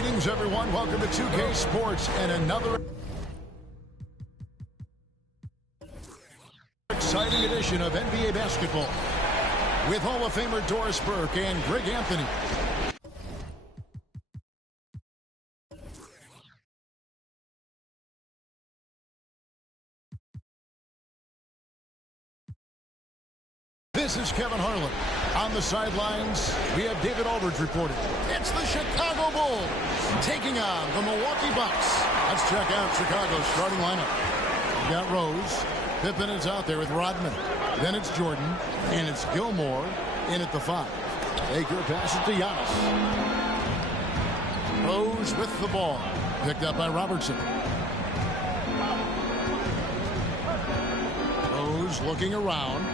Greetings, everyone. Welcome to 2K Sports and another exciting edition of NBA basketball with Hall of Famer Doris Burke and Greg Anthony. This is Kevin Harlan. On the sidelines, we have David Aldridge reporting. It's the Chicago Bulls taking on the Milwaukee Bucks. Let's check out Chicago's starting lineup. We got Rose. Pippen is out there with Rodman. Then it's Jordan. And it's Gilmore in at the 5. Baker passes to Giannis. Rose with the ball. Picked up by Robertson. Rose looking around.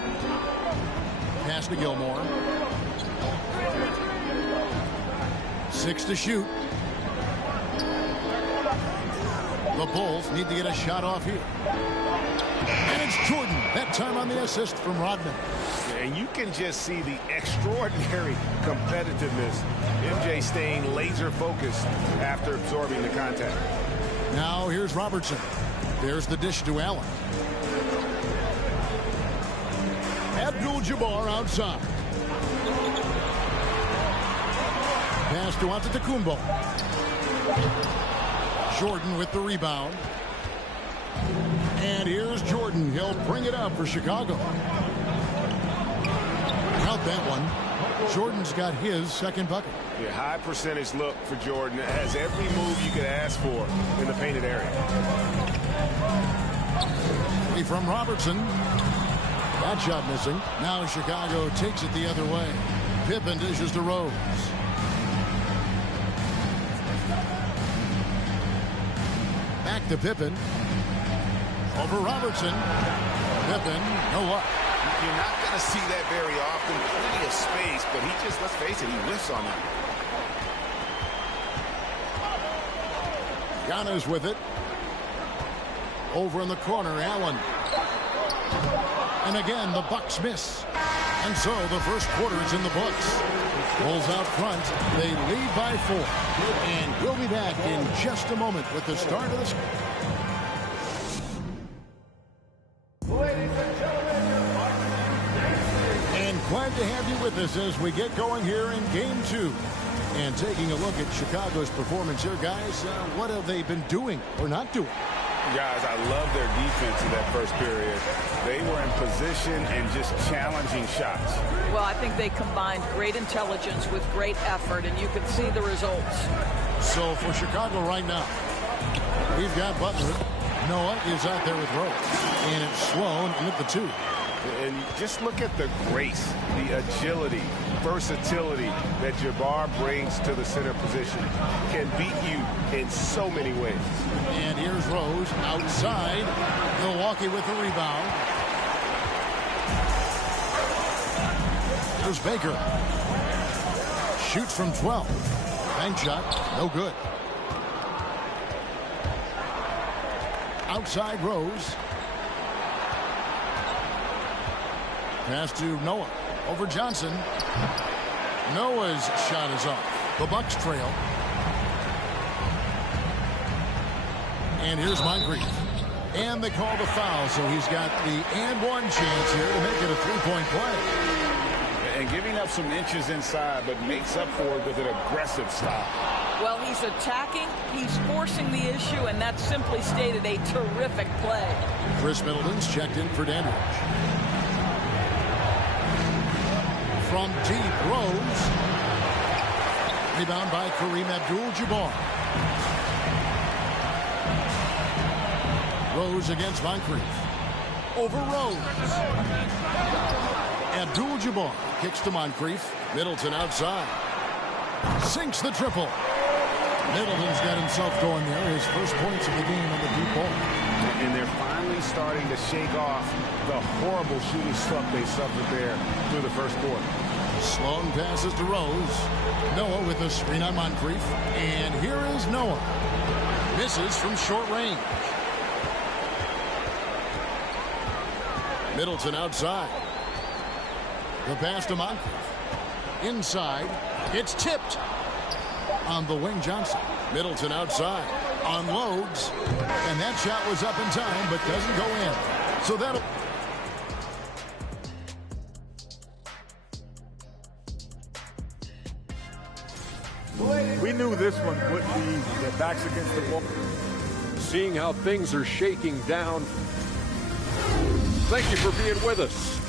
Pass to Gilmore. 6 to shoot. The Bulls need to get a shot off here. And it's Jordan. That time on the assist from Rodman. And you can just see the extraordinary competitiveness. MJ staying laser focused after absorbing the contact. Now here's Robertson. There's the dish to Allen. Abdul-Jabbar outside. Pass to Antetokounmpo. Jordan with the rebound. And here's Jordan. He'll bring it up for Chicago. Count that one. Jordan's got his second bucket. Yeah, high percentage look for Jordan. It has every move you could ask for in the painted area. From Robertson. That shot missing. Now Chicago takes it the other way. Pippen dishes to Rose. Back to Pippen. Over Robertson. Pippen, no luck. You're not going to see that very often. Plenty of space, but he just, let's face it, he whiffs on that. Giannis with it. Over in the corner, Allen. And again, the Bucks miss. And so the first quarter is in the books. Bulls out front. They lead by 4. And we'll be back in just a moment with the start of this. And glad to have you with us as we get going here in Game 2. And taking a look at Chicago's performance here, guys. What have they been doing or not doing? Guys, I love their defense in that first period. They were in position and just challenging shots. Well, I think they combined great intelligence with great effort, and you can see the results. So for Chicago right now, we've got Butler. Noah is out there with Rose. And it's Sloan in at the 2. And just look at the grace, the agility, versatility that Jabbar brings to the center position. Can beat you in so many ways. And here's Rose outside. Milwaukee with the rebound. Here's Baker. Shoots from 12. Bank shot, no good. Outside Rose. Pass to Noah. Over Johnson. Noah's shot is off. The Bucks trail. And here's Moncrief. And they call the foul, so he's got the and one chance here to make it a 3-point play. And giving up some inches inside, but makes up for it with an aggressive stop. Well, he's attacking, he's forcing the issue, and that's simply stated a terrific play. Chris Middleton's checked in for Dandridge. From deep, Rose. Rebound by Kareem Abdul-Jabbar. Rose against Moncrief. Over Rose. Abdul-Jabbar kicks to Moncrief. Middleton outside. Sinks the triple. Middleton's got himself going there. His first points of the game on the deep ball. And they're finally starting to shake off the horrible shooting slump they suffered there through the first quarter. Sloan passes to Rose. Noah with a screen on Moncrief. And here is Noah. Misses from short range. Middleton outside. The pass to Moncrief. Inside. It's tipped on the wing. Johnson. Middleton outside. Unloads. And that shot was up in time, but doesn't go in. So that'll... We knew this one wouldn't be easy. Their backs against the wall. Seeing how things are shaking down. Thank you for being with us.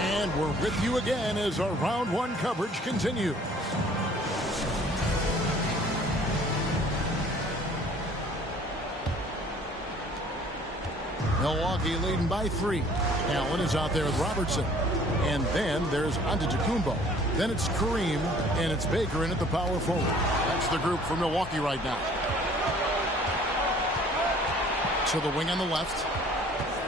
And we're with you again as our round one coverage continues. Milwaukee leading by 3. Allen is out there with Robertson. And then there's Antetokounmpo. Then it's Kareem, and it's Baker in at the power forward. That's the group for Milwaukee right now. To the wing on the left.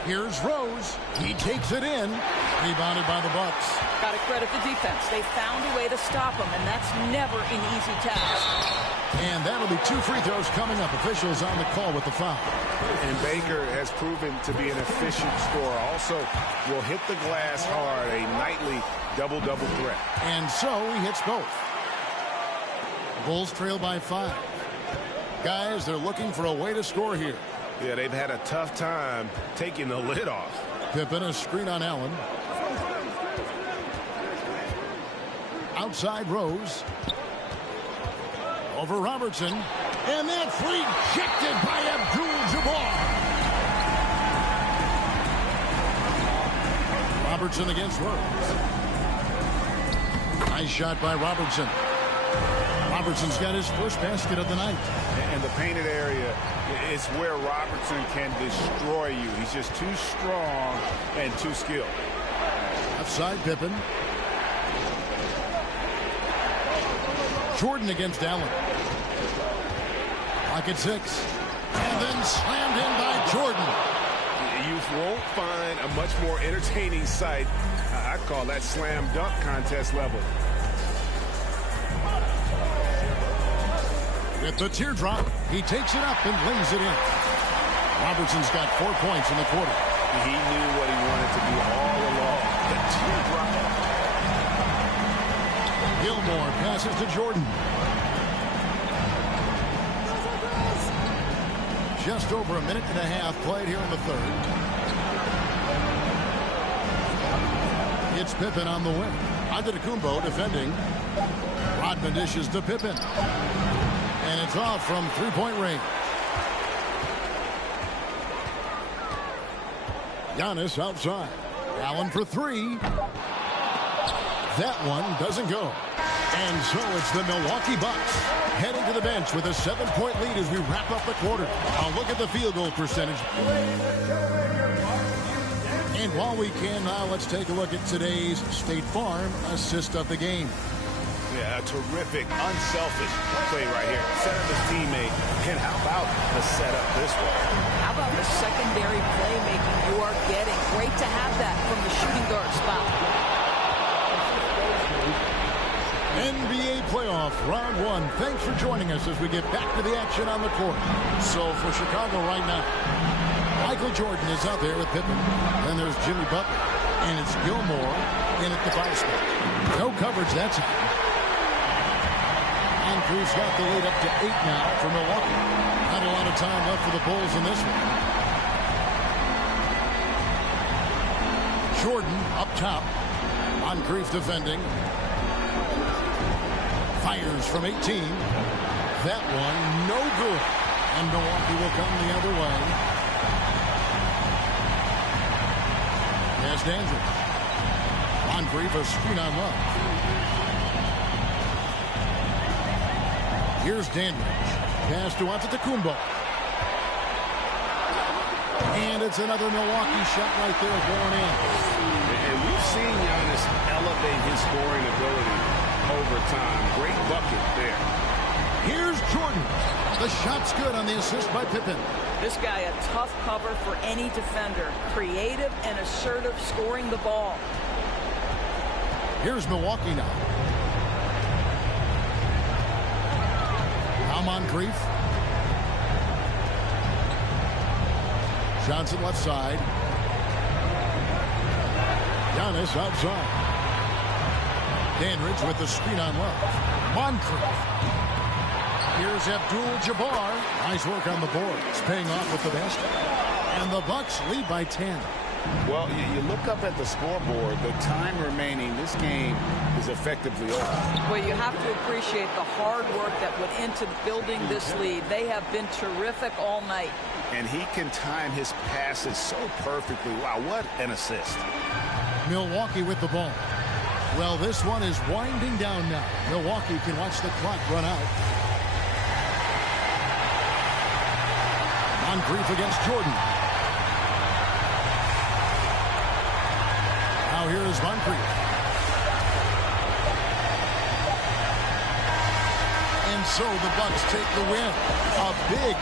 Here's Rose. He takes it in. Rebounded by the Bucks. Got to credit the defense. They found a way to stop him, and that's never an easy task. And that'll be 2 free throws coming up. Officials on the call with the foul. And Baker has proven to be an efficient scorer. Also will hit the glass hard, a nightly double-double threat. And so he hits both. Bulls trail by 5. Guys, they're looking for a way to score here. Yeah, they've had a tough time taking the lid off. Pippen, a screen on Allen. Outside Rose. Over Robertson. And that's rejected by Abdul-Jabbar. Robertson against Rose. Nice shot by Robertson. Robertson's got his first basket of the night. And the painted area is where Robertson can destroy you. He's just too strong and too skilled. Outside Pippen. Jordan against Allen. Pocket 6. And then slammed in by Jordan. You won't find a much more entertaining sight. I'd call that slam dunk contest level. With the teardrop, he takes it up and lays it in. Robertson's got 4 points in the quarter. He knew what he wanted to do all along. The teardrop. Gilmore passes to Jordan. Just over a minute and a half played here in the third. It's Pippen on the wing. Antetokounmpo defending. Rodman dishes to Pippen. And it's off from three-point range. Giannis outside. Allen for 3. That one doesn't go. And so it's the Milwaukee Bucks heading to the bench with a 7-point lead as we wrap up the quarter. I'll look at the field goal percentage. And while we can now, let's take a look at today's State Farm assist of the game. Yeah, a terrific, unselfish play right here. Set up his teammate. And how about the setup this way? How about the secondary playmaking you are getting? Great to have that from the shooting guard spot. NBA playoff round 1. Thanks for joining us as we get back to the action on the court. So for Chicago right now, Michael Jordan is out there with Pippen. Then there's Jimmy Butler. And it's Gilmore in at the foul spot. No coverage that time. Moncrief's got the lead up to 8 now for Milwaukee. Not a lot of time left for the Bulls in this one. Jordan up top. Moncrief defending. Fires from 18. That one no good. And Milwaukee will come the other way. Pass to Andrews. Moncrief a screen on love. Here's Dandridge. Pass to Antetokounmpo. And it's another Milwaukee shot right there going in. And we've seen Giannis elevate his scoring ability over time. Great bucket there. Here's Jordan. The shot's good on the assist by Pippen. This guy a tough cover for any defender. Creative and assertive scoring the ball. Here's Milwaukee now. Moncrief. Johnson left side. Giannis outside. Dandridge with the screen on left. Moncrief. Here's Abdul-Jabbar. Nice work on the boards, paying off with the basket. And the Bucks lead by 10. Well, you look up at the scoreboard, the time remaining, this game is effectively over. Well, you have to appreciate the hard work that went into building this lead. They have been terrific all night. And he can time his passes so perfectly. Wow, what an assist. Milwaukee with the ball. Well, this one is winding down now. Milwaukee can watch the clock run out. Moncrief against Jordan. Now here is Moncrief. And so the Bucks take the win. A big...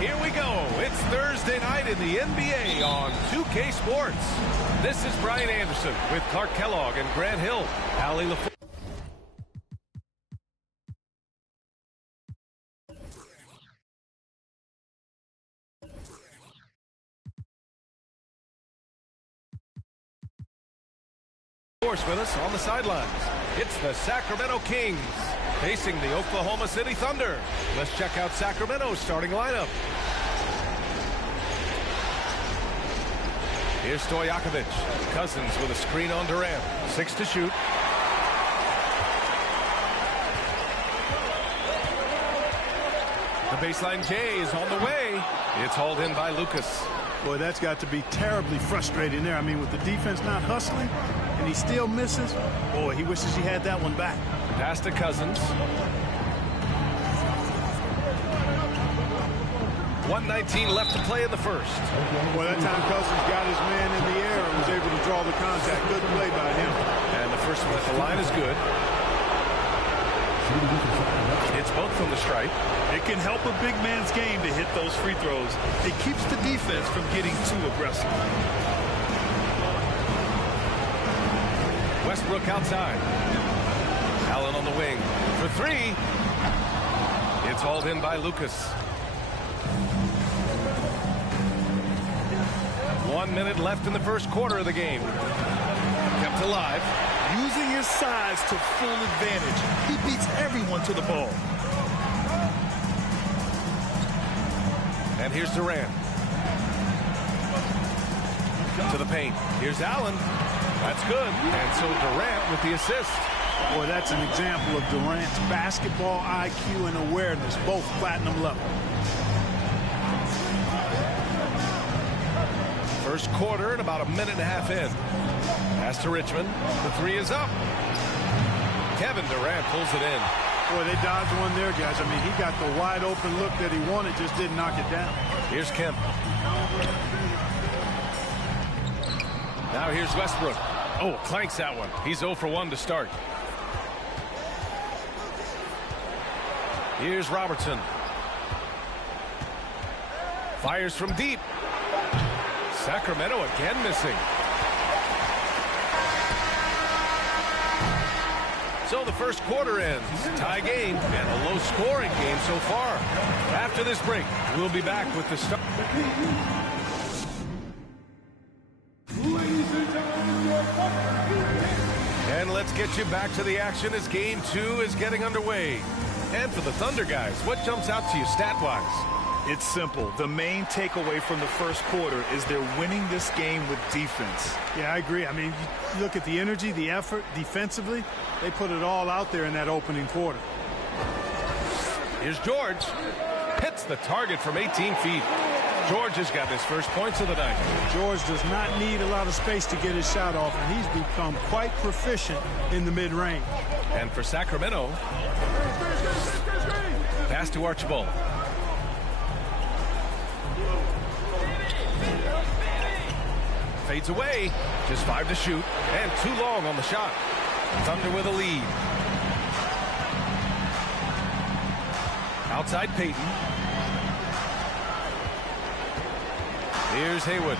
Here we go. It's Thursday night in the NBA on 2K Sports. This is Brian Anderson with Clark Kellogg and Grant Hill. Allie LaFleur. With us on the sidelines. It's the Sacramento Kings facing the Oklahoma City Thunder. Let's check out Sacramento's starting lineup. Here's Stojakovic. Cousins with a screen on Durant. 6 to shoot. The baseline J is on the way. It's hauled in by Lucas. Boy, that's got to be terribly frustrating there. I mean, with the defense not hustling and he still misses, boy, he wishes he had that one back. Pass to Cousins. 1:19 left to play in the first. Well, that time Cousins got his man in the air and was able to draw the contact. Good play by him. And the first one at the line is good. It's both from the stripe. It can help a big man's game to hit those free throws. It keeps the defense from getting too aggressive. Westbrook outside. Allen on the wing for three. It's hauled in by Lucas. 1 minute left in the first quarter of the game. Kept alive. Using his size to full advantage. He beats everyone to the ball. And here's Durant. To the paint. Here's Allen. That's good. And so Durant with the assist. Boy, that's an example of Durant's basketball IQ and awareness, both platinum level. First quarter and about a minute and a half in. Pass to Richmond. The three is up. Kevin Durant pulls it in. Boy, they dodged one there, guys. I mean, he got the wide open look that he wanted, just didn't knock it down. Here's Kemp. Now here's Westbrook. Oh, clanks that one. He's 0 for 1 to start. Here's Robertson. Fires from deep. Sacramento again missing. So the first quarter ends. Tie game and a low-scoring game so far. After this break, we'll be back with the start. And let's get you back to the action as Game 2 is getting underway. And for the Thunder guys, what jumps out to you stat-wise? It's simple. The main takeaway from the first quarter is they're winning this game with defense. Yeah, I agree. I mean, you look at the energy, the effort defensively. They put it all out there in that opening quarter. Here's George. Hits the target from 18 feet. George has got his first points of the night. George does not need a lot of space to get his shot off, and he's become quite proficient in the mid-range. And for Sacramento, pass to Archibald. Fades away. Just 5 to shoot. And too long on the shot. Thunder with a lead. Outside Payton. Here's Haywood.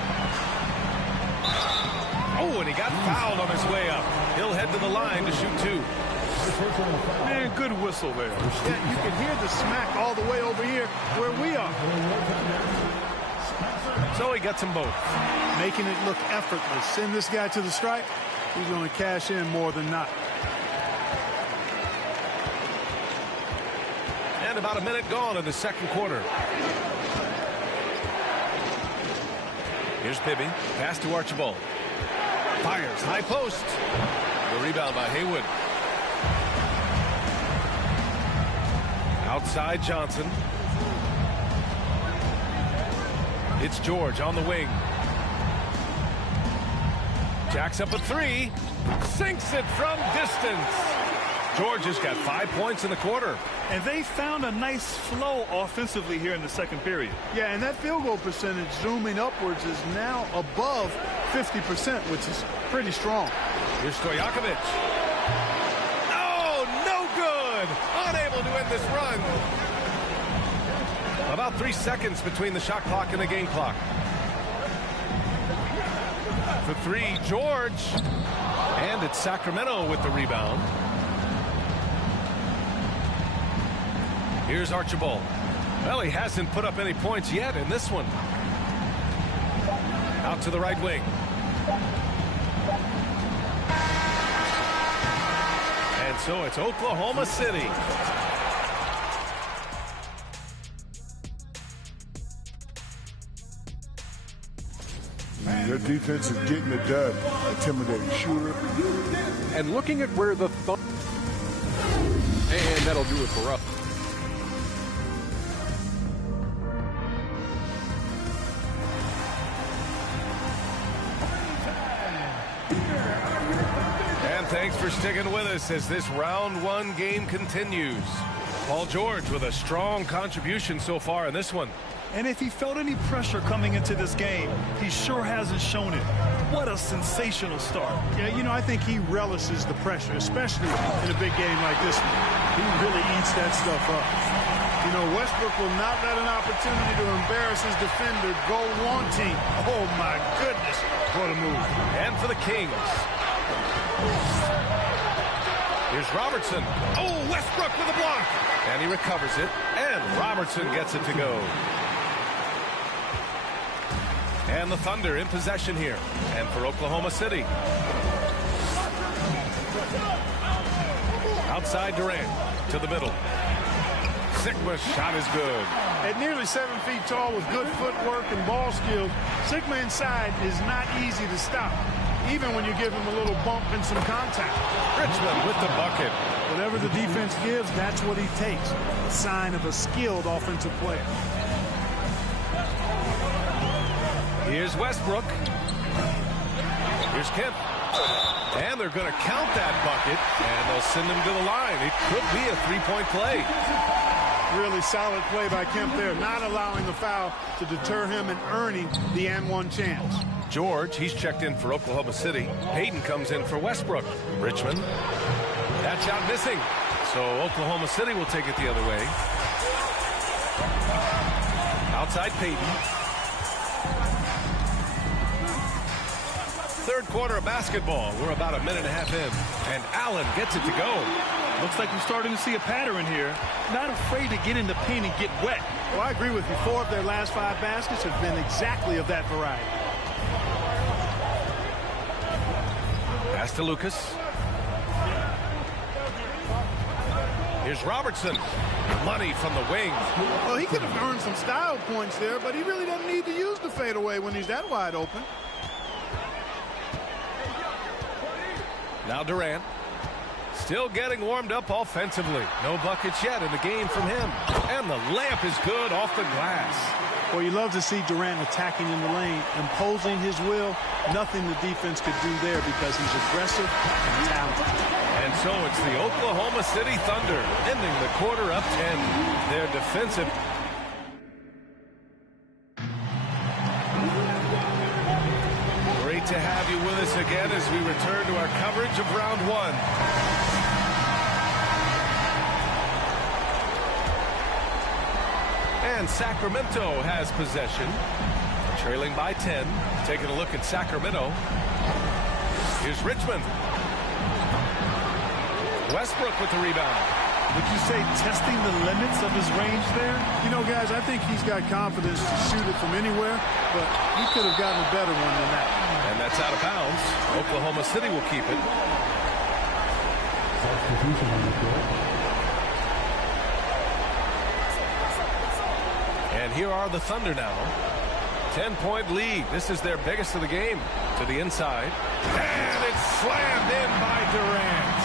Oh, and he got fouled on his way up. He'll head to the line to shoot 2. Man, good whistle there. Yeah, you can hear the smack all the way over here where we are. So he gets them both. Making it look effortless. Send this guy to the stripe. He's going to cash in more than not. And about a minute gone in the second quarter. Here's Bibby. Pass to Archibald. Fires. High post. The rebound by Haywood. Outside Johnson. It's George on the wing. Jacks up a 3. Sinks it from distance. George has got 5 points in the quarter. And they found a nice flow offensively here in the second period. Yeah, and that field goal percentage zooming upwards is now above 50%, which is pretty strong. Here's Stojakovic. Oh, no good. Unable to end this run. About 3 seconds between the shot clock and the game clock. For 3, George. And it's Sacramento with the rebound. Here's Archibald. Well, he hasn't put up any points yet in this one. Out to the right wing. And so it's Oklahoma City. Their defense is getting the dub. Intimidating shooter. And looking at where the and that'll do it for us. And thanks for sticking with us as this round 1 game continues. Paul George with a strong contribution so far in this one. And if he felt any pressure coming into this game, he sure hasn't shown it. What a sensational start. Yeah, you know, I think he relishes the pressure, especially in a big game like this one. He really eats that stuff up. You know, Westbrook will not let an opportunity to embarrass his defender go wanting. Oh, my goodness. What a move. And for the Kings. Here's Robertson. Oh, Westbrook with a block. And he recovers it. And Robertson gets it to go. And the Thunder in possession here. And for Oklahoma City. Outside Durant to the middle. Sigma's shot is good. At nearly 7 feet tall with good footwork and ball skills, Sigma inside is not easy to stop, even when you give him a little bump and some contact. Richmond with the bucket. Whatever the defense gives, that's what he takes. A sign of a skilled offensive player. Here's Westbrook. Here's Kemp. And they're going to count that bucket, and they'll send him to the line. It could be a 3-point play. Really solid play by Kemp there, not allowing the foul to deter him and earning the and-one chance. George, he's checked in for Oklahoma City. Hayden comes in for Westbrook. Richmond. That shot missing. So Oklahoma City will take it the other way. Outside Payton. Third quarter of basketball. We're about a minute and a half in. And Allen gets it to go. Looks like we're starting to see a pattern here. Not afraid to get in the paint and get wet. Well, I agree with you. 4 of their last 5 baskets have been exactly of that variety. Pass to Lucas. Here's Robertson. Money from the wing. Well, he could have earned some style points there, but he really doesn't need to use the fadeaway when he's that wide open. Now Durant. Still getting warmed up offensively. No buckets yet in the game from him. And the layup is good off the glass. Well, you love to see Durant attacking in the lane, imposing his will. Nothing the defense could do there because he's aggressive and talented. And so it's the Oklahoma City Thunder ending the quarter up 10. Their defensive. Great to have you with us again as we return to our coverage of round one. And Sacramento has possession, trailing by 10. Taking a look at Sacramento. Here's Richmond. Westbrook with the rebound. Would you say testing the limits of his range there? You know, guys, I think he's got confidence to shoot it from anywhere, but he could have gotten a better one than that. And that's out of bounds. Oklahoma City will keep it. And here are the Thunder now. 10-point lead. This is their biggest of the game. To the inside. And it's slammed in by Durant.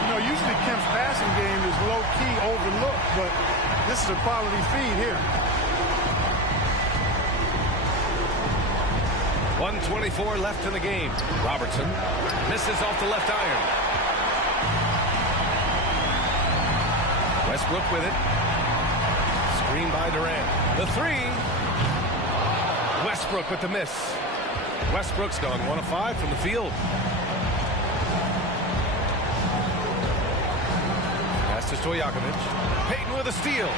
You know, usually Kemp's passing game is low-key overlooked, but this is a quality feed here. 1:24 left in the game. Robertson misses off the left iron. Westbrook with it. Screen by Durant. The three. Westbrook with the miss. Westbrook's gone 1 of 5 from the field. Pass to Stojakovic. Payton with a steal.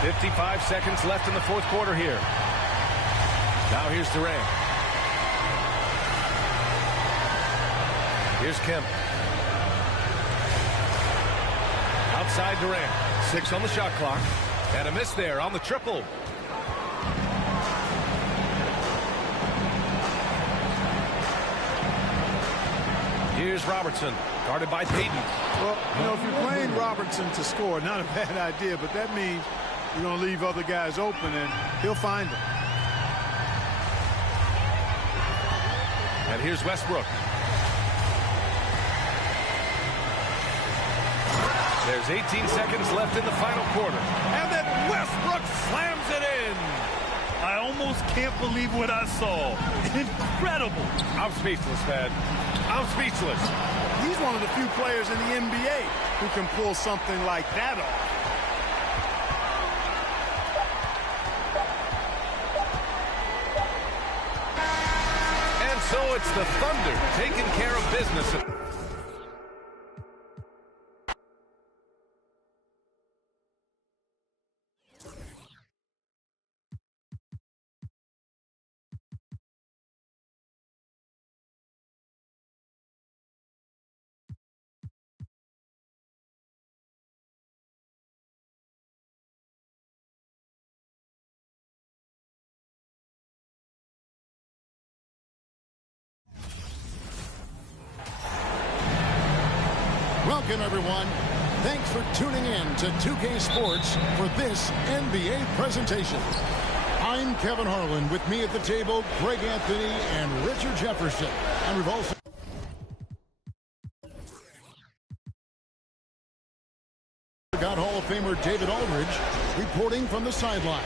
55 seconds left in the fourth quarter here. Now here's Durant. Here's Kemp. Outside Durant. 6 on the shot clock. And a miss there on the triple. Here's Robertson, guarded by Payton. Well, you know, if you're playing Robertson to score, not a bad idea, but that means you're going to leave other guys open, and he'll find them. And here's Westbrook. There's 18 seconds left in the final quarter. And then Westbrook slams it in. I almost can't believe what I saw. Incredible. I'm speechless, man. I'm speechless. He's one of the few players in the NBA who can pull something like that off. And so it's the Thunder taking care of business. Welcome, everyone. Thanks for tuning in to 2K Sports for this NBA presentation. I'm Kevin Harlan. With me at the table, Greg Anthony and Richard Jefferson. And we've also got Hall of Famer David Aldridge reporting from the sideline.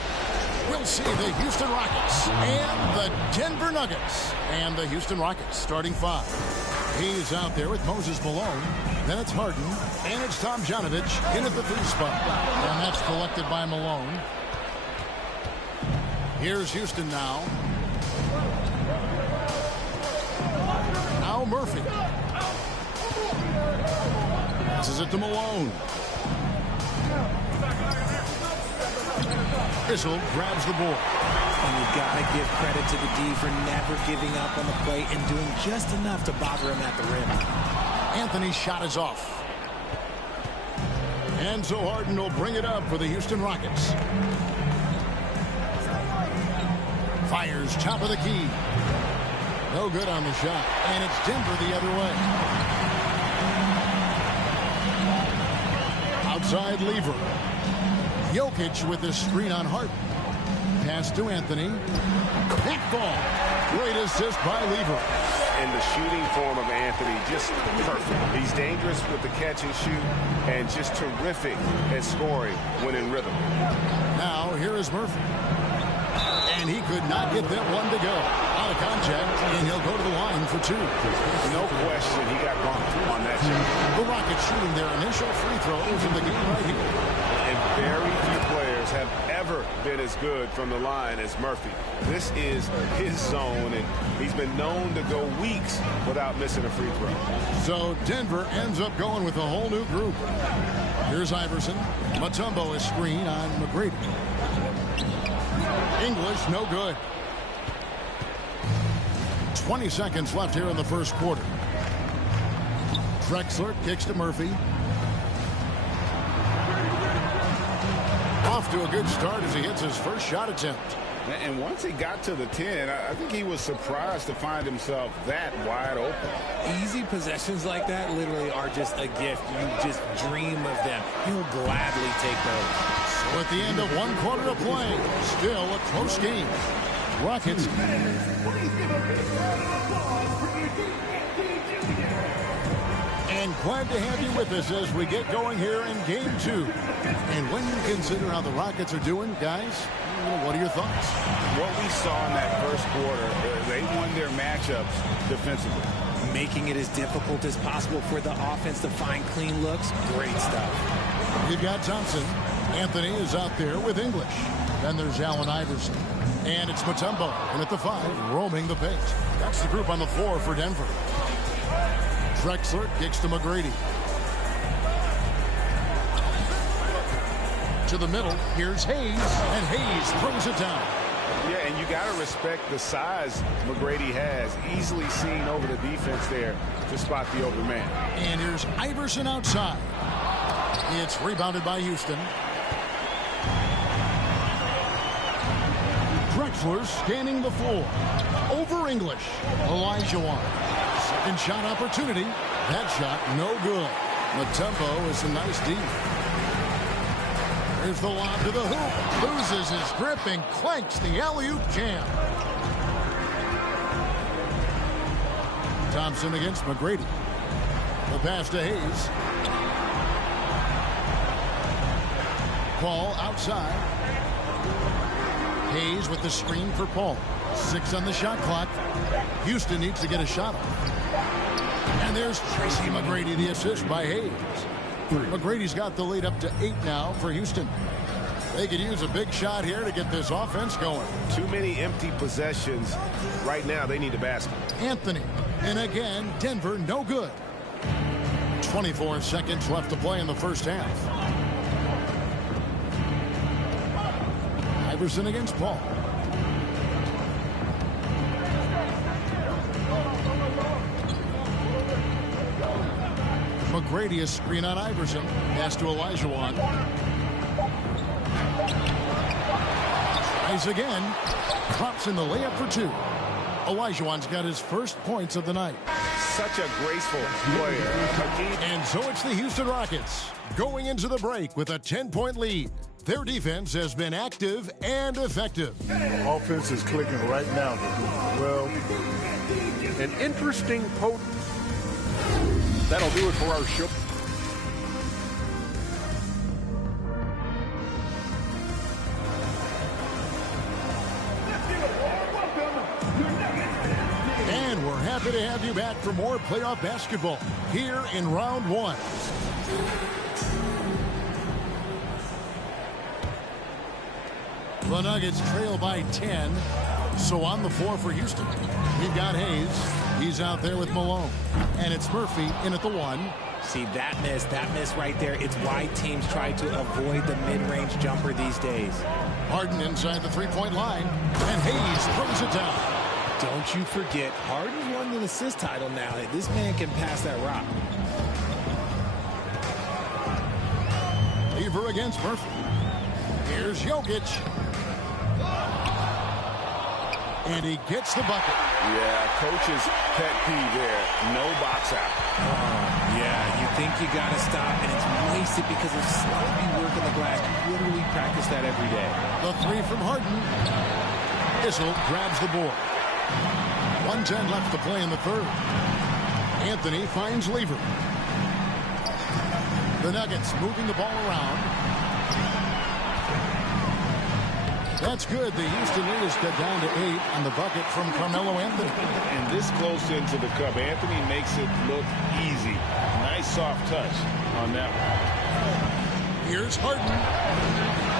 We'll see the Houston Rockets and the Denver Nuggets. And the Houston Rockets starting 5. He's out there with Moses Malone. Then it's Harden. And it's Tomjanovich in at the 3 spot. And that's collected by Malone. Here's Houston now. Now Murphy. Passes it to Malone. Issel grabs the board. And you've got to give credit to the D for never giving up on the play and doing just enough to bother him at the rim. Anthony's shot is off. And so Harden will bring it up for the Houston Rockets. Fires top of the key. No good on the shot. And it's Denver the other way. Outside Lever. Jokic with the screen on Harden. Pass to Anthony. That ball. Great assist by Lever. And the shooting form of Anthony, just perfect. He's dangerous with the catch and shoot and just terrific at scoring when in rhythm. Now, here is Murphy. And he could not get that one to go. Out of contact, and he'll go to the line for two. No question he got bumped on that shot. The Rockets shooting their initial free throws in the game right here. And very few players have ever been as good from the line as Murphy. This is his zone, and he's been known to go weeks without missing a free throw. So Denver ends up going with a whole new group. Here's Iverson. Mutombo is screen on McGrady. English, no good. 20 seconds left here in the first quarter. Drexler kicks to Murphy. Off to a good start as he hits his first shot attempt. And once he got to the 10, I think he was surprised to find himself that wide open. Easy possessions like that literally are just a gift. You just dream of them. He'll gladly take those. So at the end of one quarter of play, still a close game. Rockets. And glad to have you with us as we get going here in game two. And when you consider how the Rockets are doing, guys, what are your thoughts? What we saw in that first quarter, they won their matchups defensively. Making it as difficult as possible for the offense to find clean looks. Great stuff. You've got Thompson. Anthony is out there with English. Then there's Allen Iverson. And it's Mutombo. And at the 5, roaming the paint. That's the group on the floor for Denver. Drexler kicks to McGrady. To the middle, here's Hayes, and Hayes throws it down. Yeah, and you got to respect the size McGrady has. Easily seen over the defense there to spot the open man. And here's Iverson outside. It's rebounded by Houston. Drexler scanning the floor. Over English. Olajuwon. Second shot opportunity. That shot no good. Mutombo is a nice D. There's the lob to the hoop. Loses his grip and clanks the alley-oop jam. Thompson against McGrady. The pass to Hayes. Paul outside. Hayes with the screen for Paul. 6 on the shot clock. Houston needs to get a shot off. And there's Tracy McGrady, the assist by Hayes. McGrady's got the lead up to 8 now for Houston. They could use a big shot here to get this offense going. Too many empty possessions. Right now, they need a basket. Anthony. And again, Denver, no good. 24 seconds left to play in the first half. Iverson against Paul. McGrady is screen on Iverson. Pass to Olajuwon. Tries again. Drops in the layup for 2. Olajuwon's got his first points of the night. Such a graceful player. And so it's the Houston Rockets going into the break with a 10-point lead. Their defense has been active and effective. Offense is clicking right now. Well, an interesting potent. That'll do it for our show. And we're happy to have you back for more playoff basketball here in round 1. The Nuggets trail by 10. So on the floor for Houston, we've got Hayes. He's out there with Malone. And it's Murphy in at the 1. See, that miss right there. It's why teams try to avoid the mid-range jumper these days. Harden inside the three-point line. And Hayes throws it down. Don't you forget, Harden won the assist title now. This man can pass that rock. Lever against Murphy. Here's Jokic. And he gets the bucket. Yeah, coach's pet peeve there. No box out. Yeah, you think you got to stop, and it's wasted because of sloppy work on the glass. You literally practice that every day. The three from Harden. Issel grabs the board. 1:10 left to play in the third. Anthony finds Lever. The Nuggets moving the ball around. That's good. The Houston lead is cut down to 8 on the bucket from Carmelo Anthony. And this close into the cup, Anthony makes it look easy. Nice soft touch on that one. Here's Harden.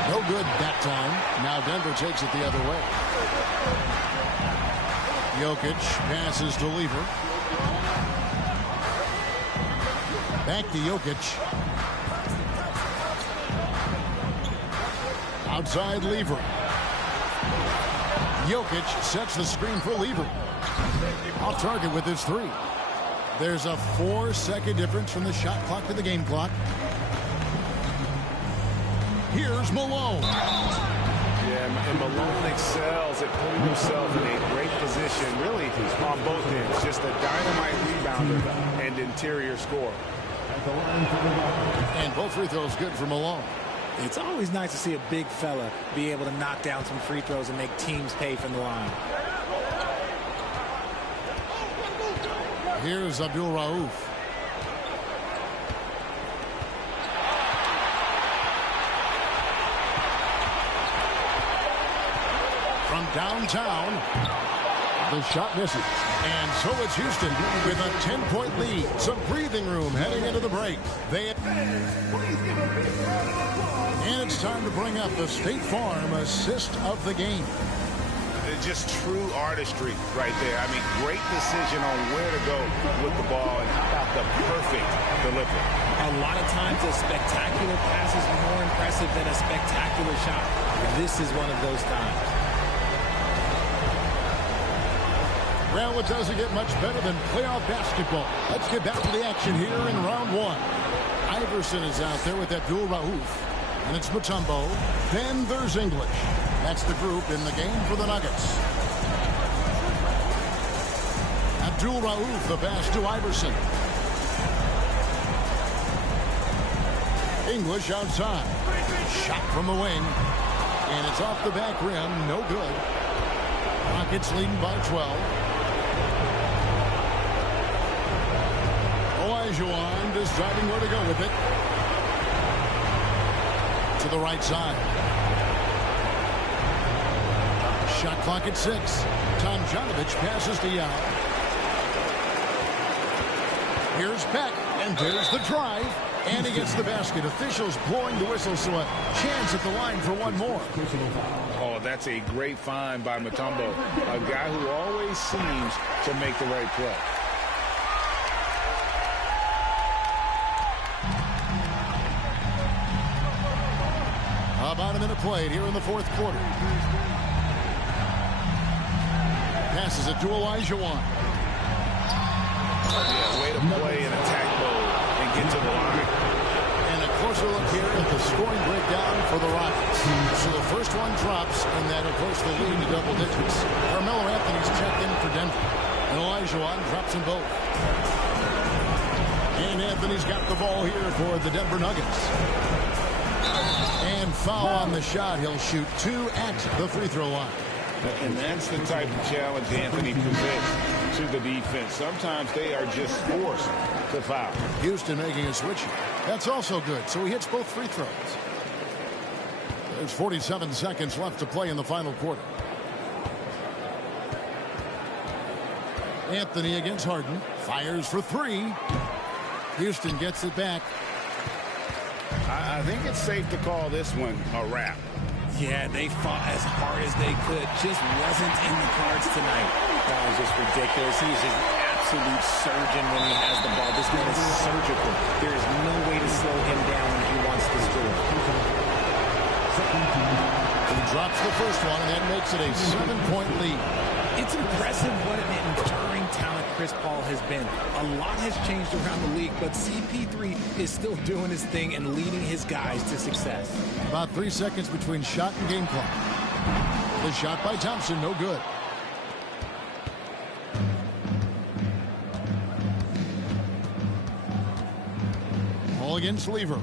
No good that time. Now Denver takes it the other way. Jokic passes to Lever. Back to Jokic. Outside Lever. Jokic sets the screen for Lever. Off target with his three. There's a 4-second difference from the shot clock to the game clock. Here's Malone. Yeah, and Malone excels at putting himself in a great position, really, on both ends. Just a dynamite rebounder and interior scorer. And both free throws good for Malone. It's always nice to see a big fella be able to knock down some free throws and make teams pay from the line. Here's Abdul Rauf. From downtown, the shot misses. And so it's Houston with a 10-point lead. Some breathing room heading into the break. And it's time to bring up the State Farm assist of the game. It's just true artistry right there. I mean, great decision on where to go with the ball, and how about the perfect delivery. A lot of times a spectacular pass is more impressive than a spectacular shot. This is one of those times. Well, it doesn't get much better than playoff basketball. Let's get back to the action here in round one. Iverson is out there with Abdul Rauf. And it's Mutombo. Then there's English. That's the group in the game for the Nuggets. Abdul Rauf, the pass to Iverson. English outside. Shot from the wing. And it's off the back rim. No good. Rockets leading by 12. Olajuwon deciding where to go with it. To the right side. Shot clock at 6. Tomjanovich passes to Yao. Here's Peck, and there's the drive. And he gets the basket. Officials blowing the whistle, so a chance at the line for one more. Oh, that's a great find by Mutombo. A guy who always seems to make the right play. About a minute played here in the fourth quarter. Passes it to Olajuwon. Yeah, way to play in attack mode and get to the line. And a closer look here at the scoring breakdown for the Rockets. So the first one drops, and that, of course, the lead to double digits. Carmelo Anthony's checked in for Denver. And Olajuwon drops them both. And Anthony's got the ball here for the Denver Nuggets. And foul on the shot. He'll shoot 2 at the free throw line. And that's the type of challenge Anthony presents to the defense. Sometimes they are just forced to foul. Houston making a switch. That's also good. So he hits both free throws. There's 47 seconds left to play in the final quarter. Anthony against Harden. Fires for 3. Houston gets it back. I think it's safe to call this one a wrap. Yeah, they fought as hard as they could. Just wasn't in the cards tonight. That was just ridiculous. He's just an absolute surgeon when he has the ball. This man is surgical. There is no way to slow him down when he wants to score. He drops the first one, and that makes it a 7-point lead. It's impressive what an enduring talent Chris Paul has been. A lot has changed around the league, but CP3 is still doing his thing and leading his guys to success. About 3 seconds between shot and game clock. The shot by Thompson, no good. against Lever.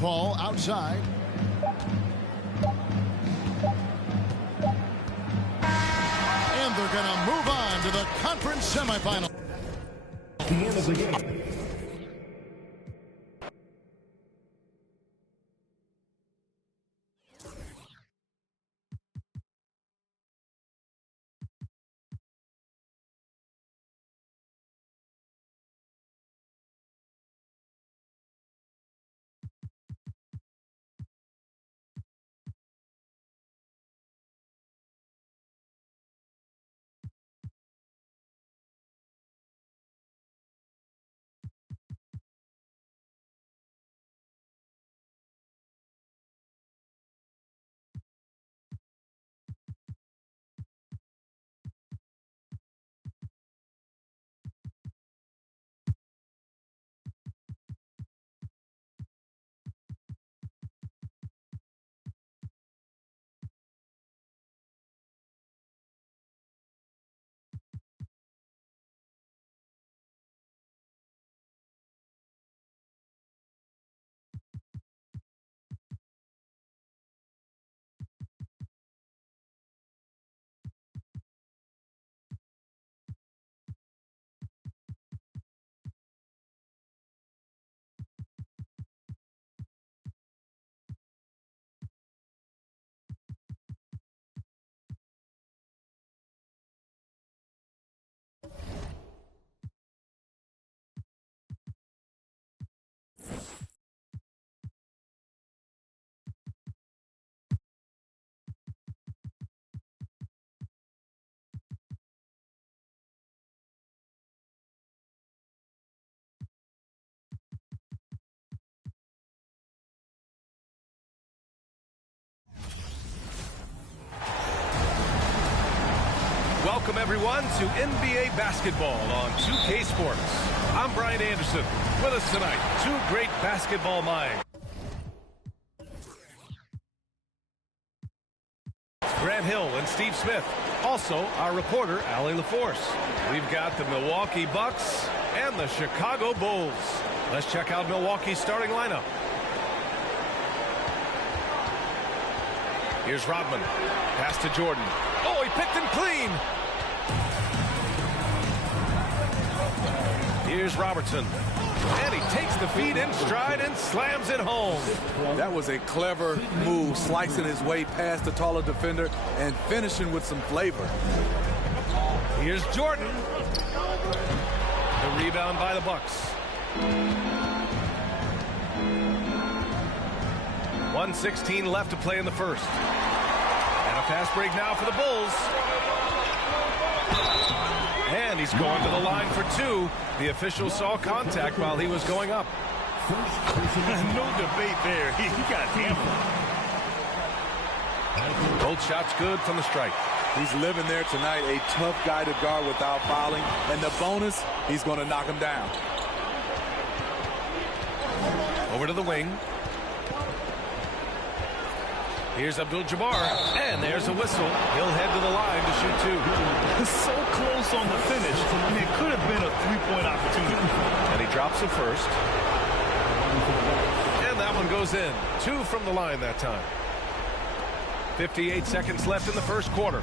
Paul outside. And they're going to move on to the conference semifinal. The end of the game. Welcome, everyone, to NBA basketball on 2K Sports. I'm Brian Anderson. With us tonight, two great basketball minds. Grant Hill and Steve Smith. Also, our reporter, Allie LaForce. We've got the Milwaukee Bucks and the Chicago Bulls. Let's check out Milwaukee's starting lineup. Here's Rodman. Pass to Jordan. Oh, he picked him clean. Here's Robertson. And he takes the feed in stride and slams it home. That was a clever move, slicing his way past the taller defender and finishing with some flavor. Here's Jordan. The rebound by the Bucks. 1:16 left to play in the first. And a fast break now for the Bulls. And he's going to the line for two. The official saw contact while he was going up. No debate there. He got hammered. Both shots good from the strike. He's living there tonight, a tough guy to guard without fouling. And the bonus, he's going to knock him down. Over to the wing. Here's Abdul-Jabbar, and there's a whistle. He'll head to the line to shoot two. So close on the finish. I mean, it could have been a three-point opportunity. And he drops the first. And that one goes in. Two from the line that time. 58 seconds left in the first quarter.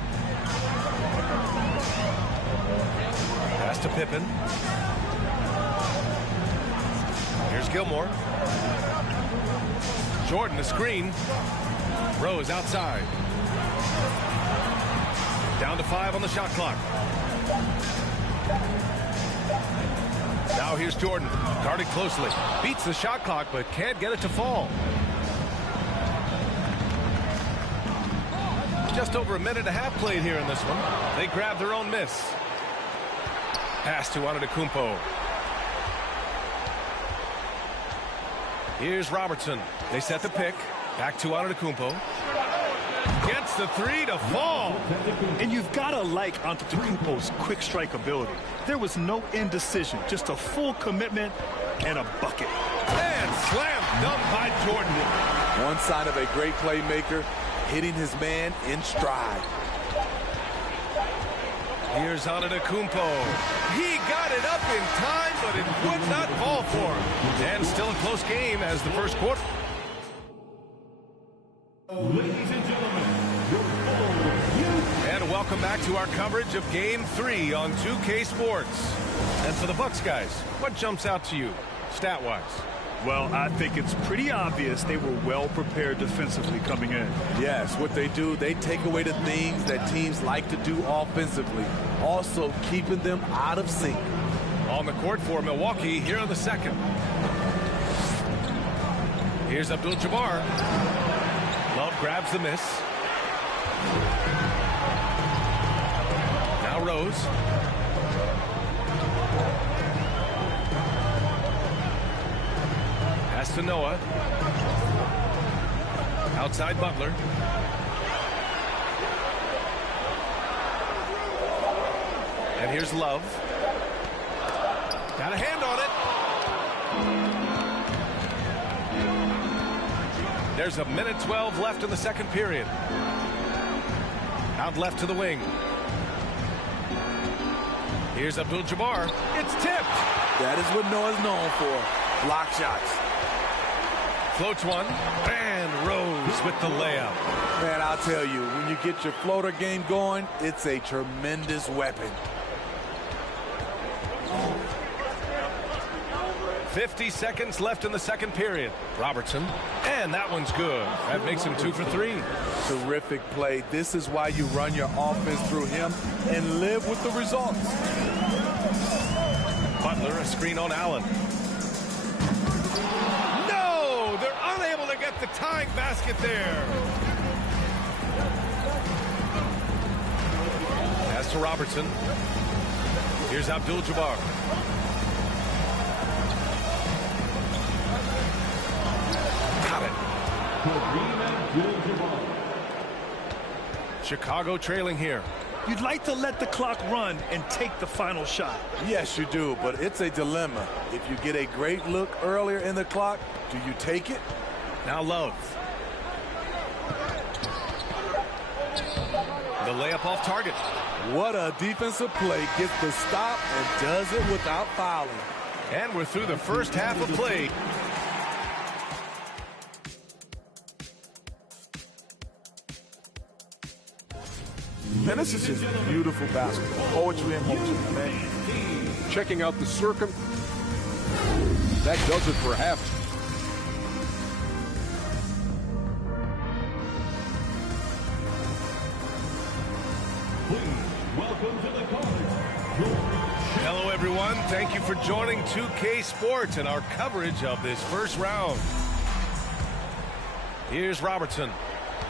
Pass to Pippen. Here's Gilmore. Jordan, the screen. Rose outside. Down to 5 on the shot clock. Now here's Jordan. Guarded closely. Beats the shot clock, but can't get it to fall. Just over a minute and a half played here in this one. They grab their own miss. Pass to Antetokounmpo. Here's Robertson. They set the pick. Back to Antetokounmpo. Gets the three to fall. And you've got to like Antetokounmpo's quick strike ability. There was no indecision, just a full commitment and a bucket. And slam dunk by Jordan. One sign of a great playmaker, hitting his man in stride. Here's Antetokounmpo. He got it up in time, but it would not fall for him. And still a close game as the first quarter. Ladies and gentlemen, and welcome back to our coverage of Game 3 on 2K Sports. And for the Bucks guys, what jumps out to you, stat-wise? Well, I think it's pretty obvious they were well prepared defensively coming in. Yes, what they do, they take away the things that teams like to do offensively, also keeping them out of sync. On the court for Milwaukee here in the second. Here's Abdul-Jabbar. Love grabs the miss. Now Rose. Pass to Noah. Outside Butler. And here's Love. Got a hand on it. There's a minute 12 left in the second period. Out left to the wing. Here's Abdul-Jabbar. It's tipped. That is what Noah's known for. Block shots. Floats one. And Rose with the layup. Man, I'll tell you, when you get your floater game going, it's a tremendous weapon. 50 seconds left in the second period. Robertson. And that one's good. That makes him 2 for 3. Terrific play. This is why you run your offense through him and live with the results. Butler, a screen on Allen. No! They're unable to get the tying basket there. Pass to Robertson. Here's Abdul-Jabbar. Got it. Chicago trailing here. You'd like to let the clock run and take the final shot. Yes, you do, but it's a dilemma. If you get a great look earlier in the clock, do you take it? Now Love. The layup off target. What a defensive play. Gets the stop and does it without fouling. And we're through the first half of play. Man, this is just beautiful basketball. Poetry in motion, man. Checking out the circum. That does it for half. welcome to the court. Hello, everyone. Thank you for joining 2K Sports and our coverage of this first round. Here's Robertson.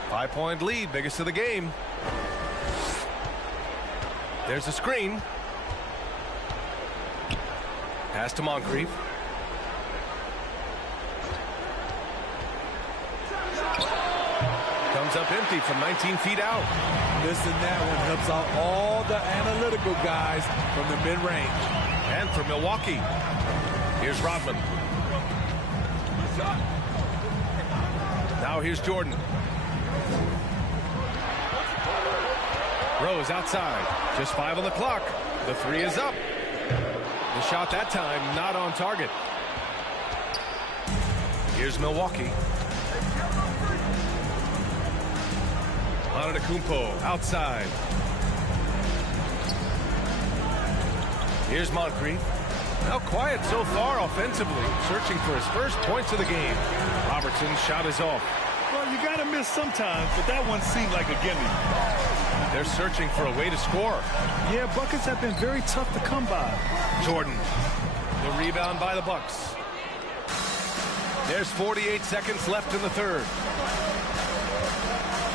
5-point lead, biggest of the game. There's a screen. Pass to Moncrief. Comes up empty from 19 feet out. Listen, that one helps out all the analytical guys from the mid-range. And for Milwaukee, here's Rodman. Now here's Jordan. Rose outside. Just 5 on the clock. The 3 is up. The shot that time not on target. Here's Milwaukee. Antetokounmpo outside. Here's Moncrief. Now quiet so far offensively, searching for his first points of the game. Robertson's shot is off. Well, you got to miss sometimes, but that one seemed like a gimme. They're searching for a way to score. Yeah, buckets have been very tough to come by. Jordan. The rebound by the Bucks. There's 48 seconds left in the third.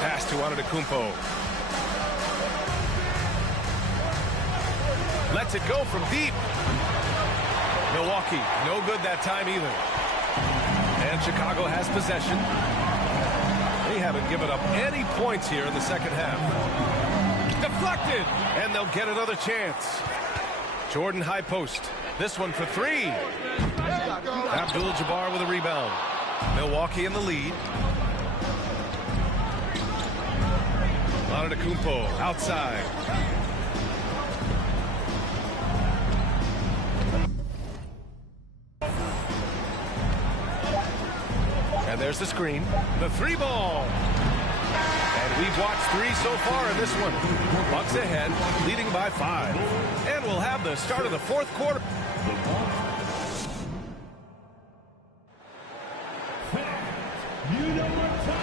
Pass to Antetokounmpo. Lets it go from deep. Milwaukee, no good that time either. And Chicago has possession. They haven't given up any points here in the second half. Deflected, and they'll get another chance. Jordan high post. This one for 3. Abdul-Jabbar with a rebound. Milwaukee in the lead. Antetokounmpo outside. And there's the screen. The 3 ball. And we've watched 3 so far in this one. Bucks ahead, leading by 5. And we'll have the start of the 4th quarter.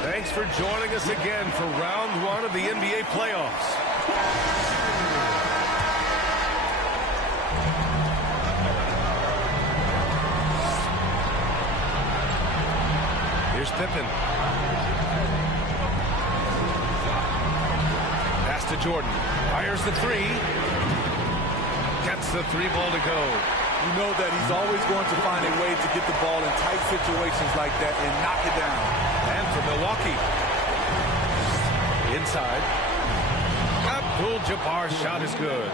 Thanks for joining us again for round 1 of the NBA playoffs. Here's Pippen. Pass to Jordan. Fires the 3. Gets the 3 ball to go. You know that he's always going to find a way to get the ball in tight situations like that and knock it down. And for Milwaukee. Inside. Abdul-Jabbar's shot is good.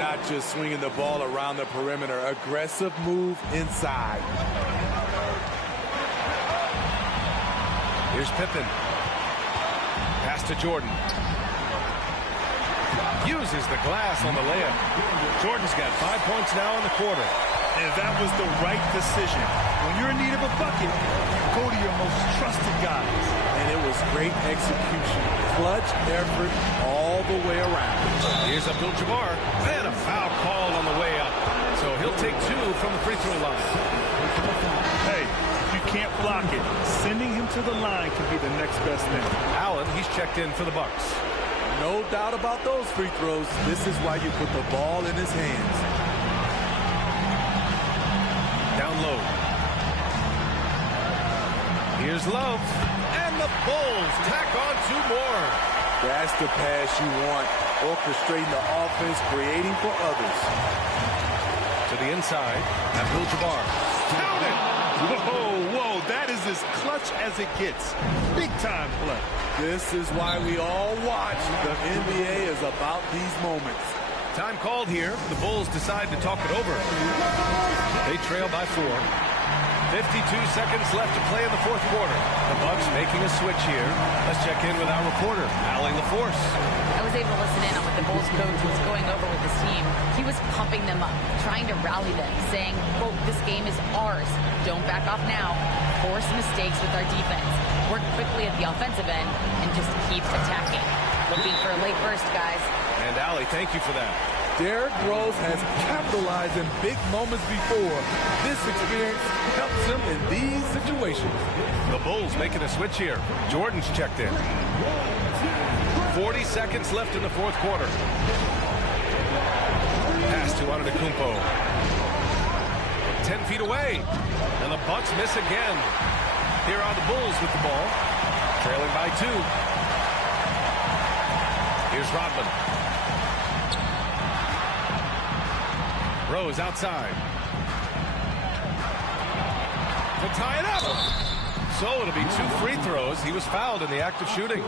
Not just swinging the ball around the perimeter. Aggressive move inside. Here's Pippen. Pass to Jordan. Uses the glass on the layup. Jordan's got 5 points now in the quarter. And that was the right decision. When you're in need of a bucket, you go to your most trusted guys. And it was great execution. Clutch effort all the way around. Here's Abdul-Jabbar. And a foul called on the way up. So he'll take 2 from the free throw line. Hey, if you can't block it, sending him to the line can be the next best thing. Allen, he's checked in for the Bucks. No doubt about those free throws. This is why you put the ball in his hands. Down low. Here's Love. And the Bulls tack on 2 more. That's the pass you want. Orchestrating the offense, creating for others. To the inside. Abdul-Jabbar. Count it! Whoa, that is as clutch as it gets. Big time play. This is why we all watch. The NBA is about these moments. Time called here. The Bulls decide to talk it over. They trail by 4. 52 seconds left to play in the 4th quarter. The Bucks making a switch here. Let's check in with our reporter, Allie LaForce. I was able to listen in on what the Bulls coach was going over with his team. He was pumping them up, trying to rally them, saying, quote, "This game is ours. Don't back off now. Force mistakes with our defense. Work quickly at the offensive end and just keep attacking. Looking for a late burst, guys." And Allie, thank you for that. Derrick Rose has capitalized in big moments before. This experience helps him in these situations. The Bulls making a switch here. Jordan's checked in. 40 seconds left in the 4th quarter. Pass to Antetokounmpo. 10 feet away. And the Bucks miss again. Here are the Bulls with the ball. Trailing by 2. Here's Rodman. Rose outside. To tie it up. So it'll be 2 free throws. He was fouled in the act of shooting.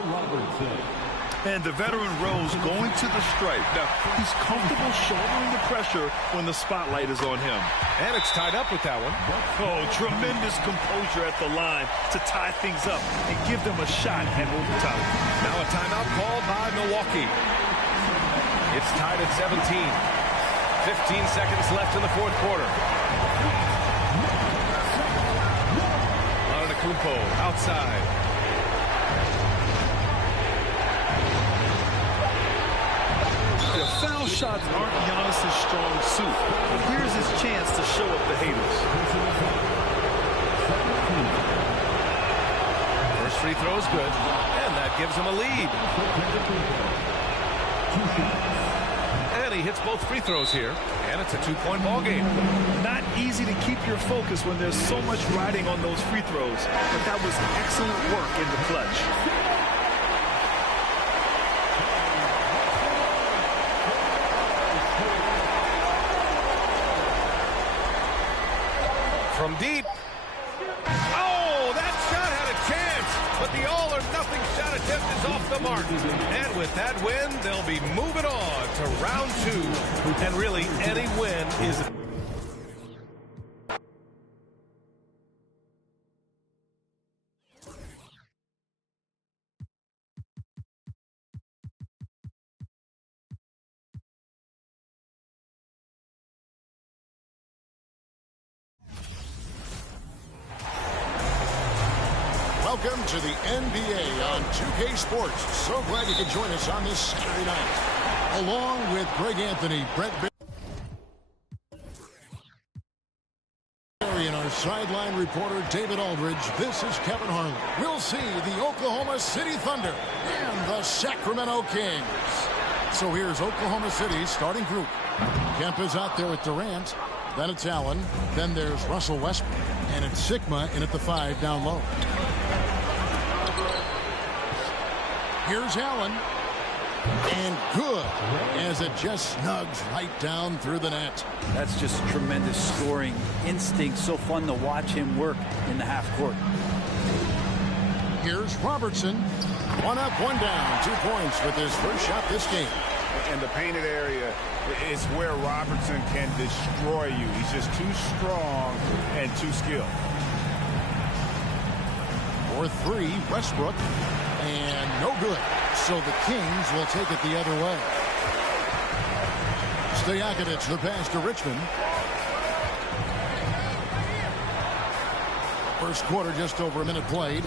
And the veteran Rose going to the stripe. Now, he's comfortable shouldering the pressure when the spotlight is on him. And it's tied up with that one. Oh, tremendous composure at the line to tie things up and give them a shot at overtime. Now a timeout called by Milwaukee. It's tied at 17. 15 seconds left in the 4th quarter. Antetokounmpo outside. The foul shots aren't Giannis's strong suit, but here's his chance to show up the haters. First free throw is good, and that gives him a lead. And he hits both free throws here, and it's a 2-point ball game. Not easy to keep your focus when there's so much riding on those free throws, but that was excellent work in the clutch. From deep. Oh, that shot had a chance, but the all-or-nothing shot attempt is off the mark. And with that win, they'll be moving on to round 2. And really, any win is... welcome to the NBA on 2K Sports. So glad you could join us on this Saturday night. Along with Greg Anthony, Brett Barry, and our sideline reporter, David Aldridge, this is Kevin Harlan. We'll see the Oklahoma City Thunder and the Sacramento Kings. So here's Oklahoma City's starting group. Kemp is out there with Durant. Then it's Allen. Then there's Russell Westbrook. And it's Sigma in at the 5 down low. Here's Allen. And good as it just snugs right down through the net. That's just tremendous scoring instinct. So fun to watch him work in the half court. Here's Robertson. 1 up, 1 down. 2 points with his first shot this game. And the painted area is where Robertson can destroy you. He's just too strong and too skilled. For 3, Westbrook. And no good. So the Kings will take it the other way. Stojakovic, the pass to Richmond. First quarter, just over a minute played.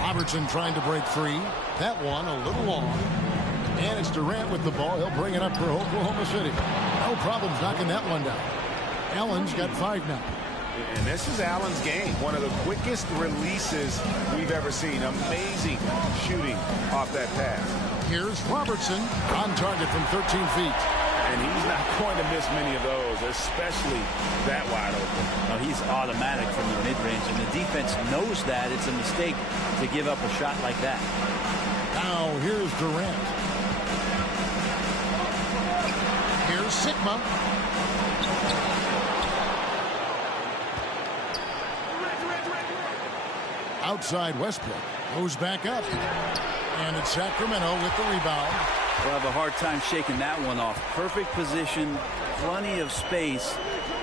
Robertson trying to break free. That one a little long. And it's Durant with the ball. He'll bring it up for Oklahoma City. No problems knocking that one down. Allen's got 5 now. And this is Allen's game. One of the quickest releases we've ever seen. Amazing shooting off that pass. Here's Robertson on target from 13 feet. And he's not going to miss many of those, especially that wide open. No, he's automatic from the mid-range, and the defense knows that. It's a mistake to give up a shot like that. Now here's Durant. Here's Sigma. Outside Westbrook goes back up. And it's Sacramento with the rebound. We'll have a hard time shaking that one off. Perfect position, plenty of space.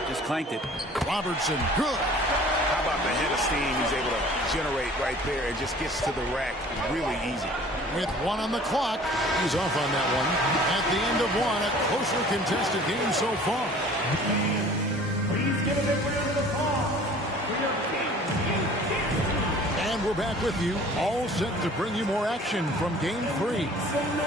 Just clanked it. Robertson, good. How about the head of steam he's able to generate right there and just gets to the rack really easy. With 1 on the clock, he's off on that one. At the end of 1, a closely contested game so far. Please give a big round of applause for your king. And we're back with you, all set to bring you more action from Game 3.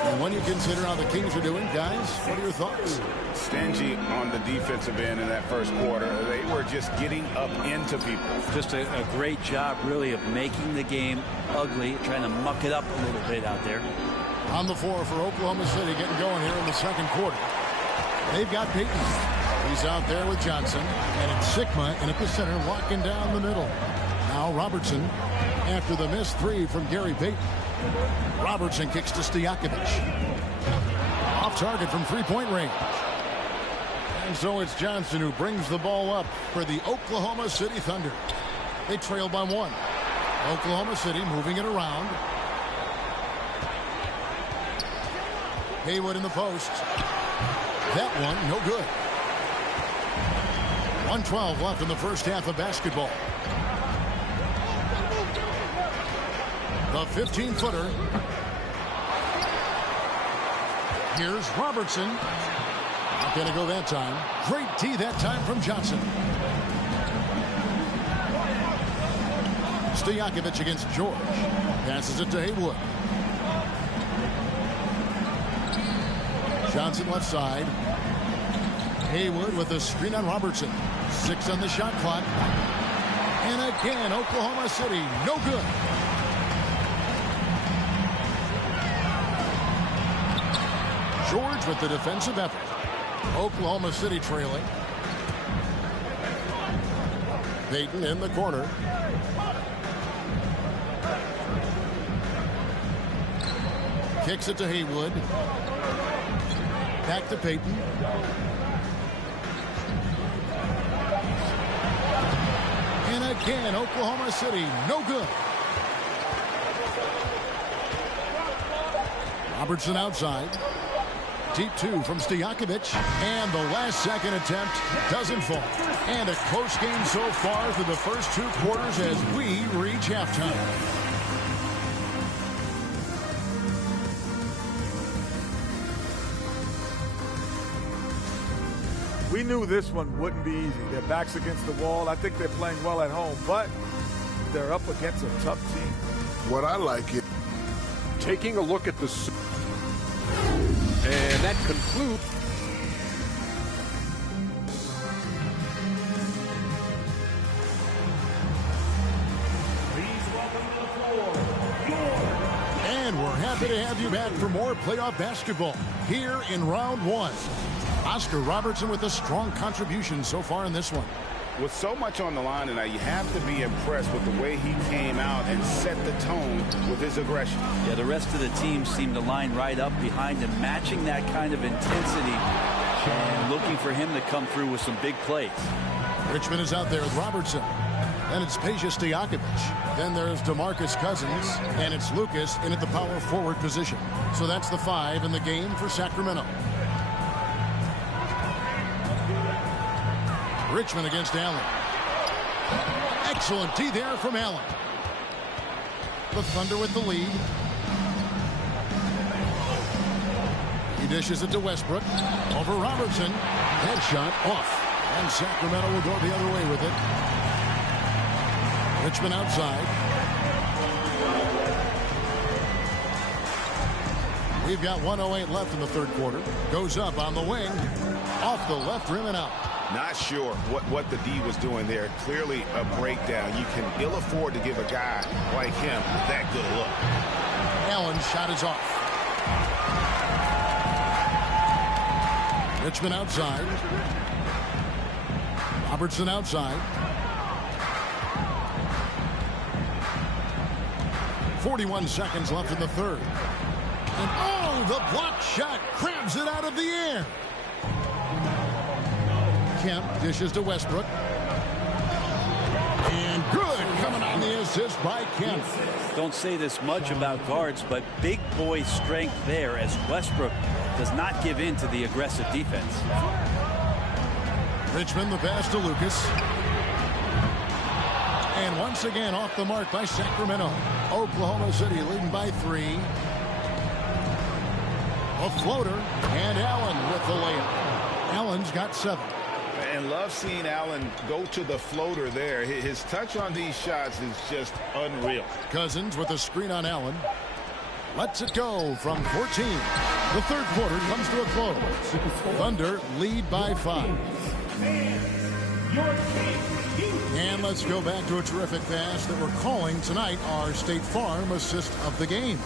And when you consider how the Kings are doing, guys, what are your thoughts? Stingy on the defensive end in that first quarter. They were just getting up into people. Just a great job, really, of making the game ugly, trying to muck it up a little bit out there. On the floor for Oklahoma City, getting going here in the second quarter. They've got Payton. He's out there with Johnson. And it's Sigma in at the center, locking down the middle. Now Robertson, after the missed 3 from Gary Payton. Robertson kicks to Stojakovic. Off target from 3-point range. And so it's Johnson who brings the ball up for the Oklahoma City Thunder. They trail by 1. Oklahoma City moving it around. Haywood in the post. That one, no good. 1:12 left in the first half of basketball. The 15-footer. Here's Robertson. Not going to go that time. Great D that time from Johnson. Stojakovic against George. Passes it to Haywood. Johnson left side. Haywood with a screen on Robertson. 6 on the shot clock. And again, Oklahoma City, no good. George with the defensive effort. Oklahoma City trailing. Payton in the corner. Kicks it to Haywood. Back to Payton. And again, Oklahoma City, no good. Robertson outside. Deep 2 from Stojakovic. And the last second attempt doesn't fall. And a close game so far through the first 2 quarters as we reach halftime. We knew this one wouldn't be easy. Their backs against the wall. I think they're playing well at home, but they're up against a tough team. What I like is taking a look at the... And that concludes... And we're happy to have you back for more playoff basketball here in round one. Oscar Robertson with a strong contribution so far in this one. With so much on the line tonight, you have to be impressed with the way he came out and set the tone with his aggression. Yeah, the rest of the team seemed to line right up behind him, matching that kind of intensity and looking for him to come through with some big plays. Richmond is out there with Robertson. Then it's Peja Stojakovic. Then there's DeMarcus Cousins. And it's Lucas in at the power forward position. So that's the 5 in the game for Sacramento. Richmond against Allen. Excellent D there from Allen. The Thunder with the lead. He dishes it to Westbrook. Over Robertson. Headshot off. And Sacramento will go the other way with it. Richmond outside. We've got 1:08 left in the third quarter. Goes up on the wing. Off the left rim and out. Not sure what the D was doing there. Clearly a breakdown. You can ill afford to give a guy like him that good a look. Allen's shot is off. Richmond outside. Robertson outside. 41 seconds left in the third. And oh, the block shot crabs it out of the air. Kemp dishes to Westbrook. And good coming on the assist by Kemp. Don't say this much about guards, but big boy strength there as Westbrook does not give in to the aggressive defense. Richmond the pass to Lucas. And once again off the mark by Sacramento. Oklahoma City leading by 3. A floater, and Allen with the layup. Allen's got 7. And love seeing Allen go to the floater there. His touch on these shots is just unreal. Cousins with a screen on Allen. Lets it go from 14. The third quarter comes to a close. Thunder lead by 5. And let's go back to a terrific pass that we're calling tonight our State Farm assist of the game.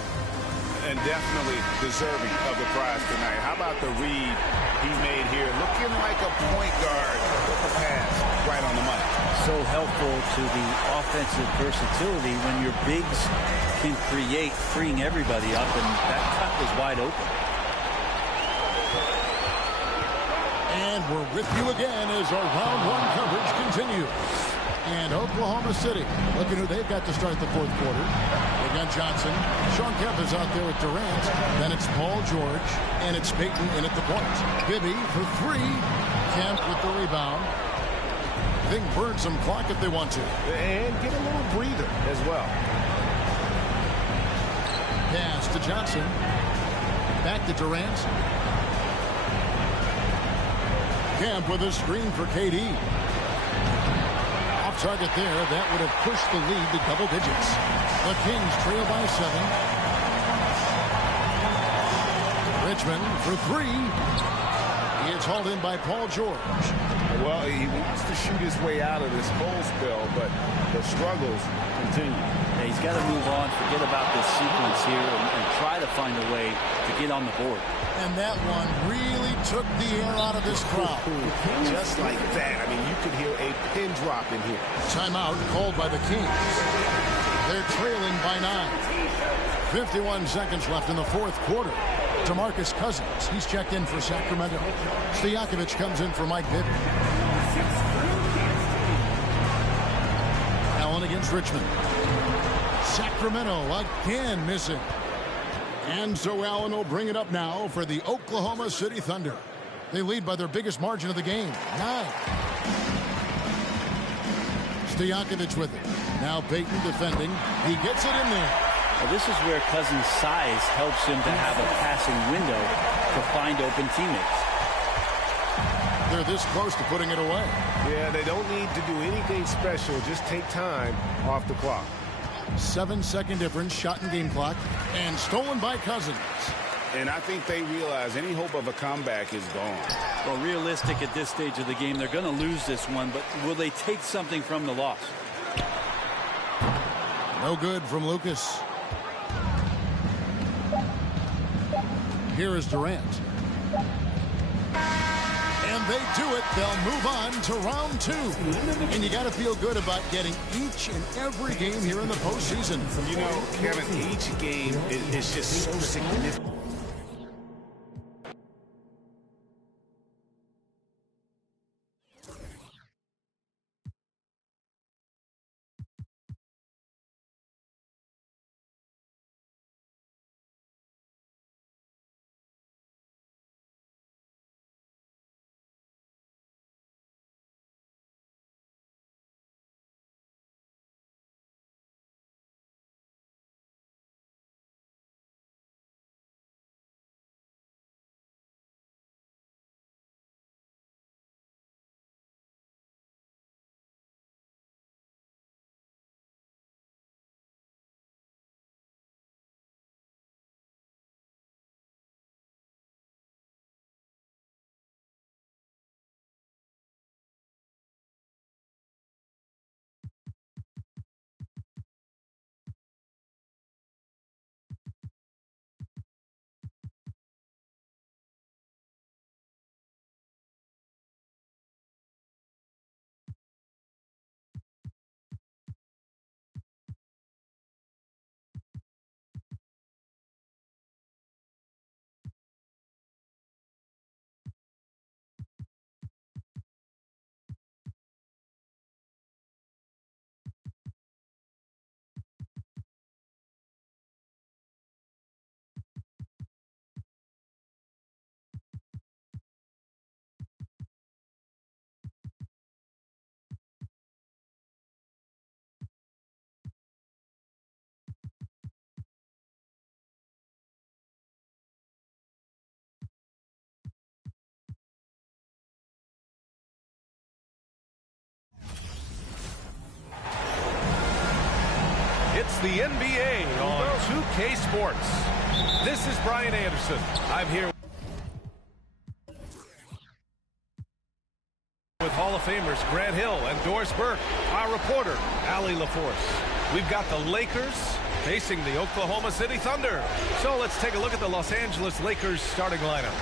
And definitely deserving of the prize tonight. How about the read he made here? Looking like a point guard with the pass right on the money. So helpful to the offensive versatility when your bigs can create, freeing everybody up, and that cut was wide open. And we're with you again as our round one coverage continues. And Oklahoma City, looking who they've got to start the fourth quarter. They got Johnson. Sean Kemp is out there with Durant. Then it's Paul George. And it's Payton in at the point. Bibby for 3. Kemp with the rebound. They can burn some clock if they want to. And get a little breather as well. Pass to Johnson. Back to Durant. Kemp with a screen for KD. Off target there. That would have pushed the lead to double digits. The Kings trail by 7. Richmond for 3. He is hauled in by Paul George. Well, he wants to shoot his way out of this cold spell, but the struggles continue. Yeah, he's got to move on, forget about this sequence here, and try to find a way to get on the board. And that one really took the air out of this crowd. Just like that. I mean, you could hear a pin drop in here. Timeout called by the Kings. They're trailing by 9. 51 seconds left in the fourth quarter. DeMarcus Cousins, he's checked in for Sacramento. Stojakovic comes in for Mike Bibby. Allen against Richmond. Sacramento again missing. And so Allen will bring it up now for the Oklahoma City Thunder. They lead by their biggest margin of the game, 9. Stojakovic with it. Now Payton defending. He gets it in there. Well, this is where Cousins' size helps him to have a passing window to find open teammates. They're this close to putting it away. Yeah, they don't need to do anything special. Just take time off the clock. 7-second difference, shot and game clock, and stolen by Cousins. And I think they realize any hope of a comeback is gone. Well, realistic at this stage of the game, they're going to lose this one, but will they take something from the loss? No good from Lucas. Here is Durant. And they do it. They'll move on to round 2. And you got to feel good about getting each and every game here in the postseason. You know, Kevin, each game is just so significant. It's the NBA on 2K Sports. This is Brian Anderson. I'm here with Hall of Famers Grant Hill and Doris Burke, our reporter, Allie LaForce. We've got the Lakers facing the Oklahoma City Thunder. So let's take a look at the Los Angeles Lakers starting lineup.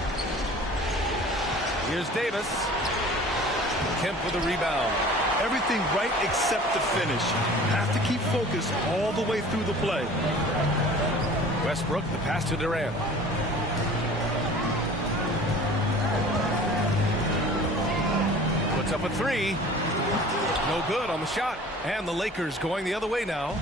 Here's Davis. Kemp with the rebound. Everything right except the finish. Have to keep focused all the way through the play. Westbrook, the pass to Durant. Puts up a three. No good on the shot. And the Lakers going the other way now.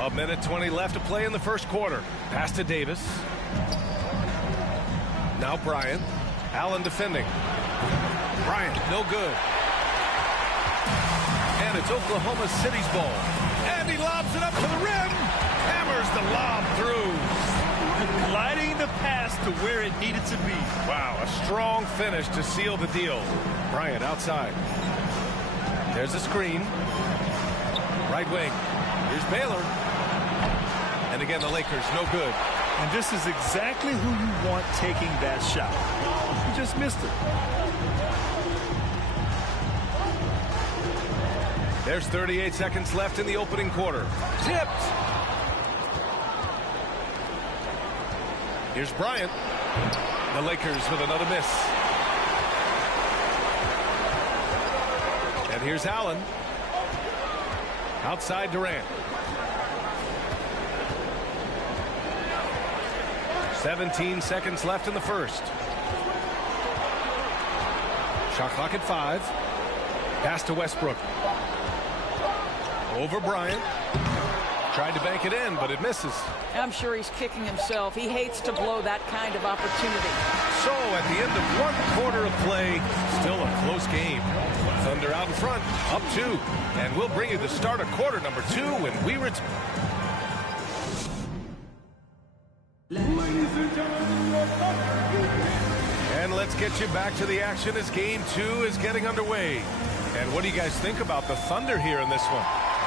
A minute 20 left to play in the first quarter. Pass to Davis. Now Bryant. Allen defending. Bryant, no good. And it's Oklahoma City's ball. And he lobs it up to the rim. Hammers the lob through. Gliding the pass to where it needed to be. Wow, a strong finish to seal the deal. Bryant outside. There's a screen. Right wing. Here's Baylor. And again, the Lakers, no good. And this is exactly who you want taking that shot. You just missed it. There's 38 seconds left in the opening quarter. Tipped. Here's Bryant. The Lakers with another miss. And here's Allen. Outside Durant. 17 seconds left in the first. Shot clock at 5. Pass to Westbrook. Over Bryant. Tried to bank it in, but it misses. I'm sure he's kicking himself. He hates to blow that kind of opportunity. So at the end of one quarter of play, still a close game. Thunder out in front, up 2. And we'll bring you the start of quarter number 2 when we return. And let's get you back to the action as game 2 is getting underway. And what do you guys think about the Thunder here in this one?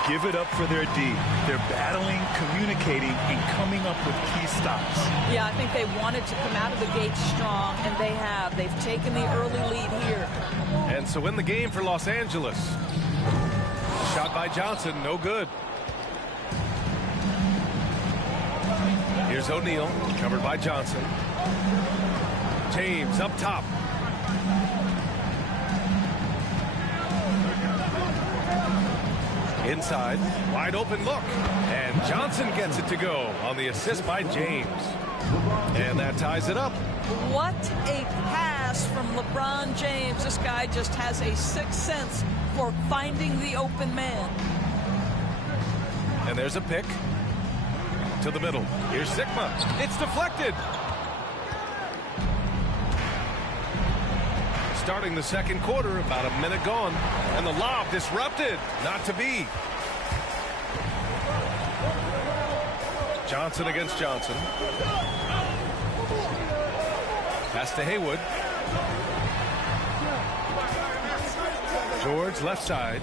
Give it up for their D. They're battling, communicating, and coming up with key stops. Yeah, I think they wanted to come out of the gate strong, and they have. They've taken the early lead here. And so in the game for Los Angeles. Shot by Johnson, no good. Here's O'Neal, covered by Johnson. James up top. Inside, wide open look. And Johnson gets it to go on the assist by James. And that ties it up. What a pass from LeBron James. This guy just has a sixth sense for finding the open man. And there's a pick to the middle. Here's Sigma. It's deflected. Starting the second quarter, about a minute gone. And the lob disrupted. Not to be. Johnson against Johnson. Pass to Haywood. George left side.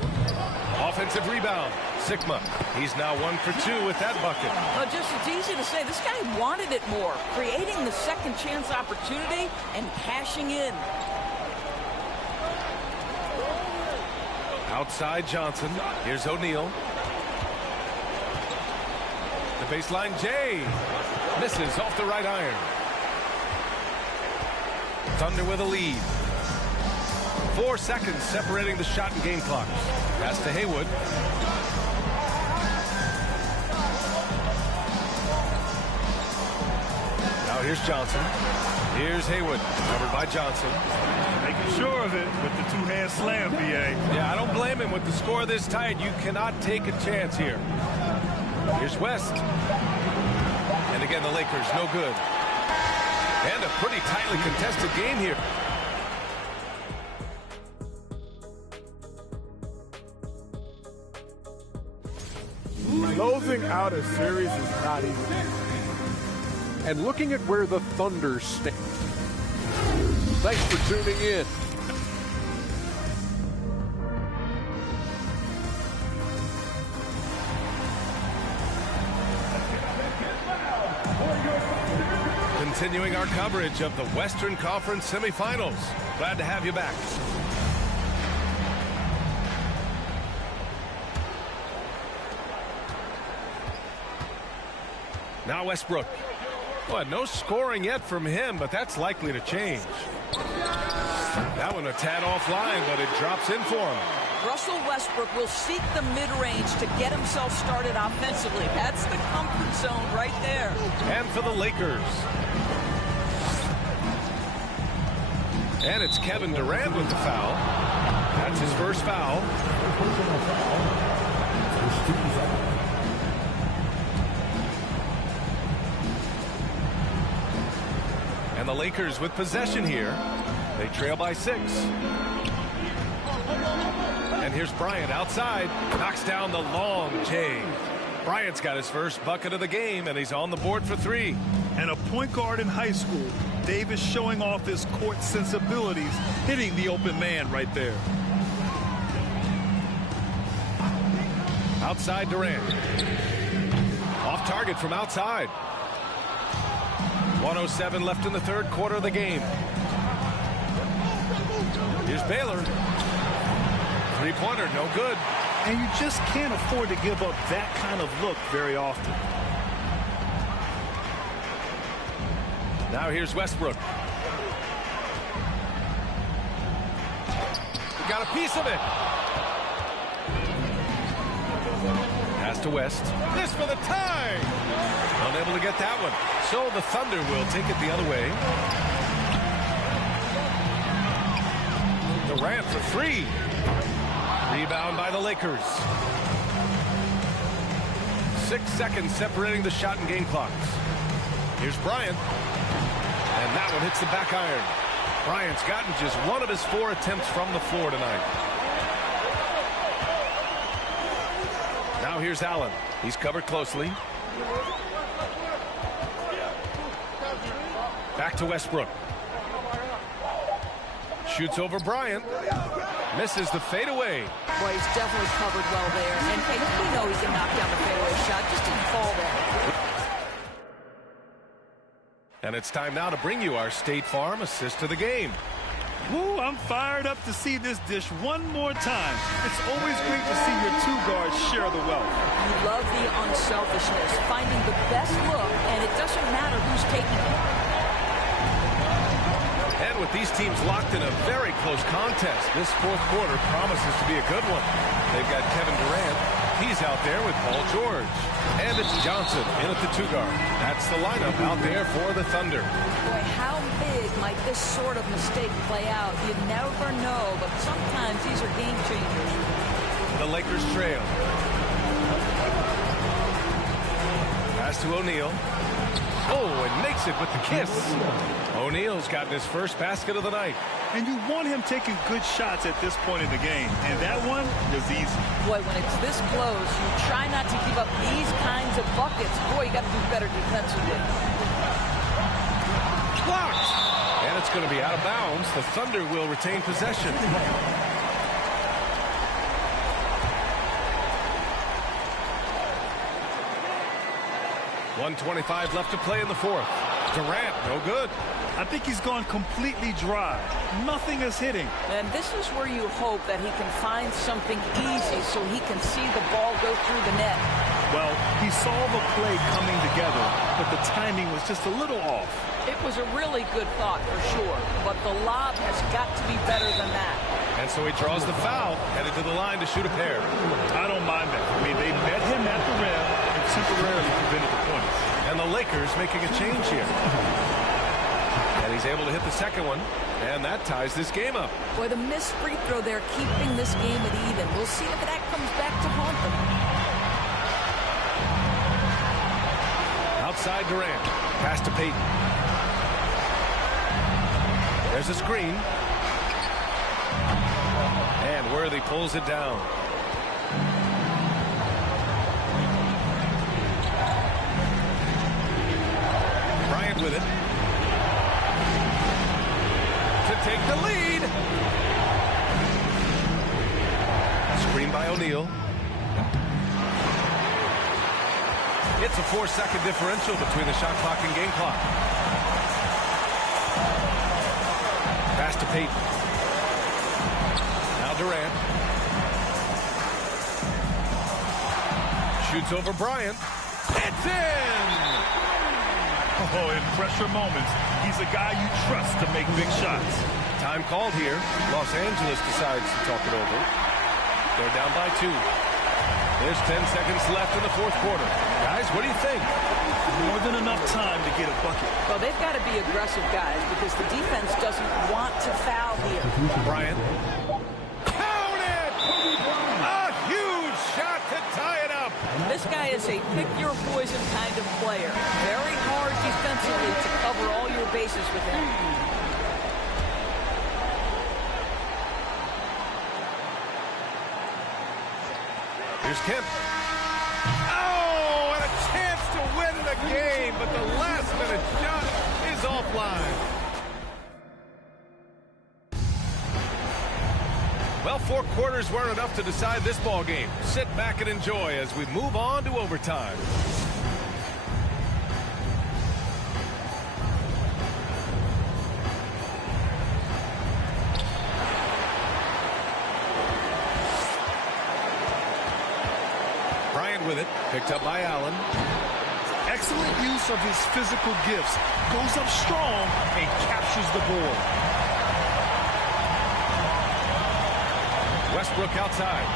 Offensive rebound. Sigma. He's now 1 for 2 with that bucket. Well, just it's easy to say this guy wanted it more. Creating the second chance opportunity and cashing in. Outside Johnson. Here's O'Neal. The baseline, Jay. Misses off the right iron. Thunder with a lead. 4 seconds separating the shot and game clock. Pass to Haywood. Now here's Johnson. Here's Haywood, covered by Johnson. Making sure of it with the two-hand slam, BA. Yeah, I don't blame him. With the score this tight, you cannot take a chance here. Here's West. And again, the Lakers, no good. And a pretty tightly contested game here. Closing out a series is not easy. And looking at where the Thunder stand. Thanks for tuning in. Continuing our coverage of the Western Conference semifinals. Glad to have you back. Now Westbrook. Well, no scoring yet from him, but that's likely to change. That one a tad offline, but it drops in for him. Russell Westbrook will seek the mid-range to get himself started offensively. That's the comfort zone right there. And for the Lakers. And it's Kevin Durant with the foul. That's his first foul. And the Lakers with possession here. They trail by 6. And here's Bryant outside. Knocks down the long J. Bryant's got his first bucket of the game, and he's on the board for 3. And a point guard in high school, Davis showing off his court sensibilities, hitting the open man right there. Outside Durant. Off target from outside. 1:07 left in the third quarter of the game. Here's Baylor. Three-pointer, no good. And you just can't afford to give up that kind of look very often. Now here's Westbrook. Got a piece of it. Pass to West. This for the tie. Unable to get that one. So the Thunder will take it the other way. Durant for 3. Rebound by the Lakers. 6 seconds separating the shot and game clocks. Here's Bryant. And that one hits the back iron. Bryant's gotten just 1 of his 4 attempts from the floor tonight. Now here's Allen. He's covered closely. Back to Westbrook. Shoots over Bryant. Misses the fadeaway. Boy, he's definitely covered well there. And we know he can knock down the fadeaway shot. Just didn't fall there. And it's time now to bring you our State Farm assist to the game. Woo, I'm fired up to see this dish one more time. It's always great to see your two guards share the wealth. You love the unselfishness, finding the best look, and it doesn't matter who's taking it. And with these teams locked in a very close contest, this fourth quarter promises to be a good one. They've got Kevin Durant. He's out there with Paul George. And it's Johnson in at the 2-guard. That's the lineup out there for the Thunder. Boy, how big might this sort of mistake play out? You never know, but sometimes these are game changers. The Lakers trail. Pass to O'Neal. Oh, and makes it with the kiss. O'Neal's gotten his first basket of the night. And you want him taking good shots at this point in the game. And that one was easy. Boy, when it's this close, you try not to give up these kinds of buckets. Boy, you got to do better defensively. Blocked. And it's going to be out of bounds. The Thunder will retain possession. 1:25 left to play in the fourth. Durant, no good. I think he's gone completely dry. Nothing is hitting. And this is where you hope that he can find something easy so he can see the ball go through the net. Well, he saw the play coming together, but the timing was just a little off. It was a really good thought for sure, but the lob has got to be better than that. And so he draws the foul, headed to the line to shoot a pair. I don't mind that. I mean, they met him at the rim and temporarily prevented the points. And the Lakers making a change here. And he's able to hit the second one, and that ties this game up. Boy, the missed free throw there, keeping this game at even. We'll see if that comes back to haunt them. Outside Durant. Pass to Payton. There's a screen. And Worthy pulls it down. Bryant with it. To take the lead. Screen by O'Neal. It's a 4-second differential between the shot clock and game clock. Pass to Payton. Now Durant. Shoots over Bryant. It's in! Oh, in pressure moments, he's a guy you trust to make big shots. Time called here. Los Angeles decides to talk it over. They're down by 2. There's 10 seconds left in the fourth quarter. Guys, what do you think? More than enough time to get a bucket. Well, they've got to be aggressive, guys, because the defense doesn't want to foul here. Bryant. Count it! A huge shot to tie it up. This guy is a pick-your-poison kind of player. Very hard defensively to cover all your bases with him. Here's Kemp. Oh, and a chance to win the game, but the last-minute shot is offline. Well, 4 quarters weren't enough to decide this ball game. Sit back and enjoy as we move on to overtime. With it, picked up by Allen. Excellent use of his physical gifts. Goes up strong and captures the board. Westbrook outside.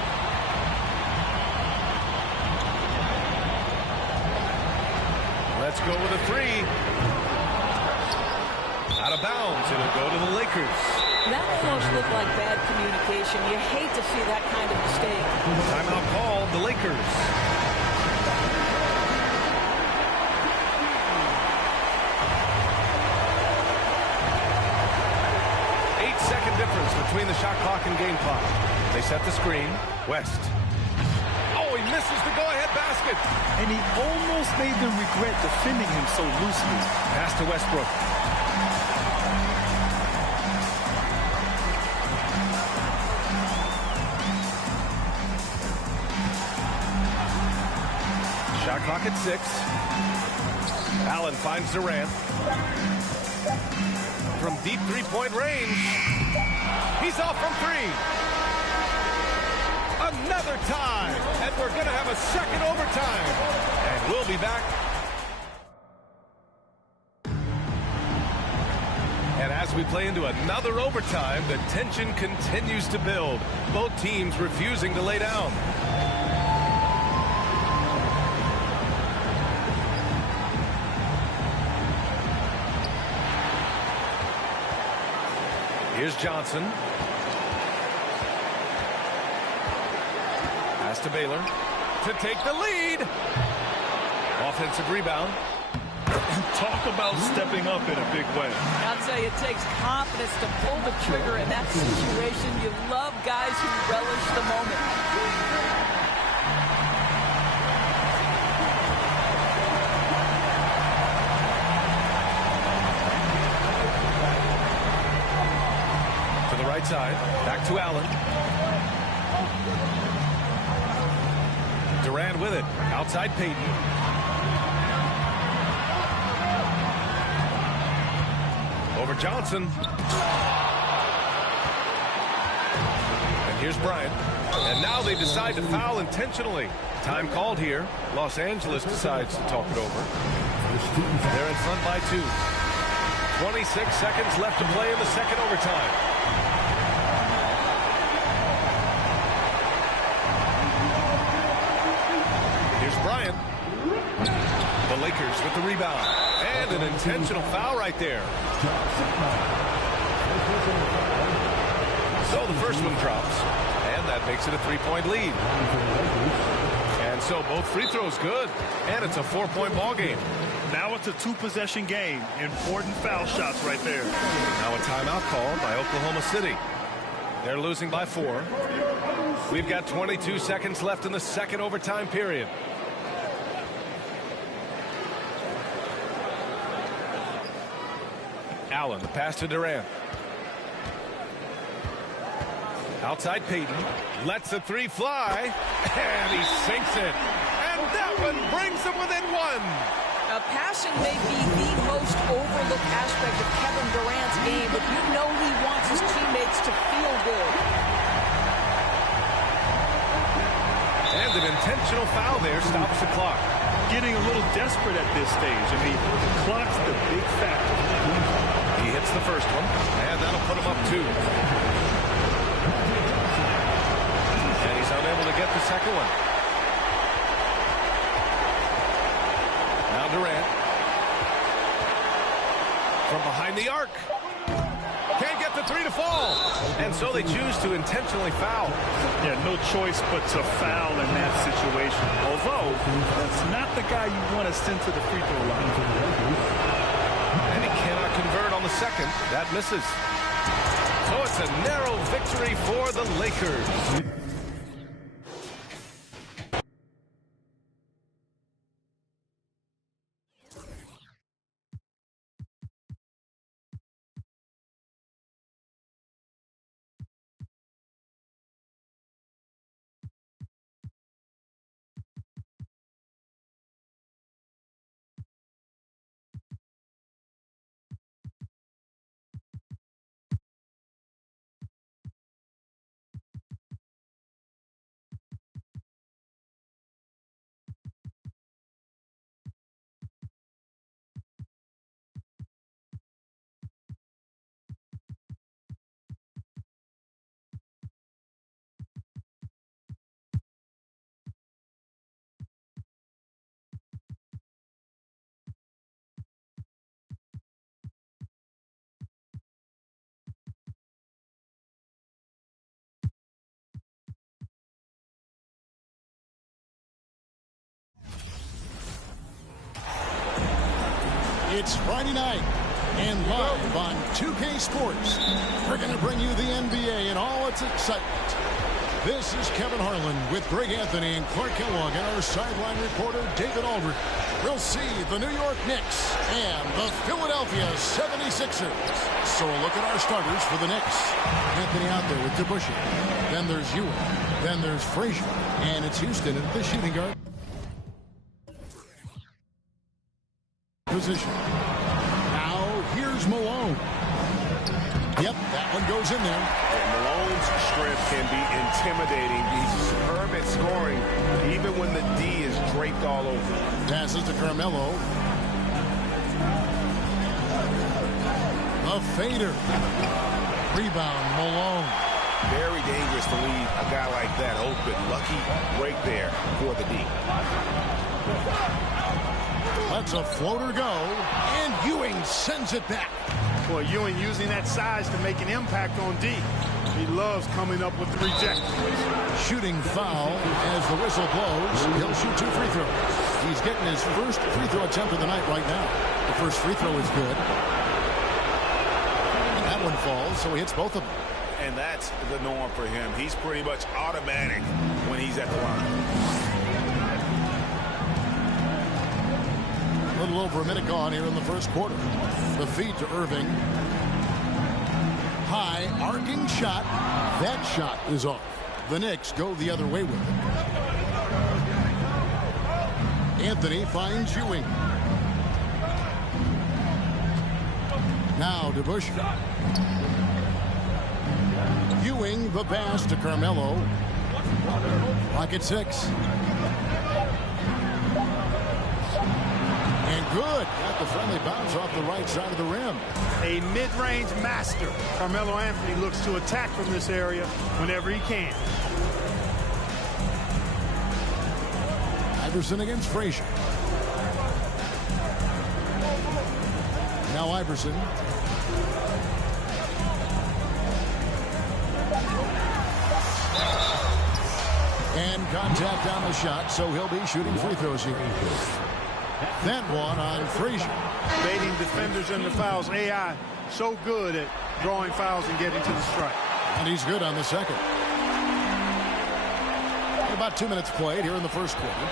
Let's go with a 3. Out of bounds. It'll go to the Lakers. That almost looked like bad communication. You hate to see that kind of mistake. Timeout called, the Lakers. Difference between the shot clock and game clock. They set the screen. West. Oh, he misses the go-ahead basket. And he almost made them regret defending him so loosely. Pass to Westbrook. Shot clock at 6. Allen finds Durant. From deep three-point range. He's off from 3. Another tie. And we're going to have a second overtime. And we'll be back. And as we play into another overtime, the tension continues to build. Both teams refusing to lay down. Here's Johnson. Pass to Baylor to take the lead. Offensive rebound. Talk about stepping up in a big way. I'll tell you, it takes confidence to pull the trigger in that situation. You love guys who relish the moment. To the right side. Back to Allen. Durant with it. Outside Payton. Over Johnson. And here's Bryant. And now they decide to foul intentionally. Time called here. Los Angeles decides to talk it over. They're in front by 2. 26 seconds left to play in the second overtime. Here's Bryant. The Lakers with the rebound. And an intentional foul right there. So the first one drops. And that makes it a 3-point lead. And so both free throws good. And it's a 4-point ball game. Now it's a 2-possession game. Important foul shots right there. Now a timeout called by Oklahoma City. They're losing by 4. We've got 22 seconds left in the second overtime period. Allen, the pass to Durant. Outside Payton. Lets the 3 fly. And he sinks it. And that one brings them within 1. Now, passing may be the most overlooked aspect of Kevin Durant's game, but you know he wants his teammates to feel good. And an intentional foul there stops the clock. Getting a little desperate at this stage. I mean, the clock's the big factor. He hits the first one, and that'll put him up 2. And he's unable to get the second one. Now Durant. From behind the arc. Can't get the 3 to fall. And so they choose to intentionally foul. Yeah, no choice but to foul in that situation. Although, that's not the guy you want to send to the free throw line. And he cannot convert on the second. That misses. So it's a narrow victory for the Lakers. It's Friday night, and live on 2K Sports, we're going to bring you the NBA and all its excitement. This is Kevin Harlan with Greg Anthony and Clark Kellogg and our sideline reporter, David Aldridge. We'll see the New York Knicks and the Philadelphia 76ers. So a look at our starters for the Knicks. Anthony out there with DeBusschere. Then there's Ewing. Then there's Frazier. And it's Houston at the shooting guard. position. Now here's Malone. Yep, that one goes in there. Yeah, Malone's strength can be intimidating. He's superb at scoring, even when the D is draped all over. Passes to Carmelo. A fader. Rebound, Malone. Very dangerous to leave a guy like that open. Lucky break there for the D. Lets a floater go, and Ewing sends it back. Boy, Ewing using that size to make an impact on D. He loves coming up with the reject. Shooting foul as the whistle blows. He'll shoot 2 free throws. He's getting his first free throw attempt of the night right now. The first free throw is good. And that one falls, so he hits both of them. And that's the norm for him. He's pretty much automatic when he's at the line. A little over a minute gone here in the first quarter. The feed to Irving. High, arcing shot. That shot is off. The Knicks go the other way with it. Anthony finds Ewing. Now DeBusch. Ewing the pass to Carmelo. Clock at 6. And good. Got the friendly bounce off the right side of the rim. A mid-range master. Carmelo Anthony looks to attack from this area whenever he can. Iverson against Frazier. Now Iverson. And contact on the shot, so he'll be shooting free throws here. That one on Frazier. Baiting defenders into fouls. AI so good at drawing fouls and getting to the strike. And he's good on the second. About 2 minutes played here in the first quarter.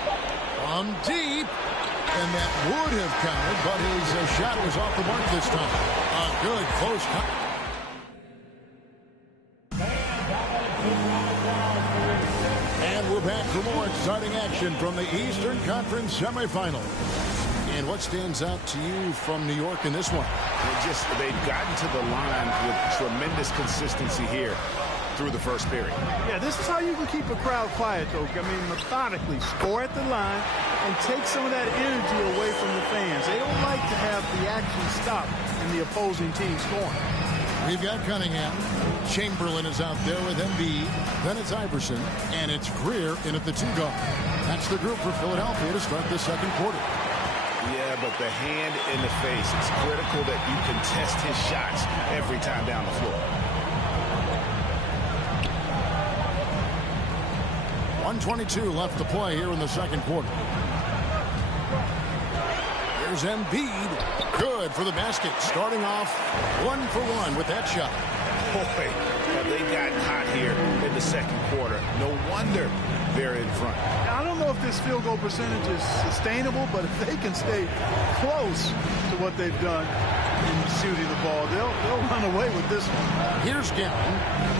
From deep. And that would have counted, but his shot was off the mark this time. A good close cut. And we're back for more exciting action from the Eastern Conference semifinal. And what stands out to you from New York in this one? They've gotten to the line with tremendous consistency here through the first period. Yeah, this is how you can keep a crowd quiet, though. I mean, methodically score at the line and take some of that energy away from the fans. They don't like to have the action stop and the opposing team scoring. We've got Cunningham. Chamberlain is out there with Embiid. Then it's Iverson. And it's Greer in at the 2 guard. That's the group for Philadelphia to start the second quarter. Yeah, but the hand in the face. It's critical that you contest his shots every time down the floor. 1:22 left to play here in the second quarter. Here's Embiid. Good for the basket. Starting off 1 for 1 with that shot. Boy, have they gotten hot here in the second quarter. No wonder they're in front. I don't know if this field goal percentage is sustainable, but if they can stay close to what they've done in shooting the ball, they'll run away with this one. Here's Gavin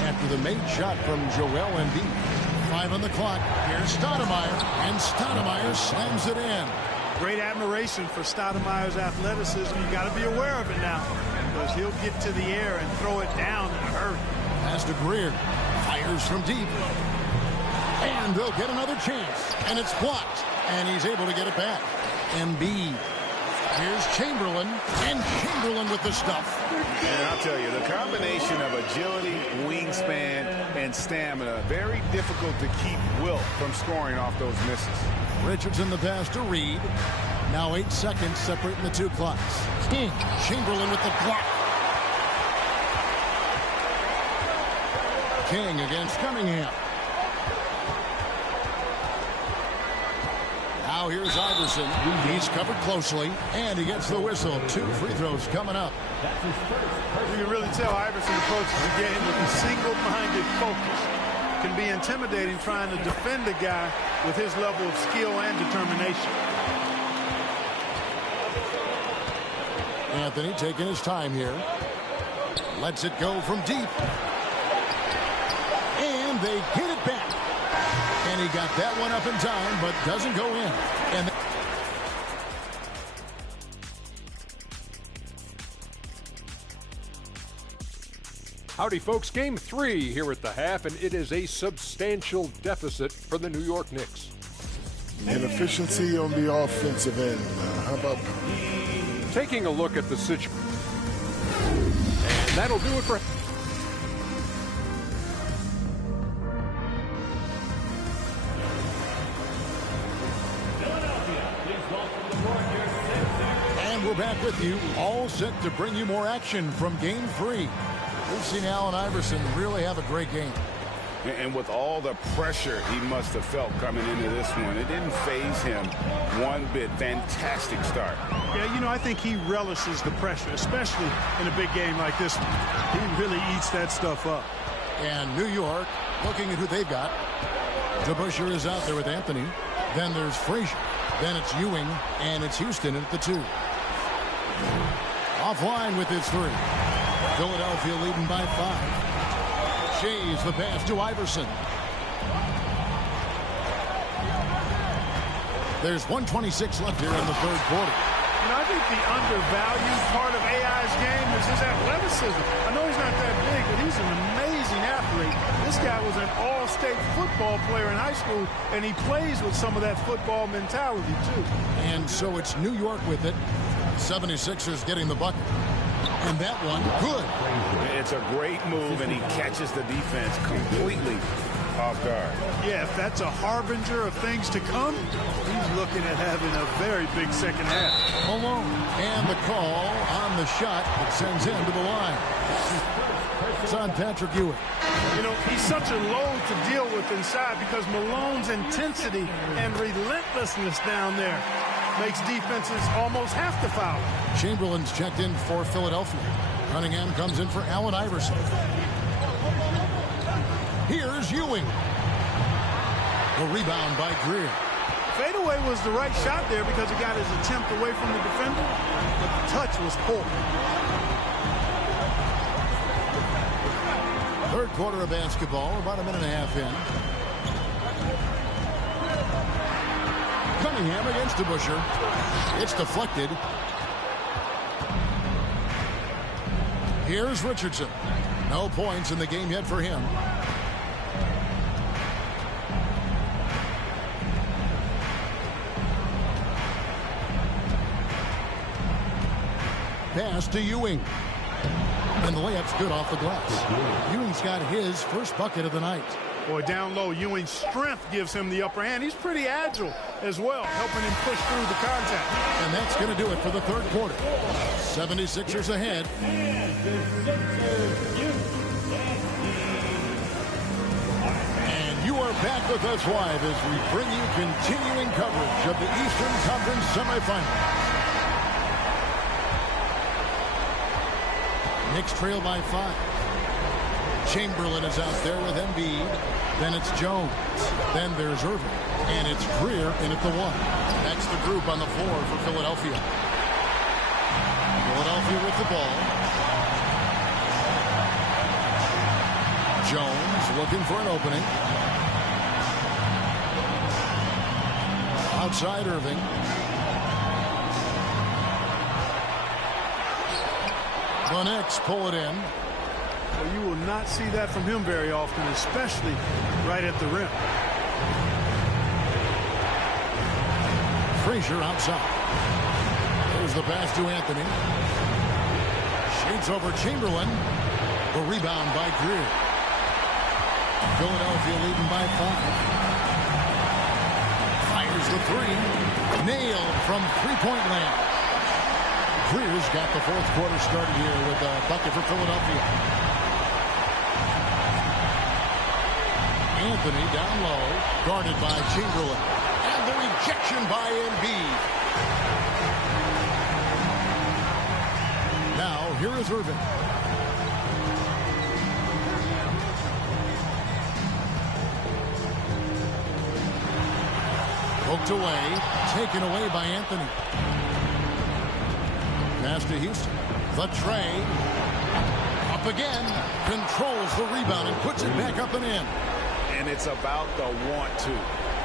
after the made shot from Joel Embiid. 5 on the clock. Here's Stoudemire, and Stoudemire slams it in. Great admiration for Stoudemire's athleticism. You got to be aware of it now, because he'll get to the air and throw it down in a hurry. Pass to Greer. Fires from deep. And they'll get another chance. And it's blocked. And he's able to get it back. Embiid. Here's Chamberlain. And Chamberlain with the stuff. And I'll tell you, the combination of agility, wingspan, and stamina, very difficult to keep Wilt from scoring off those misses. Richardson the pass to Reed. Now 8 seconds separating the 2 clocks. King. Chamberlain with the block. King against Cunningham. Now here's Iverson. He's covered closely, and he gets the whistle. 2 free throws coming up. You can really tell Iverson approaches the game with a single-minded focus. Can be intimidating trying to defend a guy with his level of skill and determination. Anthony taking his time here. Lets it go from deep. And they get it back. And he got that one up in time, but doesn't go in. And Howdy, folks. Game 3 here at the half, and it is a substantial deficit for the New York Knicks. Inefficiency on the offensive end. How about taking a look at the situation? And that'll do it for... And we're back with you, all set to bring you more action from Game 3. We've seen Allen Iverson really have a great game. And with all the pressure he must have felt coming into this one, it didn't faze him one bit. Fantastic start. Yeah, you know, I think he relishes the pressure, especially in a big game like this one. He really eats that stuff up. And New York, looking at who they've got. DeBusschere is out there with Anthony. Then there's Frazier. Then it's Ewing, and it's Houston at the 2. Offline with his 3. Philadelphia leading by 5. Shays the pass to Iverson. There's 1:26 left here in the third quarter. You know, I think the undervalued part of AI's game is his athleticism. I know he's not that big, but he's an amazing athlete. This guy was an all-state football player in high school, and he plays with some of that football mentality, too. And so it's New York with it. 76ers getting the bucket. And that one, good. It's a great move, and he catches the defense completely off guard. Yeah, if that's a harbinger of things to come, he's looking at having a very big second half. Malone, and the call on the shot that sends him to the line. It's on Patrick Ewing. You know, he's such a load to deal with inside because Malone's intensity and relentlessness down there makes defenses almost have to foul. Chamberlain's checked in for Philadelphia. Cunningham comes in for Allen Iverson. Here's Ewing. The rebound by Greer. Fadeaway was the right shot there because he got his attempt away from the defender, but the touch was poor. Third quarter of basketball, about a minute and a half in. Cunningham against DeBusschere. It's deflected. Here's Richardson. No points in the game yet for him. Pass to Ewing. And the layup's good off the glass. Ewing's got his first bucket of the night. Boy, down low, Ewing's strength gives him the upper hand. He's pretty agile as well, helping him push through the contact. And that's going to do it for the third quarter. 76ers ahead. And you are back with us live as we bring you continuing coverage of the Eastern Conference semifinals. Knicks trail by 5. Chamberlain is out there with Embiid. Then it's Jones. Then there's Irving. And it's Greer in at the 1. That's the group on the floor for Philadelphia. Philadelphia with the ball. Jones looking for an opening. Outside Irving. The Knicks pull it in. Well, you will not see that from him very often, especially right at the rim. Frazier outside. There's the pass to Anthony. Shades over Chamberlain. The rebound by Greer. Philadelphia leading by 5. Fires the 3. Nailed from three-point land. Greer's got the fourth quarter started here with a bucket for Philadelphia. Anthony down low, guarded by Chamberlain. And the rejection by Embiid. Now, here is Irving. Poked away, taken away by Anthony. Pass to Houston. The tray. Up again. Controls the rebound and puts it back up and in. And it's about the want to.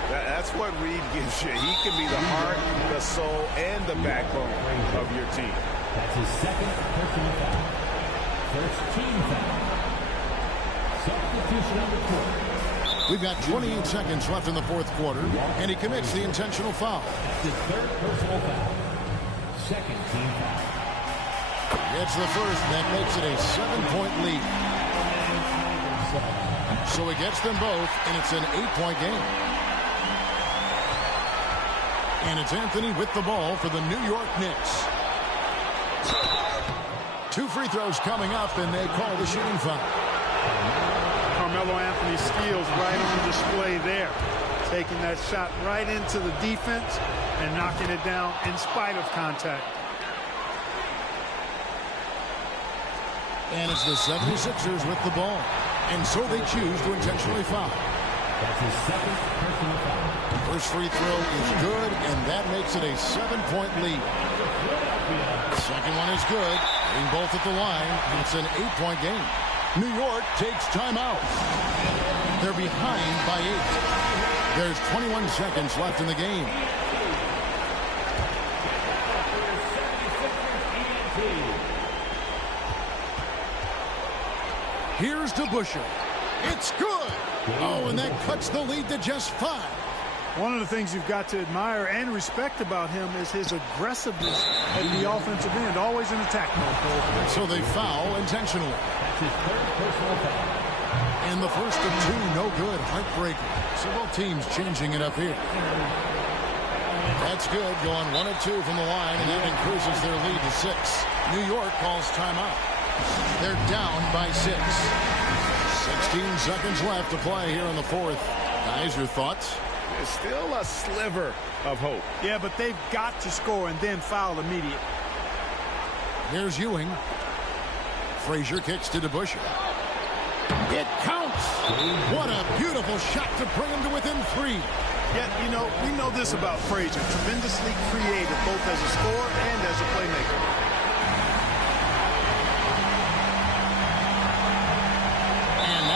That's what Reed gives you. He can be the heart, the soul, and the backbone of your team. That's his second personal foul. First team foul. We've got 28 seconds left in the fourth quarter, and he commits the intentional foul. That's his third personal foul. Second team foul. It's the first. That makes it a 7-point lead. So he gets them both, and it's an 8-point game. And it's Anthony with the ball for the New York Knicks. 2 free throws coming up, and they call the shooting foul. Carmelo Anthony's skills right on display there. Taking that shot right into the defense and knocking it down in spite of contact. And it's the 76ers with the ball. And so they choose to intentionally foul. That's his second personal foul. First free throw is good, and that makes it a 7-point lead. Second one is good. Getting both at the line, and it's an 8-point game. New York takes timeout. They're behind by 8. There's 21 seconds left in the game. Here's DeBusschere. It's good. Oh, and that cuts the lead to just 5. One of the things you've got to admire and respect about him is his aggressiveness at the offensive end, always in attack mode. So they foul intentionally. That's his third personal foul. And the first of 2, no good. Heartbreaker. So both teams changing it up here. That's good. Going 1 of 2 from the line, and that increases their lead to 6. New York calls timeout. They're down by 6. 16 seconds left to play here in the fourth. Guys, your thoughts? There's still a sliver of hope. Yeah, but they've got to score and then foul immediately. Here's Ewing. Frazier kicks to DeBusschere. It counts. What a beautiful shot to bring him to within 3. Yeah, you know, we know this about Frazier. Tremendously creative, both as a scorer and as a playmaker.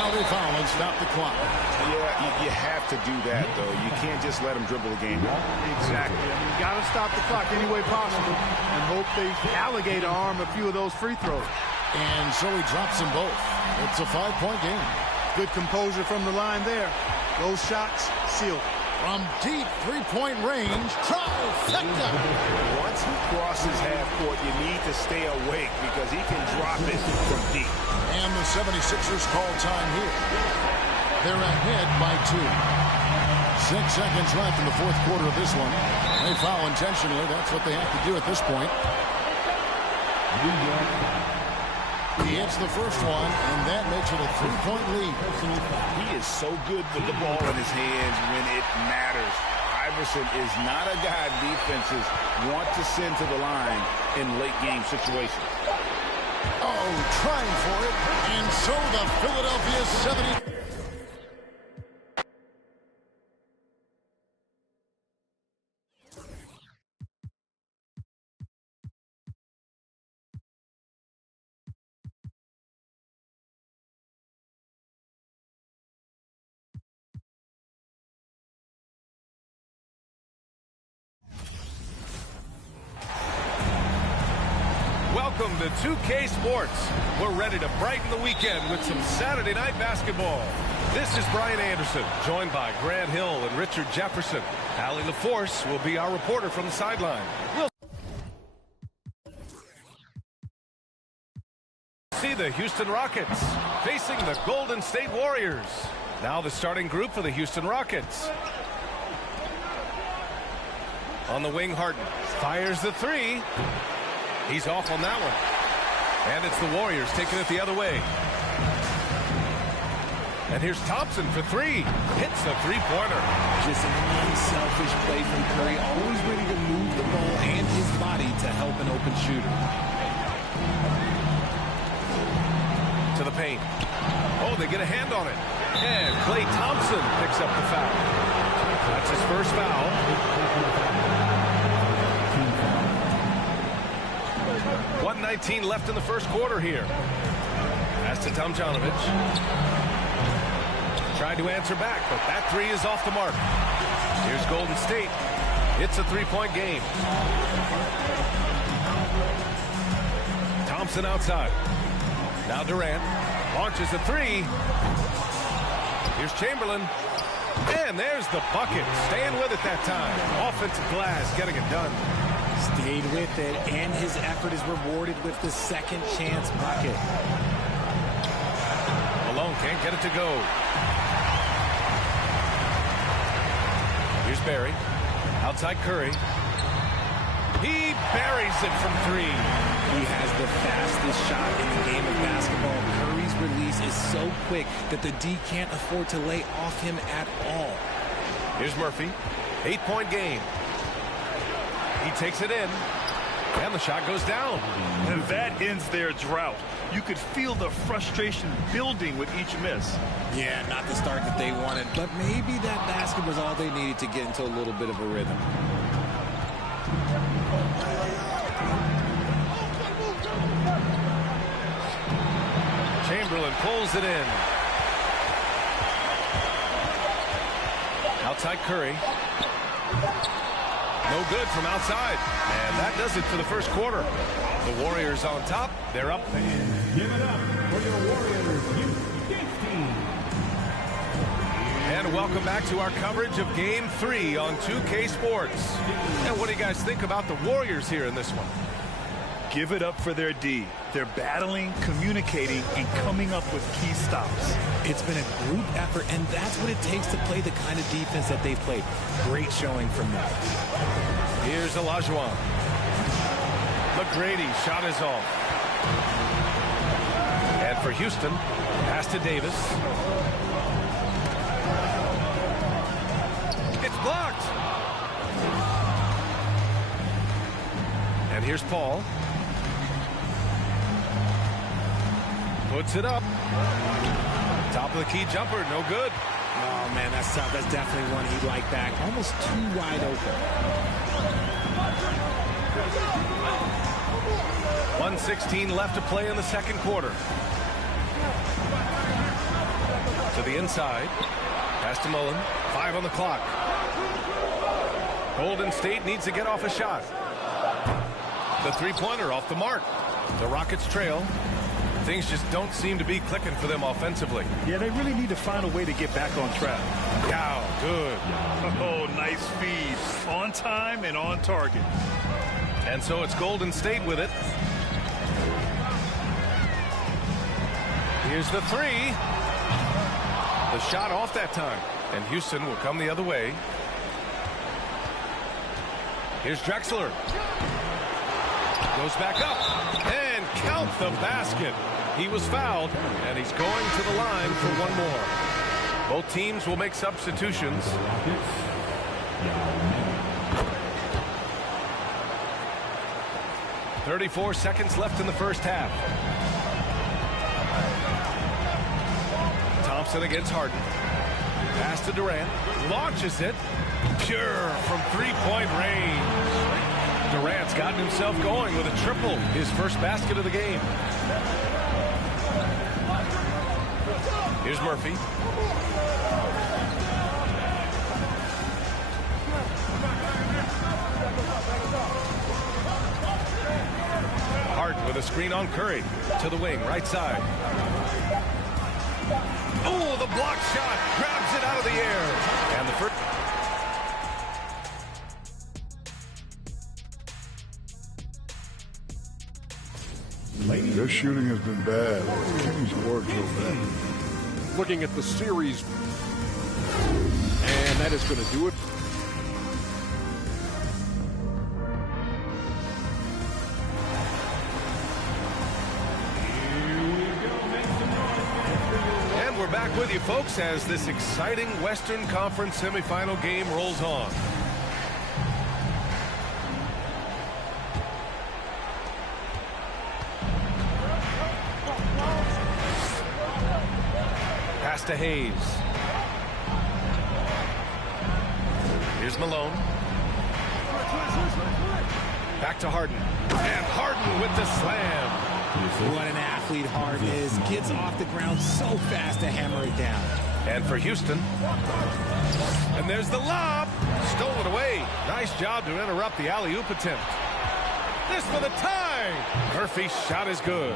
They foul and stop the clock. Yeah, you have to do that, though. You can't just let them dribble the game. Exactly. I mean, you got to stop the clock any way possible and hope they alligator arm a few of those free throws. And so he drops them both. It's a 5-point game. Good composure from the line there. Those shots sealed. From deep 3-point range, trifecta. Once he crosses half court, you need to stay awake because he can drop it from deep. And the 76ers call time here. They're ahead by 2. 6 seconds left in the fourth quarter of this one. They foul intentionally. That's what they have to do at this point. He hits the first one, and that makes it a 3-point lead. He is so good with the ball in his hands when it matters. Iverson is not a guy defenses want to send to the line in late game situations. Oh, trying for it. And so the Philadelphia 70. Welcome to 2K Sports. We're ready to brighten the weekend with some Saturday night basketball. This is Brian Anderson, joined by Grant Hill and Richard Jefferson. Allie LaForce will be our reporter from the sideline. We'll see the Houston Rockets facing the Golden State Warriors. Now the starting group for the Houston Rockets. On the wing, Harden fires the 3. He's off on that one. And it's the Warriors taking it the other way. And here's Thompson for 3. Hits the 3-pointer. Just an unselfish play from Curry. Always ready to move the ball and his body to help an open shooter. To the paint. Oh, they get a hand on it. And Klay Thompson picks up the foul. That's his first foul. 1:19 left in the first quarter here. Pass to Tomjanovich. Tried to answer back, but that 3 is off the mark. Here's Golden State. It's a 3-point game. Thompson outside. Now Durant. Launches a three. Here's Chamberlain. And there's the bucket. Staying with it that time. Offensive glass getting it done. Stayed with it, and his effort is rewarded with the second chance bucket. Malone can't get it to go. Here's Barry. Outside Curry. He buries it from three. He has the fastest shot in the game of basketball. Curry's release is so quick that the D can't afford to lay off him at all. Here's Murphy. 8-point game. He takes it in. And the shot goes down. And that ends their drought. You could feel the frustration building with each miss. Yeah, not the start that they wanted, but maybe that basket was all they needed to get into a little bit of a rhythm. Chamberlain pulls it in. Outside Curry. No good from outside. And that does it for the first quarter. The Warriors on top. They're up. Give it up for your Warriors Youth team. And welcome back to our coverage of Game 3 on 2K Sports. And what do you guys think about the Warriors here in this one? Give it up for their D. They're battling, communicating, and coming up with key stops. It's been a group effort, and that's what it takes to play the kind of defense that they've played. Great showing from them. Here's Olajuwon. McGrady, shot is off. And for Houston, pass to Davis. It's blocked. And here's Paul. Puts it up. Top of the key jumper, no good. Oh, man, that's tough. That's definitely one he'd like back. Almost too wide open. 1:16 left to play in the second quarter. To the inside. Pass to Mullen. 5 on the clock. Golden State needs to get off a shot. The three-pointer off the mark. The Rockets trail. Things just don't seem to be clicking for them offensively. Yeah, they really need to find a way to get back on track. Wow, good. Oh, nice feed. On time and on target. And so it's Golden State with it. Here's the three. The shot off that time. And Houston will come the other way. Here's Drexler. Goes back up. And count the basket. He was fouled, and he's going to the line for one more. Both teams will make substitutions. 34 seconds left in the first half. Thompson against Harden. Pass to Durant. Launches it. Pure from three-point range. Durant's gotten himself going with a triple. His first basket of the game. Here's Murphy. Harden with a screen on Curry. To the wing, right side. Oh, the block shot. Grabs it out of the air. And the first... Their shooting has been bad. Kings wardrobe bad. Looking at the series, and that is going to do it. And we're back with you, folks, as this exciting Western Conference semifinal game rolls on. To Hayes. Here's Malone. Back to Harden. And Harden with the slam. What an athlete Harden is. Gets off the ground so fast to hammer it down. And for Houston. And there's the lob. Stolen away. Nice job to interrupt the alley-oop attempt. This for the tie. away. Murphy's shot is good.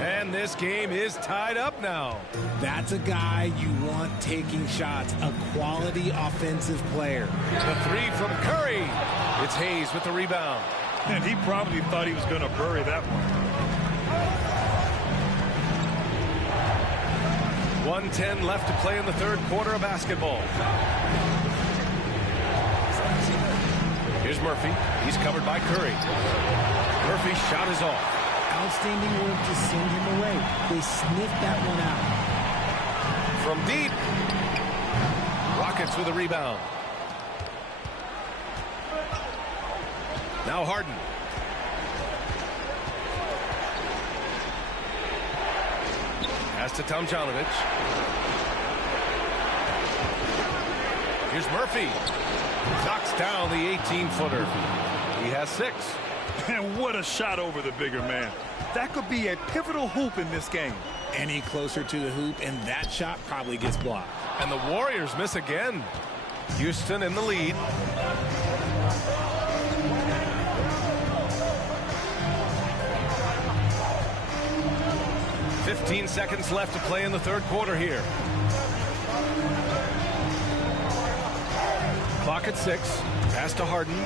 And this game is tied up now. That's a guy you want taking shots, a quality offensive player. The three from Curry. It's Hayes with the rebound. And he probably thought he was going to bury that one. 1:10 left to play in the third quarter of basketball. Here's Murphy. He's covered by Curry. Murphy's shot is off. Outstanding work to send him away. They sniffed that one out. From deep. Rockets with a rebound. Now Harden. Pass to Tomjanovich. Here's Murphy. Knocks down the 18-footer. He has 6. And what a shot over the bigger man. That could be a pivotal hoop in this game. Any closer to the hoop, and that shot probably gets blocked. And the Warriors miss again. Houston in the lead. "15 seconds left to play in the third quarter here. Clock at 6. Pass to Harden.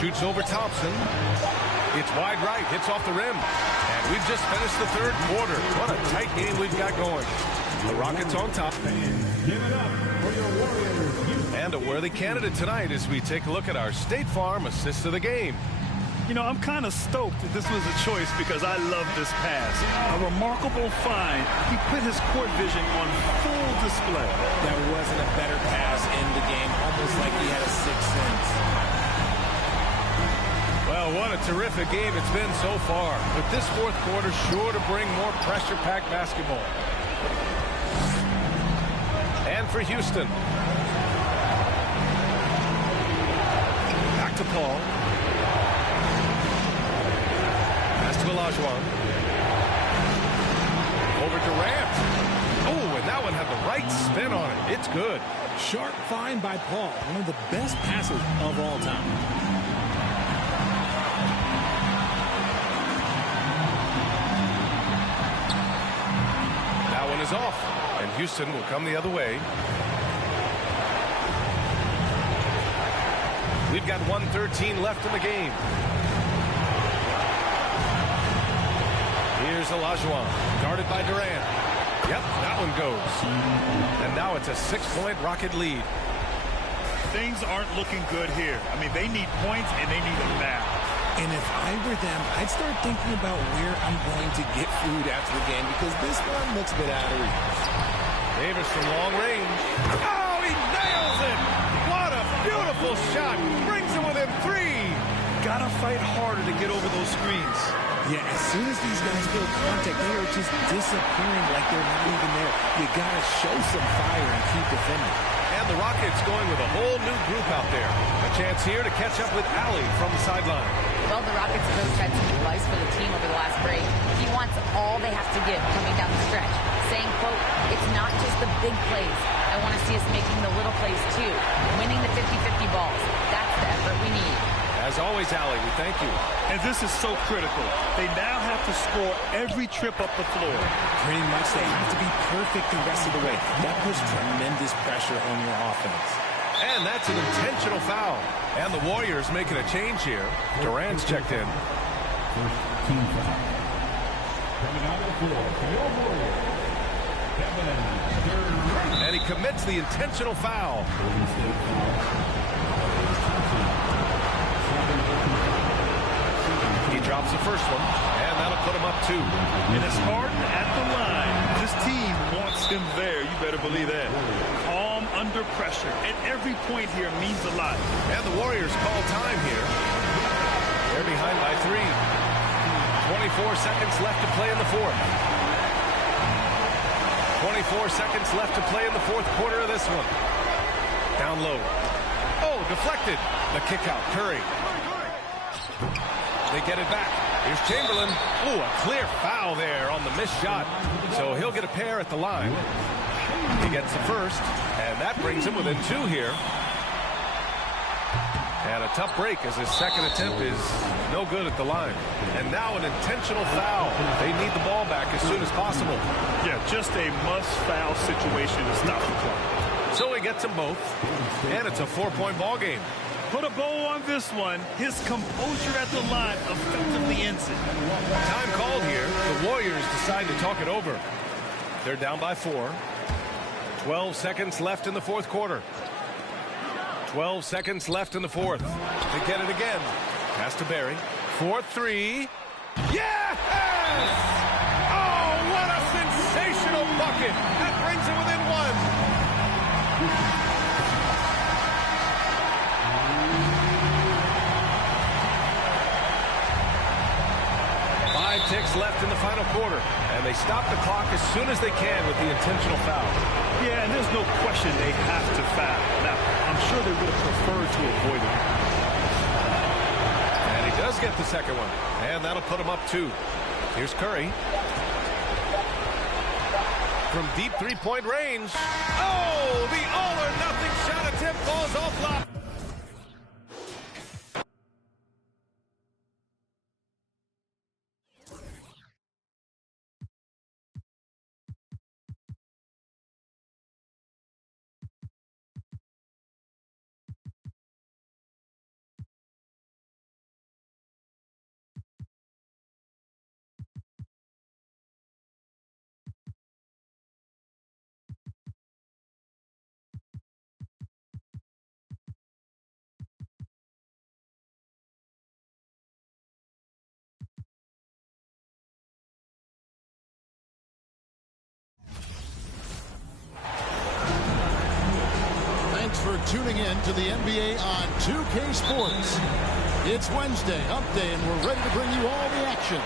Shoots over Thompson. It's wide right. Hits off the rim. And we've just finished the third quarter. What a tight game we've got going. The Rockets on top. And a worthy candidate tonight as we take a look at our State Farm assist of the game. You know, I'm kind of stoked that this was a choice because I love this pass. A remarkable find. He put his court vision on full display. That wasn't a better pass in the game, almost like he had a sixth sense. Well, what a terrific game it's been so far. But this fourth quarter sure to bring more pressure-packed basketball. And for Houston. Back to Paul. To Olajuwon. Over Durant. Oh, and that one had the right spin on it. It's good. Sharp find by Paul. One of the best passers of all time. That one is off. And Houston will come the other way. We've got 1:13 left in the game. Here's Olajuwon, guarded by Durant. Yep, that one goes. And now it's a 6-point Rocket lead. Things aren't looking good here. I mean, they need points, and they need them now. And if I were them, I'd start thinking about where I'm going to get food after the game because this one looks a bit out of reach. Davis from long range. Oh, he nails it! What a beautiful shot! Brings him within 3! Gotta fight harder to get over those screens. Yeah, as soon as these guys feel contact, they are just disappearing like they're not even there. You gotta show some fire and keep defending. And the Rockets going with a whole new group out there. A chance here to catch up with Allie from the sideline. Well, the Rockets coach had some advice for the team over the last break. He wants all they have to give coming down the stretch, saying, quote, "It's not just the big plays. I want to see us making the little plays too. Winning the 50-50 balls. That's the effort we need." As always, Allie, we thank you. And this is so critical. They now have to score every trip up the floor. Pretty much they have to be perfect the rest of the way. That puts tremendous pressure on your offense. And that's an intentional foul. And the Warriors making a change here. Durant's checked in. Team foul. Coming out of the floor, your Warrior, Kevin Durant. And he commits the intentional foul. He drops the first one, and that'll put him up 2. And it's Harden at the line. This team wants him there. You better believe that. Calm under pressure. And every point here means a lot. And the Warriors call time here. They're behind by 3. 24 seconds left to play in the fourth. 24 seconds left to play in the fourth quarter of this one. Down low. Oh, deflected. The kick out. Curry. They get it back. Here's Chamberlain. Ooh, a clear foul there on the missed shot. So he'll get a pair at the line. He gets the first, and that brings him within 2 here. And a tough break as his second attempt is no good at the line. And now an intentional foul. They need the ball back as soon as possible. Yeah, just a must-foul situation to stop the clock. So he gets them both. And it's a 4-point ball game. Put a bow on this one. His composure at the line effectively ends it. Time called here. The Warriors decide to talk it over. They're down by 4. 12 seconds left in the fourth quarter. 12 seconds left in the fourth. They get it again. Pass to Barry. 4-3. Yes! Oh, what a sensational bucket. That brings him within 1. 5 ticks left in the final quarter, and they stop the clock as soon as they can with the intentional foul. Yeah, and there's no question they have to foul. Now, I'm sure they would have preferred to avoid it. And he does get the second one, and that'll put him up 2. Here's Curry. From deep three-point range. Oh, the all-or-nothing shot attempt falls off lock. For tuning in to the NBA on 2K Sports. It's Wednesday, Hump Day, and we're ready to bring you all the action.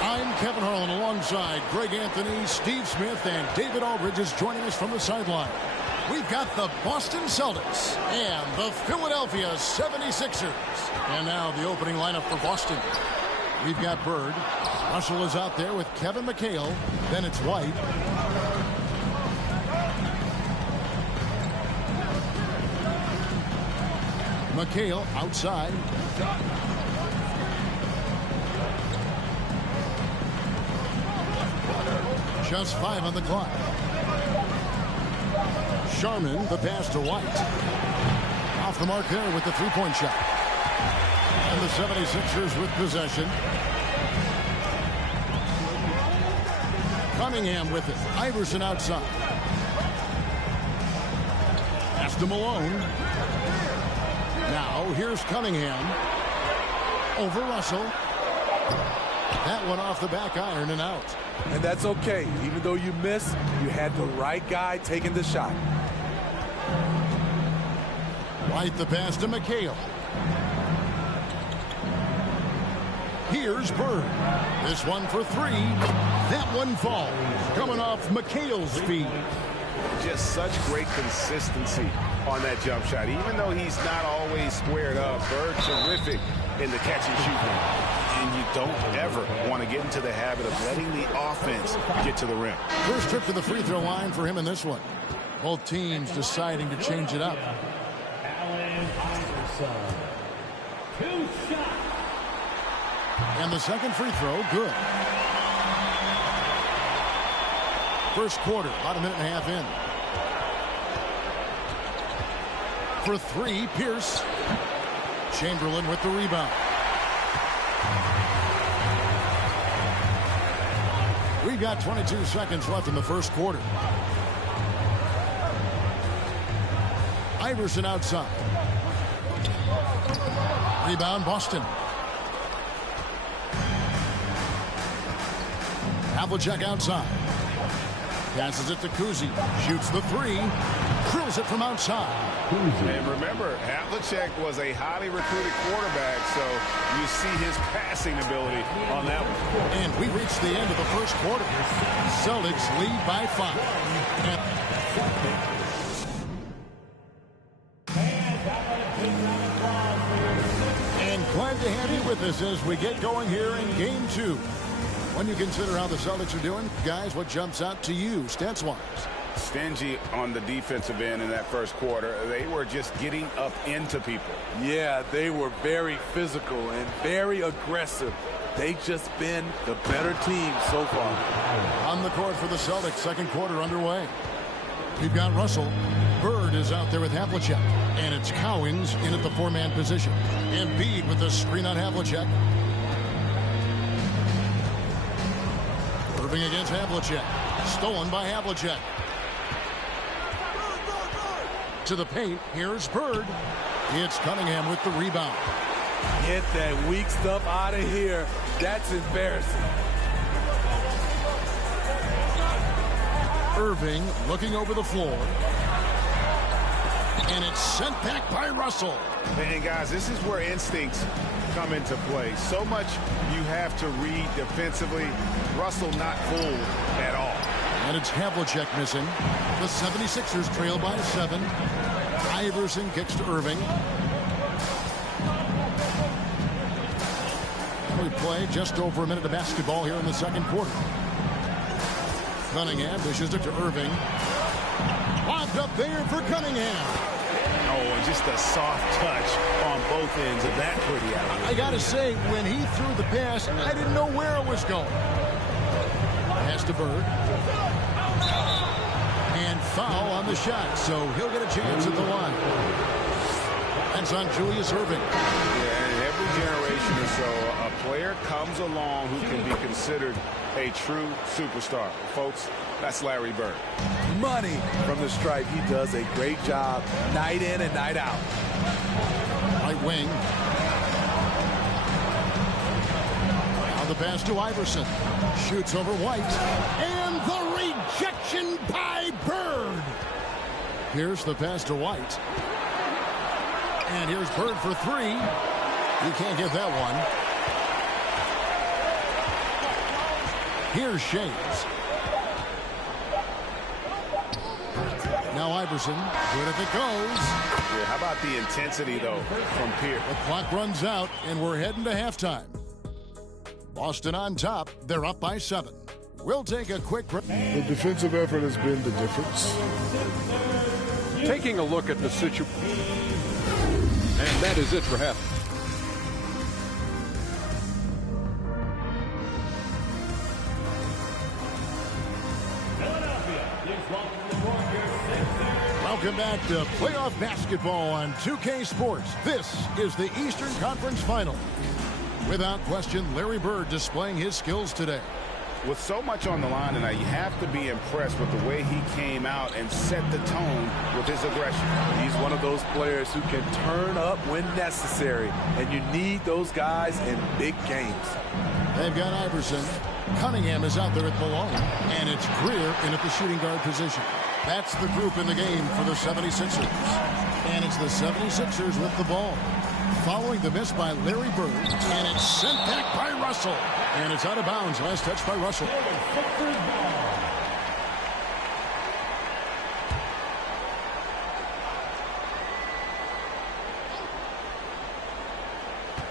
I'm Kevin Harlan alongside Greg Anthony, Steve Smith, and David Aldridge is joining us from the sideline. We've got the Boston Celtics and the Philadelphia 76ers. And now the opening lineup for Boston. We've got Bird. Russell is out there with Kevin McHale. Then it's White. McHale outside. Just 5 on the clock. Sharman, the pass to White. Off the mark there with the three-point shot. And the 76ers with possession. Cunningham with it. Iverson outside. Pass to Malone. Now here's Cunningham. Over Russell. That one off the back iron and out. And that's okay. Even though you missed, you had the right guy taking the shot. White the pass to McHale. Here's Bird. This one for 3. That one falls. Coming off McHale's feet. Just such great consistency on that jump shot. Even though he's not always squared up, Bird terrific in the catch and shoot game. And you don't ever want to get into the habit of letting the offense get to the rim. First trip to the free throw line for him in this one. Both teams deciding to change it up. And the second free throw, good. First quarter, about a minute and a half in. For 3, Pierce. Chamberlain with the rebound. We've got 22 seconds left in the first quarter. Iverson outside. Rebound, Boston. Havlicek outside. Passes it to Kuzi. Shoots the 3. Drills it from outside. And remember, Havlicek was a highly recruited quarterback, so you see his passing ability on that one. And we reached the end of the first quarter. Celtics lead by 5. And glad to have you with us as we get going here in Game 2. When you consider how the Celtics are doing, guys, what jumps out to you, stats-wise? stingy on the defensive end in that first quarter. They were just getting up into people. Yeah, they were very physical and very aggressive. They've just been the better team so far. On the court for the Celtics, second quarter underway. We've got Russell. Bird is out there with Havlicek. And it's Cowings in at the four-man position. Embiid with the screen on Havlicek. Irving against Havlicek. Stolen by Havlicek. To the paint. Here's Bird. It's Cunningham with the rebound. Get that weak stuff out of here. That's embarrassing. Irving looking over the floor. And it's sent back by Russell. And guys, this is where instincts come into play. So much you have to read defensively. Russell not fooled at all. And it's Havlicek missing. The 76ers trail by 7. Iverson kicks to Irving. We play just over a minute of basketball here in the second quarter. Cunningham dishes it to Irving. Lobbed up there for Cunningham. Oh, and just a soft touch on both ends of that pretty alley. I got to say, when he threw the pass, I didn't know where it was going. Pass to Bird. And foul on the shot, so he'll get a chance at the line. That's on Julius Irving. Yeah, and every generation or so, a player comes along who can be considered a true superstar. Folks, that's Larry Bird. Money from the stripe. He does a great job night in and night out. Right wing. Now the pass to Iverson. Shoots over White. And the rejection by Bird. Here's the pass to White. And here's Bird for 3. He can't get that one. Here's Shays. Now Iverson. Good if it goes. Yeah, how about the intensity, though, from Pierce? The clock runs out, and we're heading to halftime. Boston on top. They're up by 7. We'll take a quick break. The defensive effort has been the difference. Taking a look at the situation. And that is it for half. Welcome back to playoff basketball on 2K Sports. This is the Eastern Conference Final. Without question, Larry Bird displaying his skills today. With so much on the line tonight, you have to be impressed with the way he came out and set the tone with his aggression. He's one of those players who can turn up when necessary, and you need those guys in big games. They've got Iverson. Cunningham is out there at Malone, and it's Greer in at the shooting guard position. That's the group in the game for the 76ers. And it's the 76ers with the ball. Following the miss by Larry Bird, and it's sent back by Russell. And it's out of bounds. Last touch by Russell.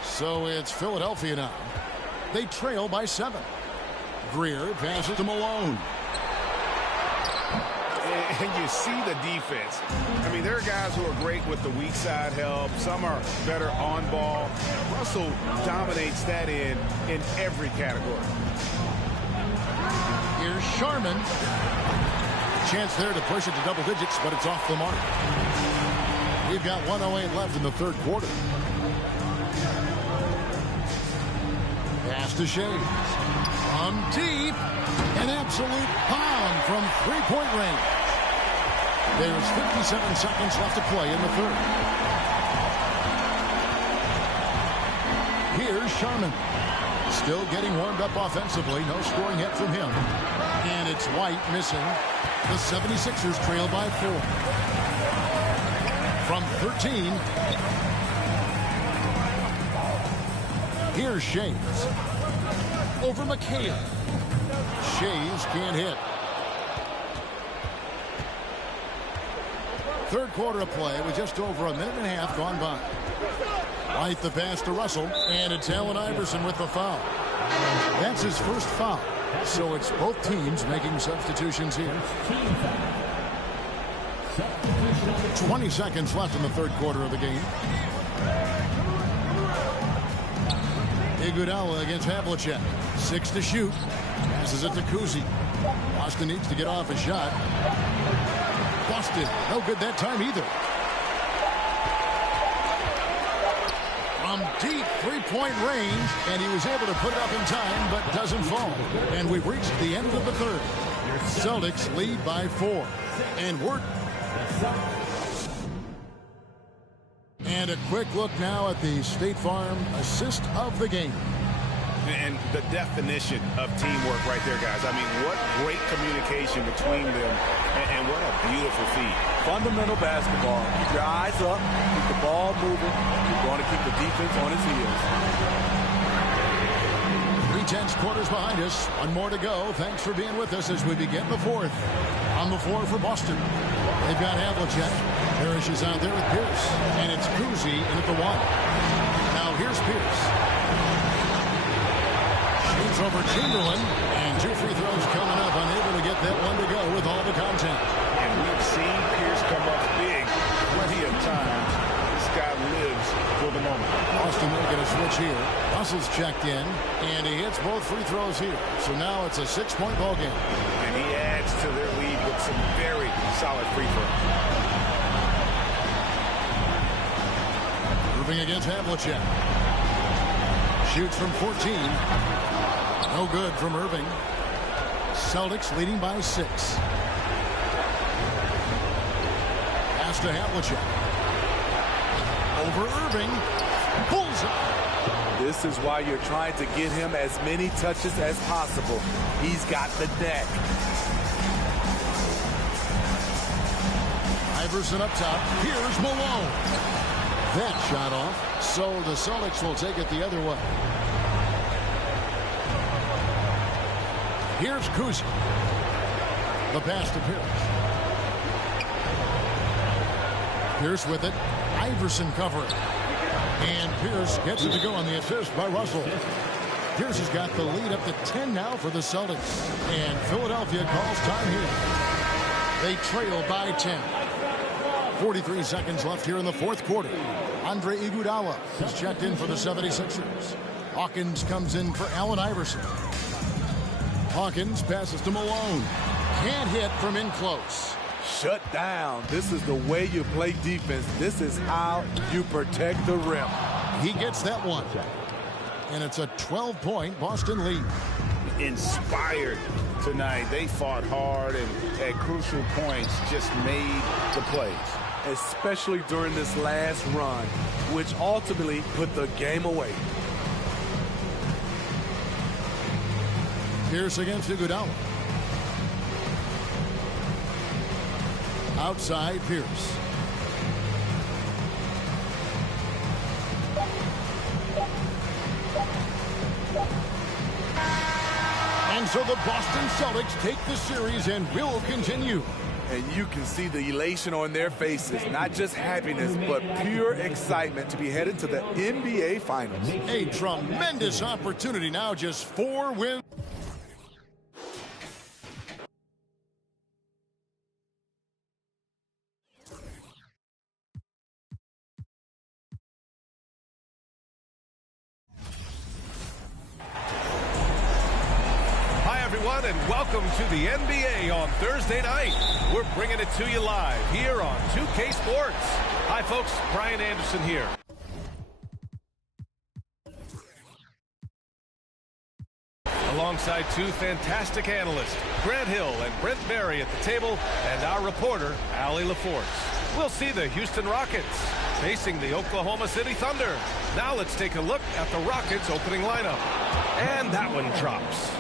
So it's Philadelphia now. They trail by 7. Greer passes to Malone. And you see the defense. I mean, there are guys who are great with the weak side help. Some are better on ball. Russell dominates that in every category. Here's Sharman. Chance there to push it to double digits, but it's off the mark. We've got 1:08 left in the third quarter. Pass to Shays. From deep. An absolute bomb from three-point range. There's 57 seconds left to play in the third. Here's Sharman. Still getting warmed up offensively. No scoring hit from him. And it's White missing. The 76ers trail by 4. From 13. Here's Shays. Over McHale. Shays can't hit. Third quarter of play with just over a minute and a half gone by. White the pass to Russell, and it's Allen Iverson with the foul. That's his first foul, so it's both teams making substitutions here. 20 seconds left in the third quarter of the game. Iguodala against Havlicek. 6 to shoot. Passes it to Kuzi. Boston needs to get off a shot. Busted. No good that time either. From deep three-point range, and he was able to put it up in time, but doesn't fall. And we've reached the end of the third. Celtics lead by 4. And we're... And a quick look now at the State Farm assist of the game. And the definition of teamwork right there, guys. I mean, what great communication between them, and what a beautiful feat. Fundamental basketball. Keep your eyes up, keep the ball moving. You're going to keep the defense on its heels. 3/10 quarters behind us. One more to go. Thanks for being with us as we begin the fourth. On the floor for Boston, they've got Havlicek. Parrish is out there with Pierce. And it's Kuzi in at the 1. Now here's Pierce. Shoots over Chamberlain. And 2 free throws coming up. Unable to get that one to go with all the contact. And we've seen Pierce come up big plenty of times. This guy lives for the moment. Boston will get a switch here. Russell's checked in. And he hits both free throws here. So now it's a 6-point ball game. And he adds to their lead with some very solid free throws. Irving against Havlicek. Shoots from 14. No good from Irving. Celtics leading by 6. Pass to Havlicek. Over Irving. Bullseye. This is why you're trying to get him as many touches as possible. He's got the neck. Iverson up top. Here's Malone. That shot off. So the Celtics will take it the other way. Here's Kuzi. The pass to Pierce. Pierce with it. Iverson covering. And Pierce gets it to go on the assist by Russell. Pierce has got the lead up to 10 now for the Celtics. And Philadelphia calls time here. They trail by 10. 43 seconds left here in the fourth quarter. Andre Iguodala is checked in for the 76ers. Hawkins comes in for Allen Iverson. Hawkins passes to Malone. Can't hit from in close. Shut down. This is the way you play defense. This is how you protect the rim. He gets that one. And it's a 12-point Boston lead. Inspired tonight. They fought hard and at crucial points just made the plays. Especially during this last run, which ultimately put the game away. Pierce against Iguodala. Outside Pierce. And so the Boston Celtics take the series and will continue. And you can see the elation on their faces. Not just happiness, but pure excitement to be headed to the NBA Finals. A tremendous opportunity now, just 4 wins. And welcome to the NBA on Thursday night. We're bringing it to you live here on 2K Sports. Hi, folks. Brian Anderson here. Alongside 2 fantastic analysts, Grant Hill and Brent Barry at the table, and our reporter, Allie LaForce. We'll see the Houston Rockets facing the Oklahoma City Thunder. Now let's take a look at the Rockets' opening lineup. And that one drops.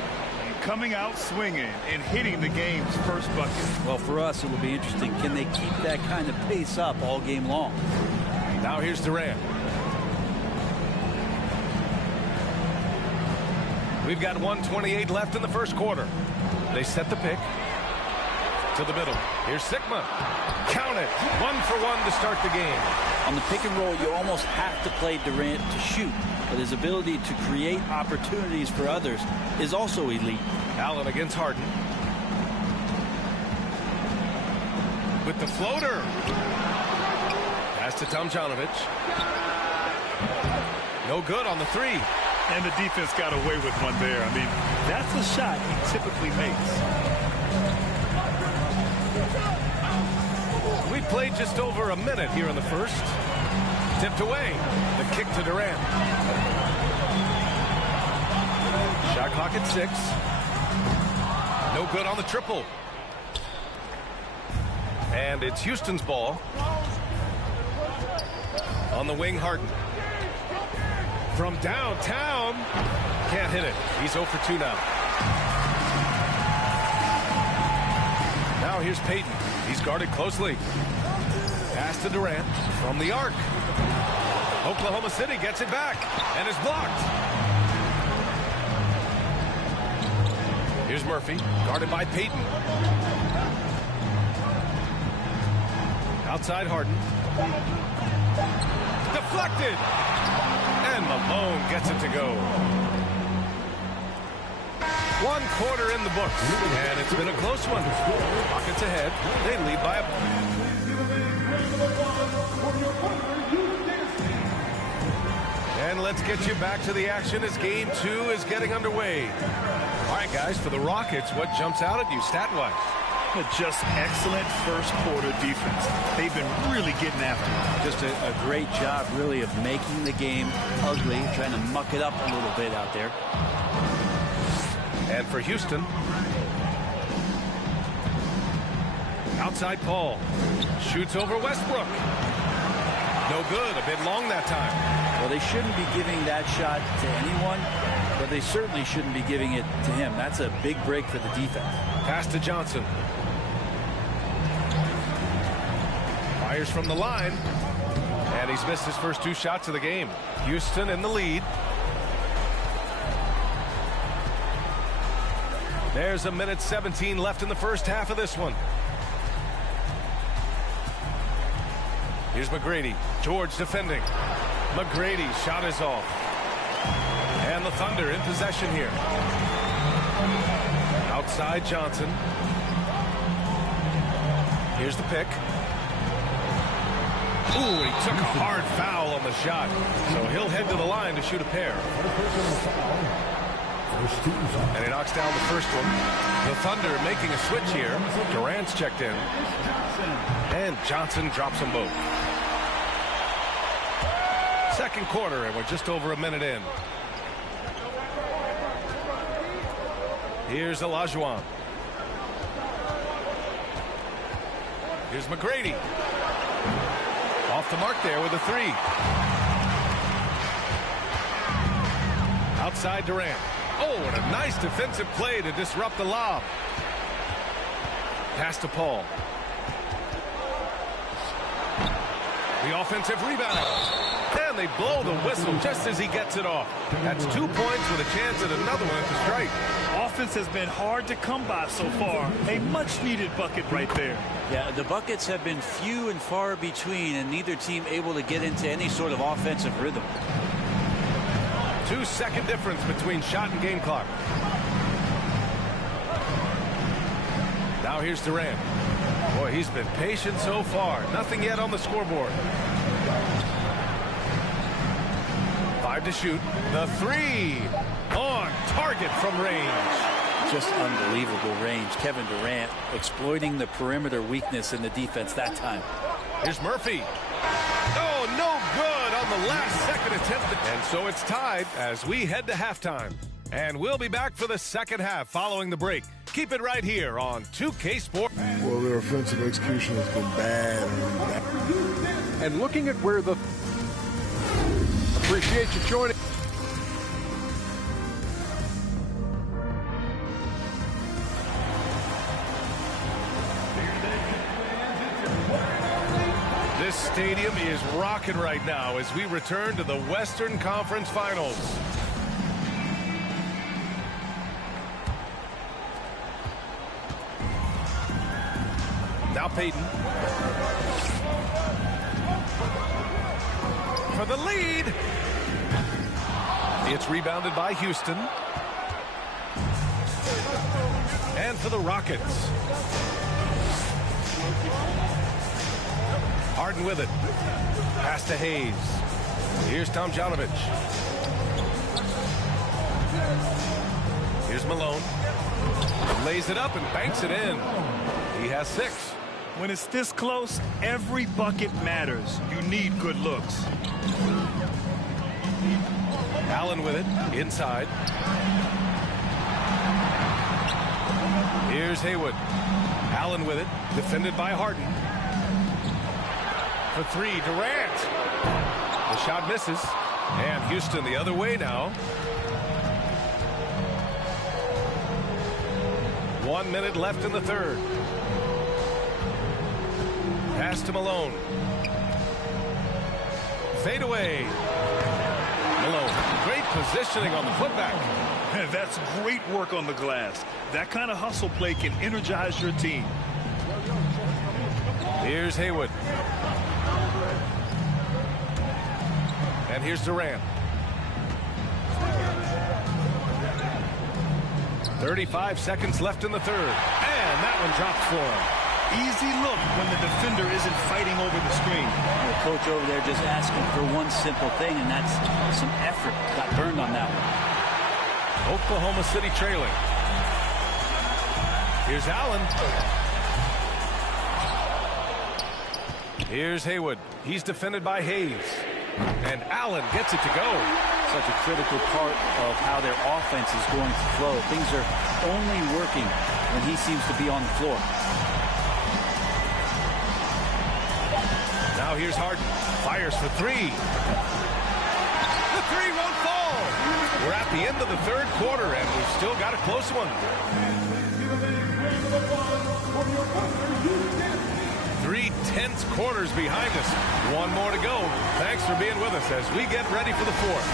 Coming out swinging and hitting the game's first bucket. Well, for us, it will be interesting. Can they keep that kind of pace up all game long? Now here's Durant. We've got 1:28 left in the first quarter. They set the pick to the middle. Here's Sigma. Count it. 1 for 1 to start the game. On the pick and roll, you almost have to play Durant to shoot, but his ability to create opportunities for others is also elite. Allen against Harden. With the floater. Pass to Tomljanovic. No good on the three. And the defense got away with one there. I mean, that's a shot he typically makes. We played just over a minute here in the first. Tipped away. The kick to Durant. Shot clock at 6. No good on the triple. And it's Houston's ball. On the wing, Harden. From downtown. Can't hit it. He's 0 for 2 now. Now here's Payton. He's guarded closely. Pass to Durant from the arc. Oklahoma City gets it back and is blocked. Here's Murphy, guarded by Payton. Outside Harden. Deflected. And Malone gets it to go. 1 quarter in the books. And it's been a close one. Rockets ahead. They lead by And let's get you back to the action as game 2 is getting underway. All right, guys, for the Rockets, what jumps out at you stat-wise? Just excellent first quarter defense. They've been really getting after it. Just a great job, really, of making the game ugly, trying to muck it up a little bit out there. And for Houston, outside Paul. Shoots over Westbrook. No good. A bit long that time. Well, they shouldn't be giving that shot to anyone, but they certainly shouldn't be giving it to him. That's a big break for the defense. Pass to Johnson. Fires from the line. And he's missed his first 2 shots of the game. Houston in the lead. There's a minute 17 left in the first half of this one. Here's McGrady. George defending. McGrady's shot is off. And the Thunder in possession here. Outside Johnson. Here's the pick. Ooh, he took a hard foul on the shot. So he'll head to the line to shoot a pair. And he knocks down the first one. The Thunder making a switch here. Durant's checked in. And Johnson drops them both. Second quarter, and we're just over a minute in. Here's Olajuwon. Here's McGrady. Off the mark there with a 3. Outside Durant. Oh, what a nice defensive play to disrupt the lob. Pass to Paul. The offensive rebound. And they blow the whistle just as he gets it off. That's 2 points with a chance at another one at the strike. Offense has been hard to come by so far. A much-needed bucket right there. Yeah, the buckets have been few and far between, and neither team able to get into any sort of offensive rhythm. 2-second difference between shot and game clock. Now here's Durant. Boy, he's been patient so far. Nothing yet on the scoreboard. 5 to shoot. The 3 on target from range. Just unbelievable range. Kevin Durant exploiting the perimeter weakness in the defense that time. Here's Murphy. Oh, no good on the last second attempt. And so it's tied as we head to halftime. And we'll be back for the second half following the break. Keep it right here on 2K Sports. Well, their offensive execution has been bad. And looking at where the... Appreciate you joining. This stadium is rocking right now as we return to the Western Conference Finals. Now Payton. For the lead. It's rebounded by Houston. And for the Rockets. Harden with it. Pass to Hayes. Here's Tomjanovich. Here's Malone. Lays it up and banks it in. He has 6. When it's this close, every bucket matters. You need good looks. Allen with it. Inside. Here's Haywood. Allen with it. Defended by Harden. For 3, Durant. The shot misses. And Houston the other way now. 1 minute left in the third. Pass to Malone. Fade away. Malone. Great positioning on the putback. That's great work on the glass. That kind of hustle play can energize your team. Here's Haywood. And here's Durant. 35 seconds left in the third. And that one dropped for him. Easy look when the defender isn't fighting over the screen. The coach over there just asking for one simple thing, and that's some effort. Got burned on that one. Oklahoma City trailing. Here's Allen. Here's Haywood. He's defended by Hayes. And Allen gets it to go. Such a critical part of how their offense is going to flow. Things are only working when he seems to be on the floor. Now here's Harden. Fires for 3. The 3 won't fall. We're at the end of the third quarter, and we've still got a close one. 3 tense quarters behind us. 1 more to go. Thanks for being with us as we get ready for the fourth.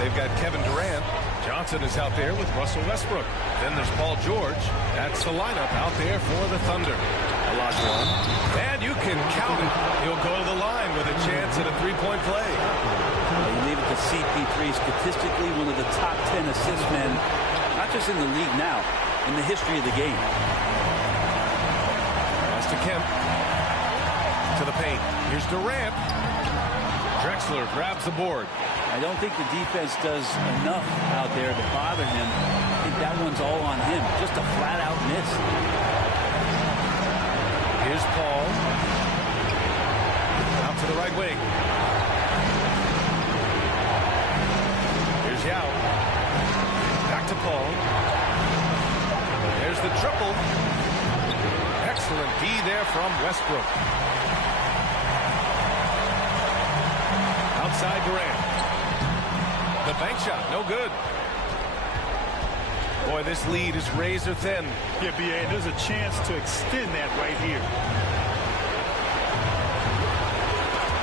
They've got Kevin Durant. Johnson is out there with Russell Westbrook. Then there's Paul George. That's the lineup out there for the Thunder. Olajuwon. And you can count it. He'll go to the line with a chance at a three-point play. You leave it to CP3, statistically one of the top 10 assist men, not just in the league now, in the history of the game. Pass to Kemp. To the paint. Here's Durant. Drexler grabs the board. I don't think the defense does enough out there to bother him. I think that one's all on him. Just a flat-out miss. Here's Paul. Out to the right wing. Here's Yao. Back to Paul. There's the triple. Excellent D there from Westbrook. Outside Durant. The bank shot, no good. Boy, this lead is razor thin. Yeah, B.A., there's a chance to extend that right here.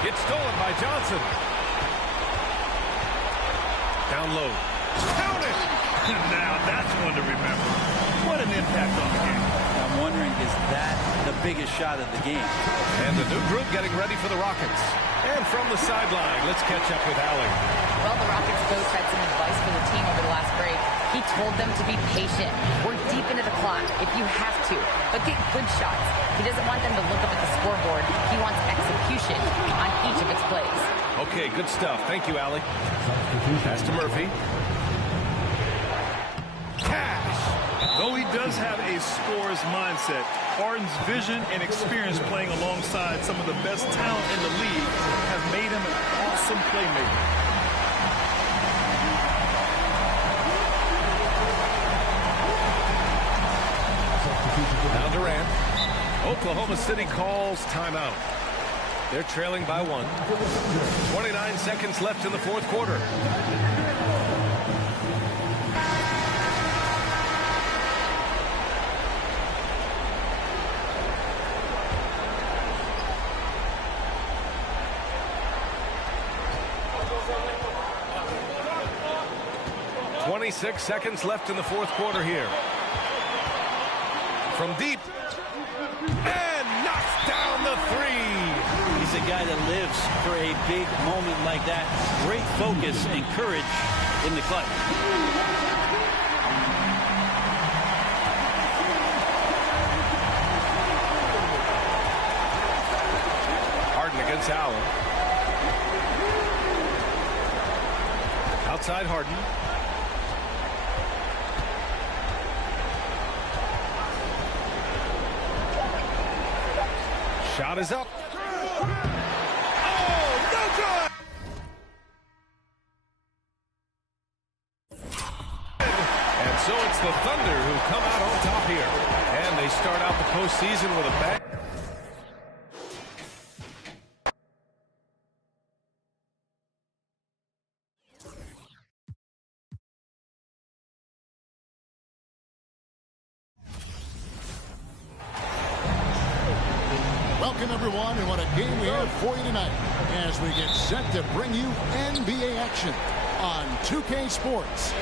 It's stolen by Johnson. Down low. Count it! Now that's one to remember. What an impact on the game. I'm wondering, is that the biggest shot of the game? And the new group getting ready for the Rockets. And from the sideline, let's catch up with Allie. Well, the Rockets coach had some advice for the team over the last break. He told them to be patient. Work deep into the clock if you have to, but get good shots. He doesn't want them to look up at the scoreboard. He wants execution on each of its plays. Okay, good stuff. Thank you, Allie. Pass to Murphy. Cash! Though he does have a scorer's mindset, Harden's vision and experience playing alongside some of the best talent in the league have made him an awesome playmaker. Now Durant. Oklahoma City calls timeout. They're trailing by 1. 29 seconds left in the fourth quarter. Six seconds left in the fourth quarter here. From deep. And knocks down the 3. He's a guy that lives for a big moment like that. Great focus and courage in the clutch. Jarrett Allen. Outside Harden. Shot is up. Oh, no good! And so it's the Thunder who come out on top here. And they start out the postseason with a bang. Welcome, everyone, and what a game we have for you tonight as we get set to bring you NBA action on 2K Sports.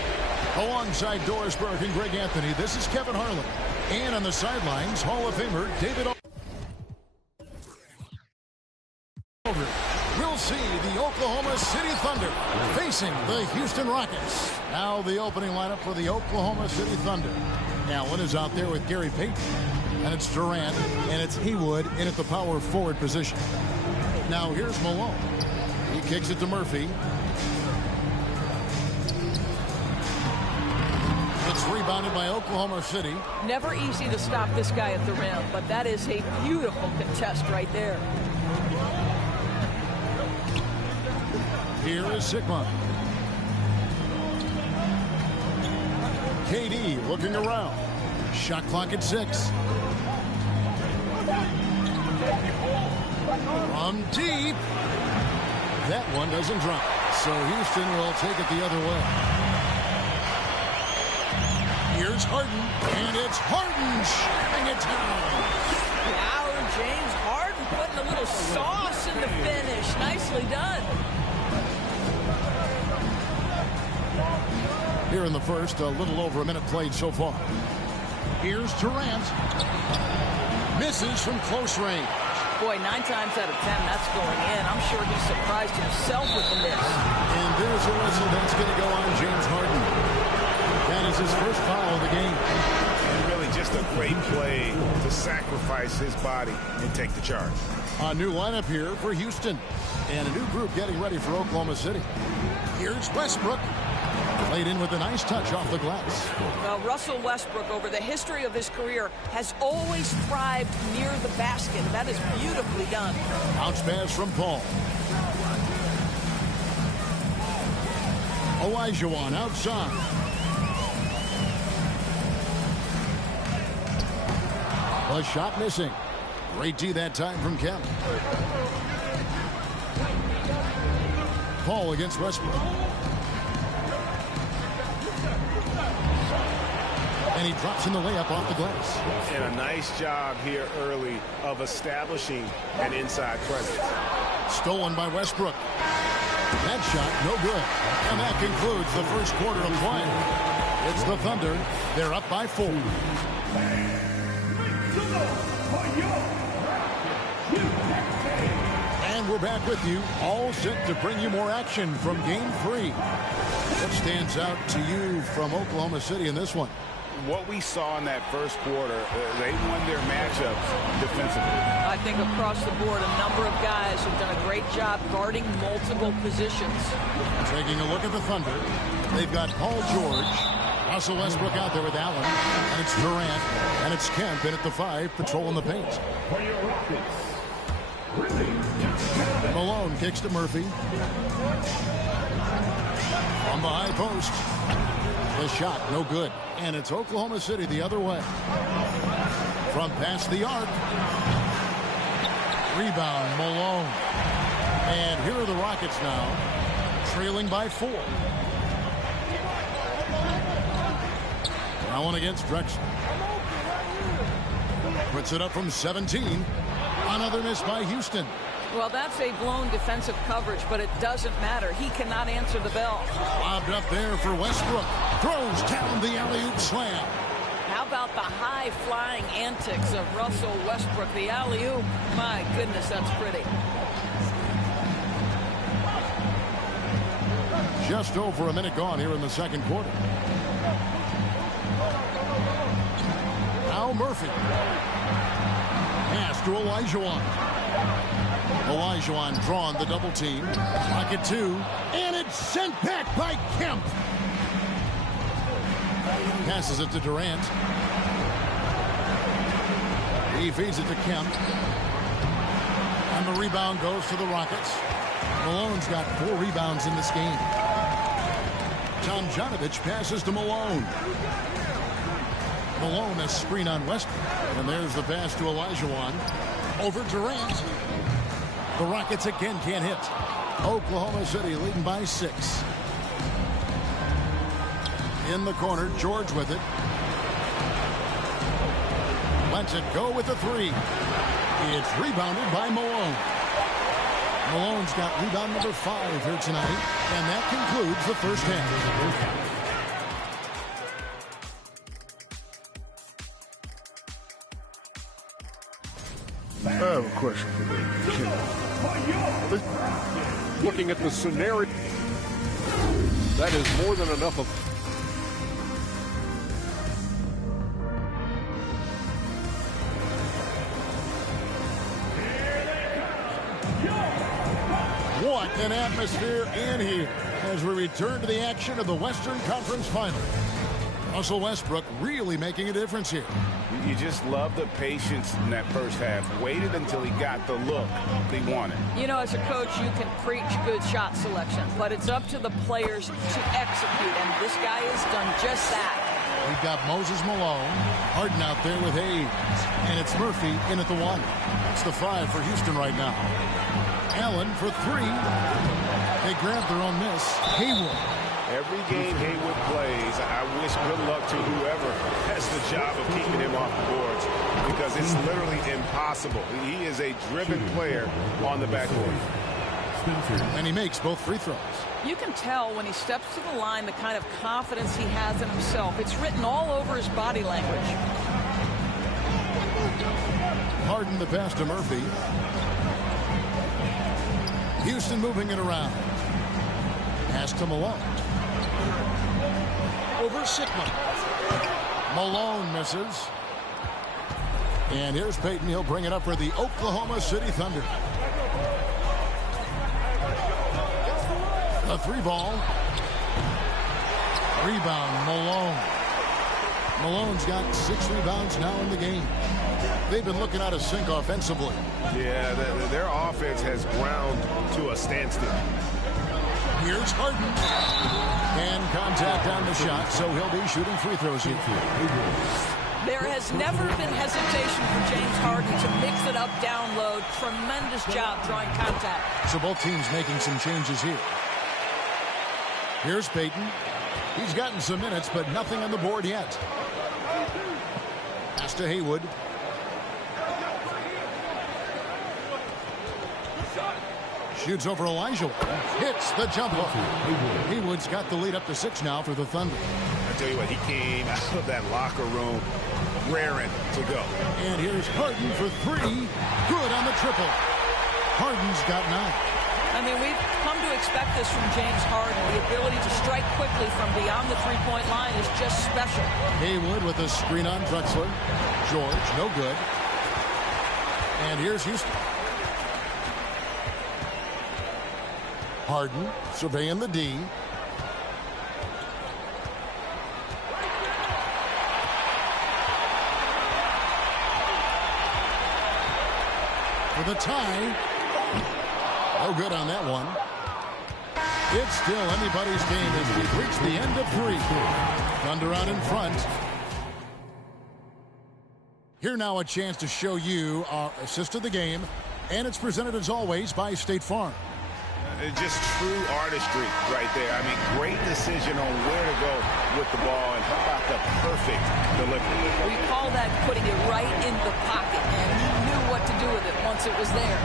Alongside Doris Burke and Greg Anthony, this is Kevin Harlan. And on the sidelines, Hall of Famer David Aldridge. We'll see the Oklahoma City Thunder facing the Houston Rockets. Now the opening lineup for the Oklahoma City Thunder. Allen is out there with Gary Payton. And it's Durant, and it's Haywood in at the power forward position. Now here's Malone. He kicks it to Murphy. It's rebounded by Oklahoma City. Never easy to stop this guy at the rim, but that is a beautiful contest right there. Here is Sigma. KD looking around. Shot clock at 6. From deep. That one doesn't drop. So Houston will take it the other way. Here's Harden. And it's Harden shutting it down. Wow, James Harden putting a little sauce in the finish. Nicely done. Here in the first, a little over a minute played so far. Here's Durant. Misses from close range. Boy, 9 times out of 10, that's going in. I'm sure he's surprised himself with the miss. And there's a whistle that's going to go on James Harden. That is his first foul of the game. And really just a great play to sacrifice his body and take the charge. A new lineup here for Houston. And a new group getting ready for Oklahoma City. Here's Westbrook. Laid in with a nice touch off the glass. Well, Russell Westbrook, over the history of his career, has always thrived near the basket. That is beautifully done. Bounce pass from Paul. Olajuwon outside. A shot missing. Great D that time from Kemp. Paul against Westbrook. And he drops in the layup off the glass. And a nice job here early of establishing an inside presence. Stolen by Westbrook. That shot, no good. And that concludes the first quarter of play. It's the Thunder. They're up by 4. And we're back with you, all set to bring you more action from Game 3. What stands out to you from Oklahoma City in this one? What we saw in that first quarter, they won their matchups defensively. I think across the board, a number of guys have done a great job guarding multiple positions. Taking a look at the Thunder, they've got Paul George, Russell Westbrook out there with Allen, and it's Durant, and it's Kemp in at the 5, patrolling the paint. Malone kicks to Murphy. On the high post. The shot, no good. And it's Oklahoma City the other way. From past the arc. Rebound, Malone. And here are the Rockets now, trailing by 4. Allen against Drexler. Puts it up from 17. Another miss by Houston. Well, that's a blown defensive coverage, but it doesn't matter. He cannot answer the bell. Lobbed up there for Westbrook. Throws down the alley-oop slam. How about the high-flying antics of Russell Westbrook? The alley-oop, my goodness, that's pretty. Just over a minute gone here in the second quarter. Al Murphy. Pass to Olajuwon. Olajuwon drawn the double team. Pocket 2. And it's sent back by Kemp. Passes it to Durant. He feeds it to Kemp. And the rebound goes to the Rockets. Malone's got 4 rebounds in this game. Tomjanovich passes to Malone. Malone, a screen on Westbrook. And there's the pass to Olajuwon. Over Durant. The Rockets again can't hit. Oklahoma City leading by 6. In the corner, George with it. Lets it go with the 3. It's rebounded by Malone. Malone's got rebound number 5 here tonight. And that concludes the first half. I have a question for you. Looking at the scenario, that is more than enough of. What an atmosphere in here as we return to the action of the Western Conference Final. Russell Westbrook really making a difference here. You just love the patience in that first half. Waited until he got the look he wanted. You know, as a coach, you can preach good shot selection, but it's up to the players to execute, and this guy has done just that. We've got Moses Malone, Harden out there with Hayes, and it's Murphy in at the 1. That's the 5 for Houston right now. Allen for 3. They grab their own miss. Haywood. Every game Haywood plays, I wish good luck to whoever has the job of keeping him off the boards, because it's literally impossible. He is a driven player on the backcourt. And he makes both free throws. You can tell when he steps to the line the kind of confidence he has in himself. It's written all over his body language. Harden the pass to Murphy. Houston moving it around. Pass to Malone. Over Sigma. Malone misses. And here's Payton. He'll bring it up for the Oklahoma City Thunder. A 3-ball. Rebound, Malone. Malone's got 6 rebounds now in the game. They've been looking out of sync offensively. Yeah, their offense has ground to a standstill. Here's Harden. And contact on the shot, so he'll be shooting free throws here. There has never been hesitation for James Harden to mix it up down low. Tremendous job drawing contact. So both teams making some changes here. Here's Payton. He's gotten some minutes, but nothing on the board yet. Pass to Haywood. Shoots over Olajuwon. Hits the jumper. Haywood's got the lead up to 6 now for the Thunder. I tell you what, he came out of that locker room raring to go. And here's Harden for 3. Good on the triple. Harden's got 9. I mean, we've come to expect this from James Harden. The ability to strike quickly from beyond the three-point line is just special. Haywood with a screen on Drexler. George, no good. And here's Houston. Harden surveying the D. For the tie. No good on that one. It's still anybody's game as we've reached the end of 3. Thunder out in front. Here now a chance to show you our assist of the game. And it's presented as always by State Farm. Just true artistry right there. I mean, great decision on where to go with the ball, and how about the perfect delivery. We call that putting it right in the pocket, and he knew what to do with it once it was there.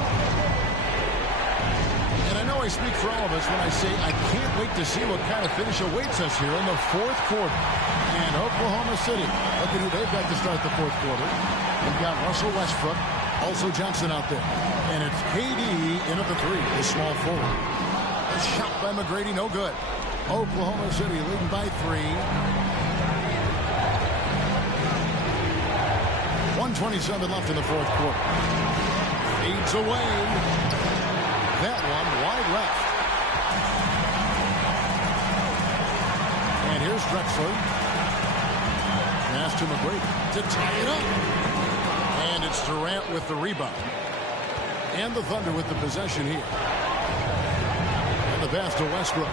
And I know I speak for all of us when I say I can't wait to see what kind of finish awaits us here in the 4th quarter. And Oklahoma City, look at who they've got to start the 4th quarter. They've got Russell Westbrook, also Johnson out there. And it's KD in at the 3, the small forward. A shot by McGrady, no good. Oklahoma City leading by 3. 1:27 left in the 4th quarter. Fades away. That one wide left. And here's Drexler. Pass to McGrady to tie it up. And it's Durant with the rebound. And the Thunder with the possession here. And the pass to Westbrook.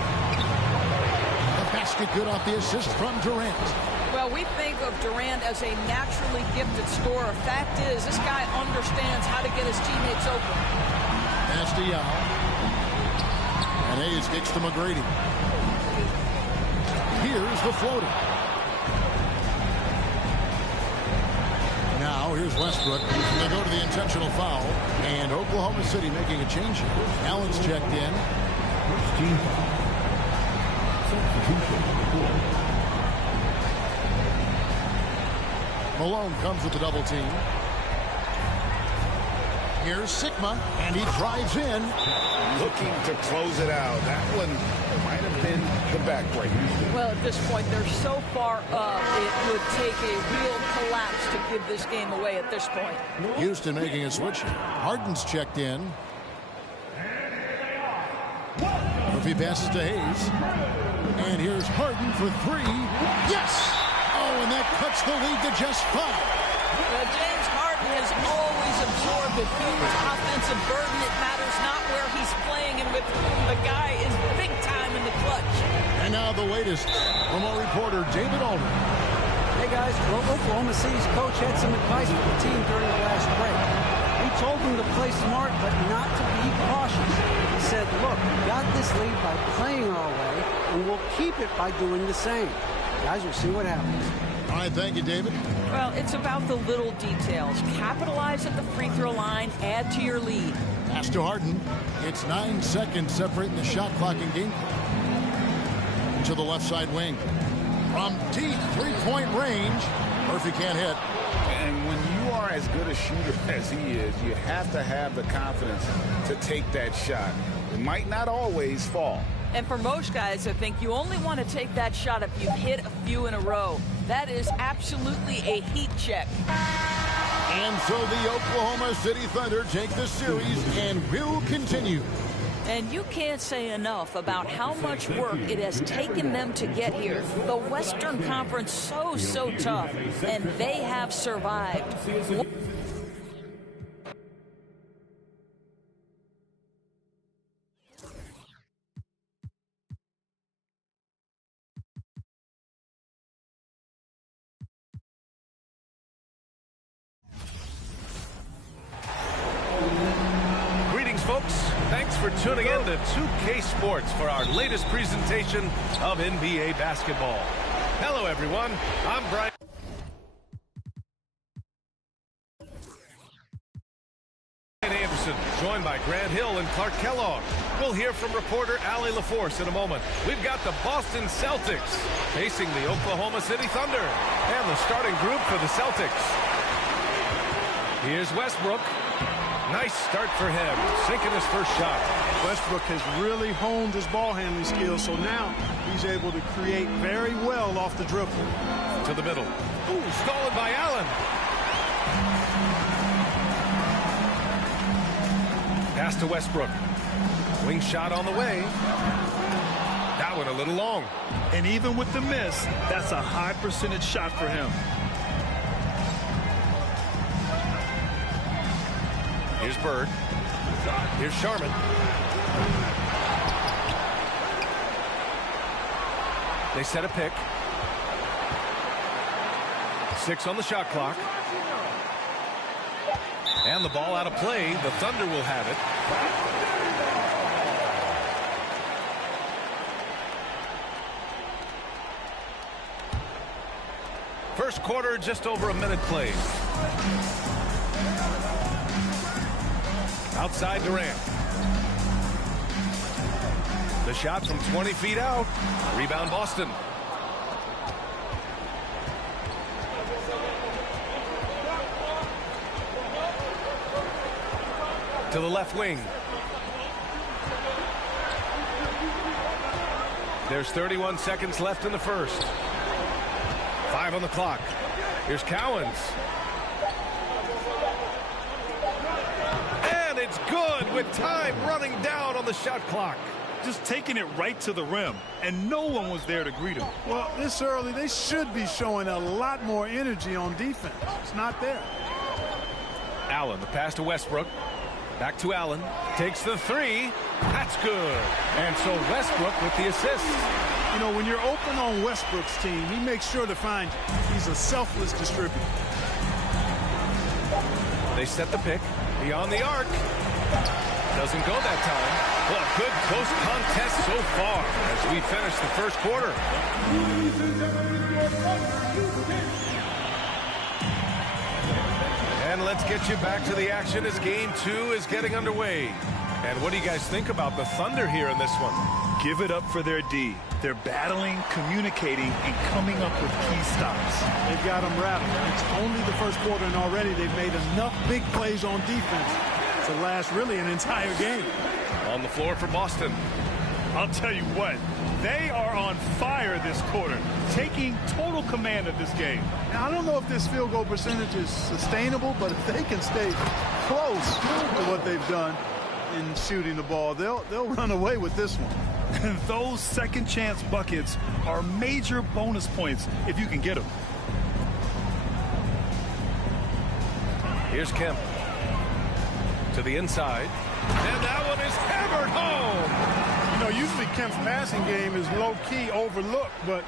The basket good off the assist from Durant. Well, we think of Durant as a naturally gifted scorer. Fact is, this guy understands how to get his teammates open. Pass to Yao. And Hayes kicks to McGrady. Here's the floater. Now here's Westbrook. They go to the intentional foul. And Oklahoma City making a change here. Allen's checked in. Malone comes with the double team. Here's Sigma, and he drives in. Looking to close it out. That one might have been the backbreaker. Well, at this point, they're so far up, it would take a real collapse to give this game away at this point. Houston making a switch. Harden's checked in. Murphy passes to Hayes. And here's Harden for three. Yes! Oh, and that cuts the lead to just 5. James Harden has always absorbed a huge offensive burden. It matters not where he's playing and with whom. The guy is big time in the clutch. And now the latest from our reporter, David Aldridge. Hey guys, well, Oklahoma City's coach had some advice for the team during the last break. He told them to play smart, but not to be cautious. He said, look, we got this lead by playing our way, and we'll keep it by doing the same. Guys, we'll see what happens. All right, thank you, David. Well, it's about the little details. Capitalize at the free throw line, add to your lead. Pass to Harden. It's 9 seconds separating the shot clock and game clock. To the left side wing. From deep three-point range, Murphy can't hit. And when you are as good a shooter as he is, you have to have the confidence to take that shot. It might not always fall. And for most guys, I think you only want to take that shot if you've hit a few in a row. That is absolutely a heat check. And so the Oklahoma City Thunder take the series and will continue. And you can't say enough about how much work it has taken them to get here. The Western Conference so tough, and they have survived. Folks, thanks for tuning in to 2K Sports for our latest presentation of NBA basketball. Hello, everyone. I'm Brian Anderson, joined by Grant Hill and Clark Kellogg. We'll hear from reporter Allie LaForce in a moment. We've got the Boston Celtics facing the Oklahoma City Thunder and the starting group for the Celtics. Here's Westbrook. Nice start for him, sinking his first shot. Westbrook has really honed his ball handling skills, so now he's able to create very well off the dribble. To the middle. Ooh, stolen by Allen. Pass to Westbrook. Wing shot on the way. That one a little long. And even with the miss, that's a high percentage shot for him. Here's Bird. Here's Sharman. They set a pick. 6 on the shot clock. And the ball out of play. The Thunder will have it. First quarter, just over a minute played. Outside Durant. The shot from 20 feet out. Rebound Boston. To the left wing. There's 31 seconds left in the first. 5 on the clock. Here's Cowens. with time running down on the shot clock. Just taking it right to the rim, and no one was there to greet him. Well, this early, they should be showing a lot more energy on defense. It's not there. Allen, the pass to Westbrook. Back to Allen. Takes the three. That's good. And so Westbrook with the assist. You know, when you're open on Westbrook's team, he makes sure to find you. He's a selfless distributor. They set the pick. Beyond the arc. Doesn't go that time. Well, a good close contest so far as we finish the first quarter. And let's get you back to the action as game 2 is getting underway. And what do you guys think about the Thunder here in this one? Give it up for their D. They're battling, communicating, and coming up with key stops. They've got them rattled. It's only the first quarter, and already they've made enough big plays on defense to last really an entire game. On the floor for Boston. I'll tell you what, they are on fire this quarter, taking total command of this game. Now, I don't know if this field goal percentage is sustainable, but if they can stay close to what they've done in shooting the ball, they'll run away with this one. And those second chance buckets are major bonus points if you can get them. Here's Kemp. To the inside. And that one is hammered home. You know, usually Kemp's passing game is low-key overlooked, but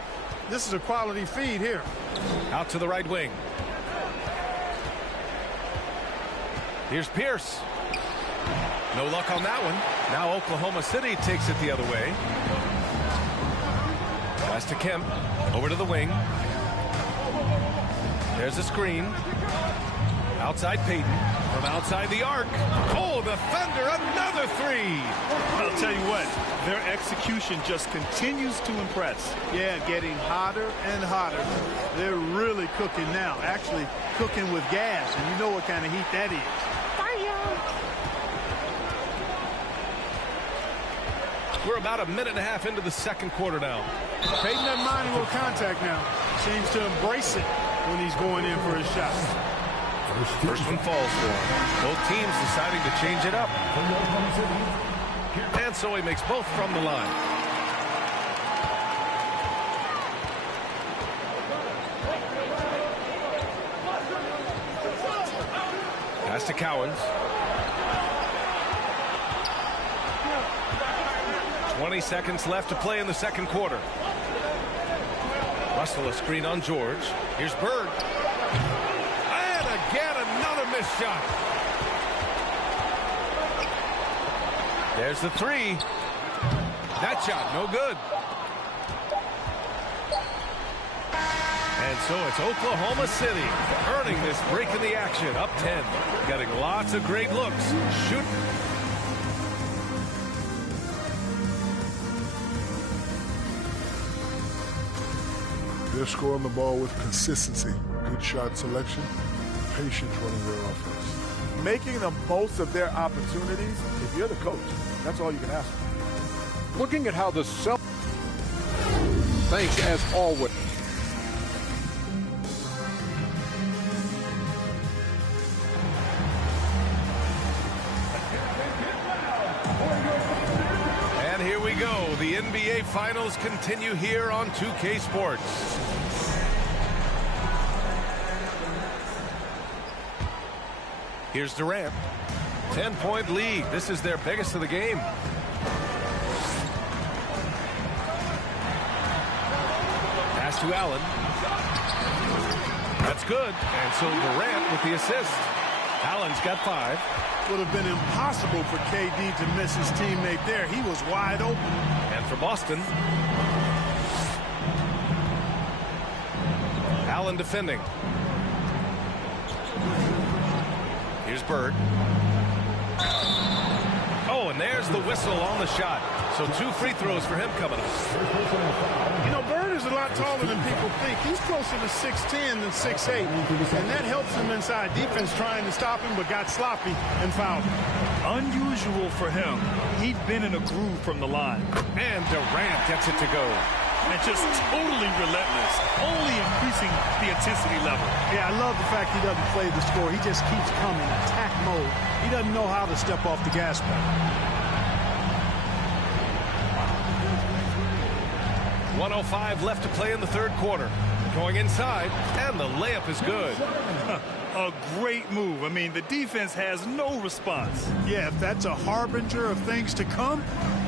this is a quality feed here. Out to the right wing. Here's Pierce. No luck on that one. Now Oklahoma City takes it the other way. Pass to Kemp. Over to the wing. There's a screen. Outside Payton. From outside the arc. Oh, the Thunder, another three. I'll tell you what, their execution just continues to impress. Yeah, getting hotter and hotter. They're really cooking now. Actually cooking with gas, and you know what kind of heat that is. We're about a minute and a half into the second quarter now. Payton doesn't mind a little contact now. Seems to embrace it when he's going in for his shot. First one falls for him. Both teams deciding to change it up. And so he makes both from the line. Pass to Cowens. 20 seconds left to play in the second quarter. Russell a screen on George. Here's Bird. And again another missed shot. There's the three. That shot no good. And so it's Oklahoma City earning this break in the action. Up 10. Getting lots of great looks. Shoot. They're scoring the ball with consistency, good shot selection, patience running their offense. Making the most of their opportunities. If you're the coach, that's all you can ask for. Looking at how the Celtics, thanks as always. And here we go. The NBA Finals continue here on 2K Sports. Here's Durant. 10-point lead. This is their biggest of the game. Pass to Allen. That's good. And so Durant with the assist. Allen's got 5. Would have been impossible for KD to miss his teammate there. He was wide open. And for Boston, Allen defending. Here's Bird. Oh, and there's the whistle on the shot. So 2 free throws for him coming up. You know, Bird is a lot taller than people think. He's closer to 6'10 than 6'8. And that helps him inside defense trying to stop him, but got sloppy and fouled. Unusual for him. He'd been in a groove from the line. And Durant gets it to go. and just totally relentless, only increasing the intensity level. Yeah, I love the fact he doesn't play the score. He just keeps coming, attack mode. He doesn't know how to step off the gas pedal. 1:05 left to play in the third quarter. Going inside, and the layup is good. A great move. I mean, the defense has no response. Yeah, if that's a harbinger of things to come,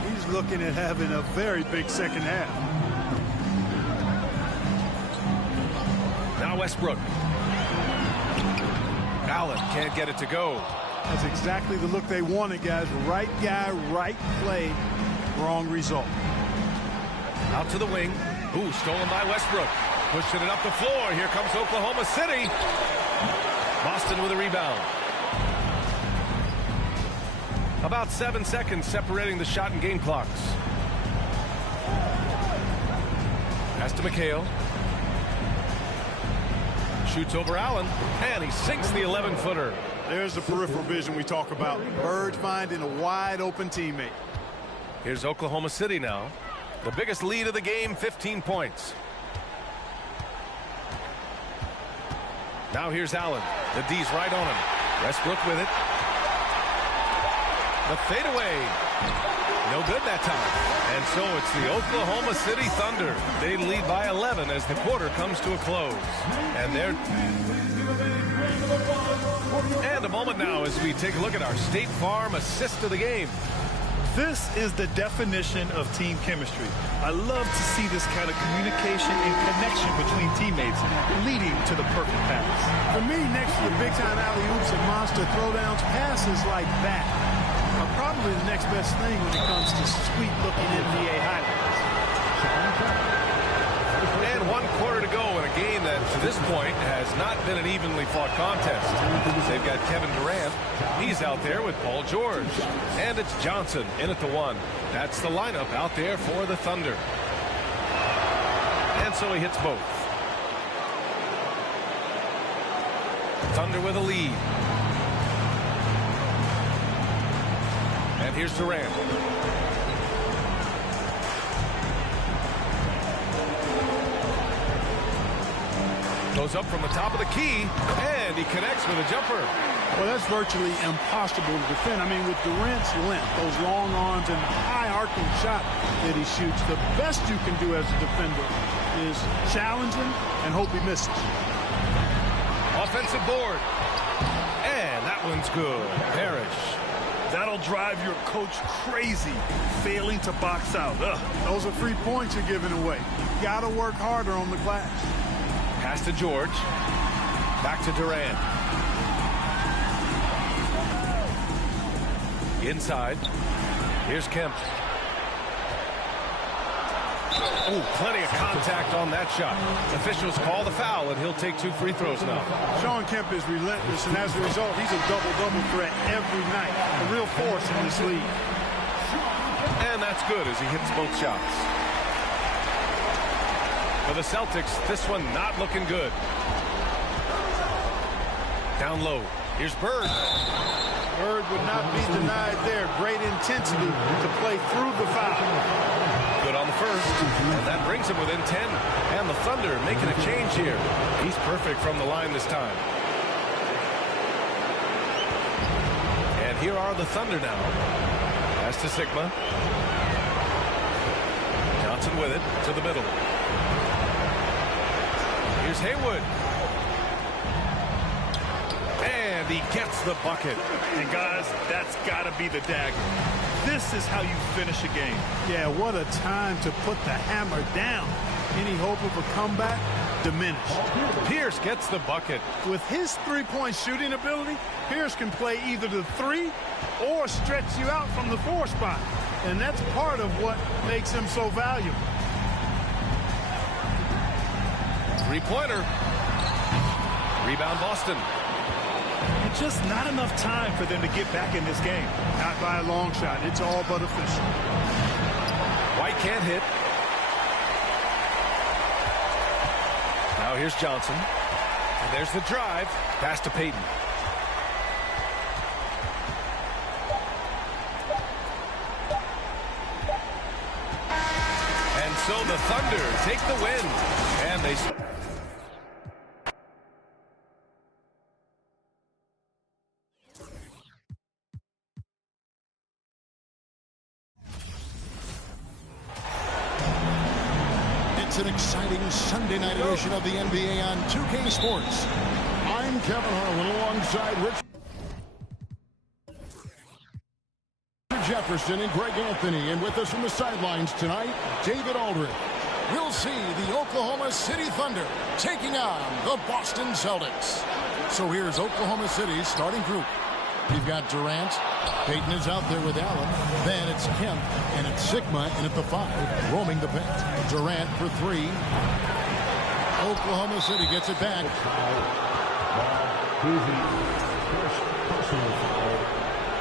he's looking at having a very big second half. Now Westbrook. Allen can't get it to go. That's exactly the look they wanted, guys. Right guy, right play, wrong result. Out to the wing. Ooh, stolen by Westbrook. Pushing it up the floor. Here comes Oklahoma City. Boston with a rebound. About 7 seconds separating the shot and game clocks. Pass to McHale. Shoots over Allen, and he sinks the 11-footer. There's the peripheral vision we talk about. Bird finding a wide-open teammate. Here's Oklahoma City now. The biggest lead of the game, 15 points. Now here's Allen. The D's right on him. Westbrook with it. The fadeaway. No good that time. And so it's the Oklahoma City Thunder. They lead by 11 as the quarter comes to a close. And a moment now as we take a look at our State Farm assist of the game. This is the definition of team chemistry. I love to see this kind of communication and connection between teammates leading to the perfect pass. For me, next to the big-time alley-oops and monster throwdowns, passes like that are probably the next best thing when it comes to sweet-looking NBA highlights. And 1 quarter to go in a game that, to this point, has not been an evenly fought contest. They've got Kevin Durant. He's out there with Paul George. And it's Johnson in at the 1. That's the lineup out there for the Thunder. And so he hits both. Thunder with a lead. And here's Durant. Goes up from the top of the key, and he connects with a jumper. Well, that's virtually impossible to defend. I mean, with Durant's length, those long arms, and the high arcing shot that he shoots, the best you can do as a defender is challenge him and hope he misses. Offensive board. And that one's good. Parrish. That'll drive your coach crazy, failing to box out. Ugh. Those are 3 points you're giving away. You got to work harder on the glass. Pass to George. Back to Durant. Inside. Here's Kemp. Oh, plenty of contact on that shot. Officials call the foul, and he'll take 2 free throws now. Shawn Kemp is relentless, and as a result, he's a double-double threat every night. A real force in this league. And that's good as he hits both shots. For the Celtics, this one not looking good. Down low. Here's Bird. Bird would not be denied there. Great intensity to play through the foul. Good on the first. And that brings him within 10. And the Thunder making a change here. He's perfect from the line this time. And here are the Thunder now. Pass to Sigma. Johnson with it to the middle. Here's Haywood. And he gets the bucket. And guys, that's got to be the dagger. This is how you finish a game. Yeah, what a time to put the hammer down. Any hope of a comeback? Diminished. Pierce gets the bucket. With his three-point shooting ability, Pierce can play either the 3 or stretch you out from the 4 spot. And that's part of what makes him so valuable. Three-pointer. Rebound Boston. And just not enough time for them to get back in this game. Not by a long shot. It's all but official. White can't hit. Now here's Johnson. And there's the drive. Pass to Payton. And So the Thunder take the win. And they... It's an exciting Sunday night edition of the NBA on 2K Sports. I'm Kevin Harlan alongside Rich Jefferson and Greg Anthony. And with us from the sidelines tonight, David Aldridge. We'll see the Oklahoma City Thunder taking on the Boston Celtics. So here's Oklahoma City's starting group. You've got Durant. Payton is out there with Allen. Then it's Kemp, and it's Sigma in at the 5, roaming the paint. Durant for 3. Oklahoma City gets it back. First personal foul.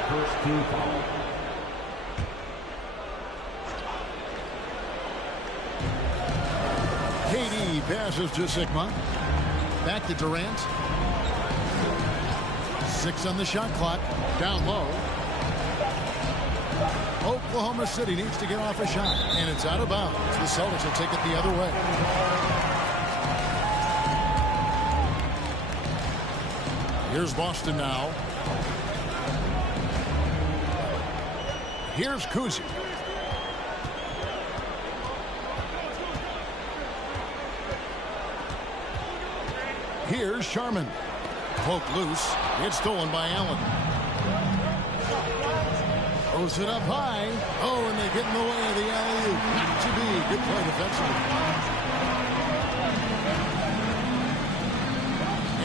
First team foul. KD passes to Sigma. Back to Durant. 6 on the shot clock. Down low. Oklahoma City needs to get off a shot, and it's out of bounds. The Celtics will take it the other way. Here's Boston now. Here's Kuzi. Here's Sharman. Poke loose. It's stolen by Allen. Throws it up high. Oh, and they get in the way of the alley-oop. Not to be. Good play defensively.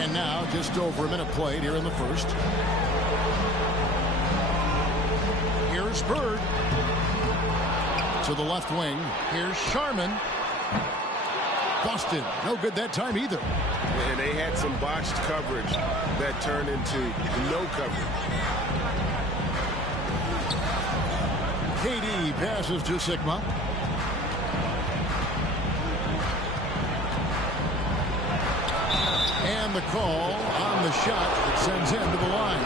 And now, just over a minute played here in the first. Here's Bird. To the left wing. Here's Sharman. Boston, no good that time either. And they had some botched coverage that turned into no coverage. KD passes to Sigma. And the call on the shot that sends him to the line.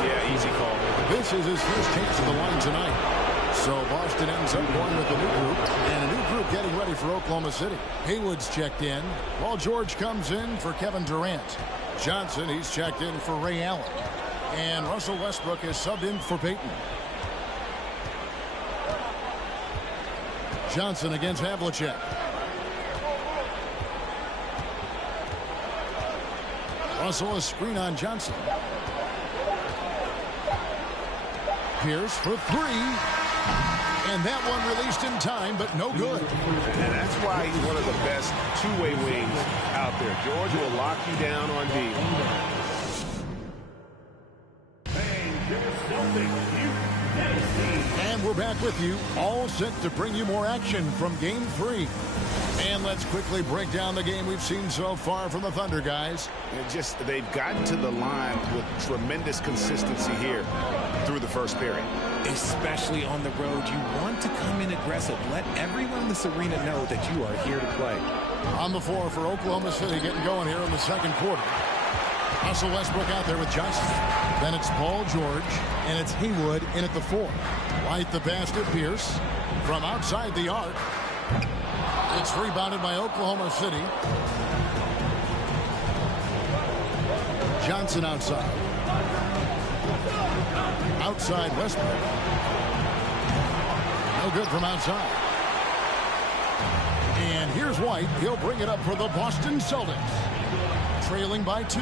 Yeah, easy call. This is his first chance at the line tonight. So Boston ends up going with a new group, and a new group getting ready for Oklahoma City. Haywood's checked in, while George comes in for Kevin Durant. Johnson, he's checked in for Ray Allen. And Russell Westbrook is subbed in for Payton. Johnson against Havlicek. Russell a screen on Johnson. Pierce for 3. And that one released in time, but no good. And that's why he's one of the best two-way wings out there. George will lock you down on D. And we're back with you, all set to bring you more action from Game 3. And let's quickly break down the game we've seen so far from the Thunder, guys. They've gotten to the line with tremendous consistency here through the first period. Especially on the road, you want to come in aggressive. Let everyone in this arena know that you are here to play. On the floor for Oklahoma City, getting going here in the second quarter. Russell Westbrook out there with Johnson. Then it's Paul George, and it's Haywood in at the 4. Light the pass to Pierce from outside the arc. It's rebounded by Oklahoma City. Johnson outside. Outside Westbrook. No good from outside. And here's White. He'll bring it up for the Boston Celtics. Trailing by 2.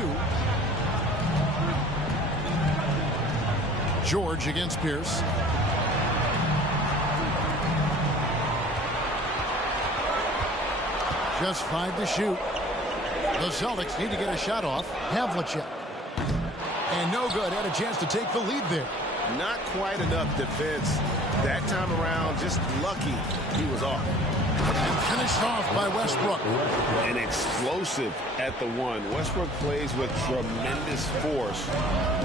George against Pierce. Just 5 to shoot. The Celtics need to get a shot off. Havlicek. And no good. Had a chance to take the lead there. Not quite enough defense. That time around, just lucky he was off. And finished off by Westbrook. And explosive at the 1. Westbrook plays with tremendous force,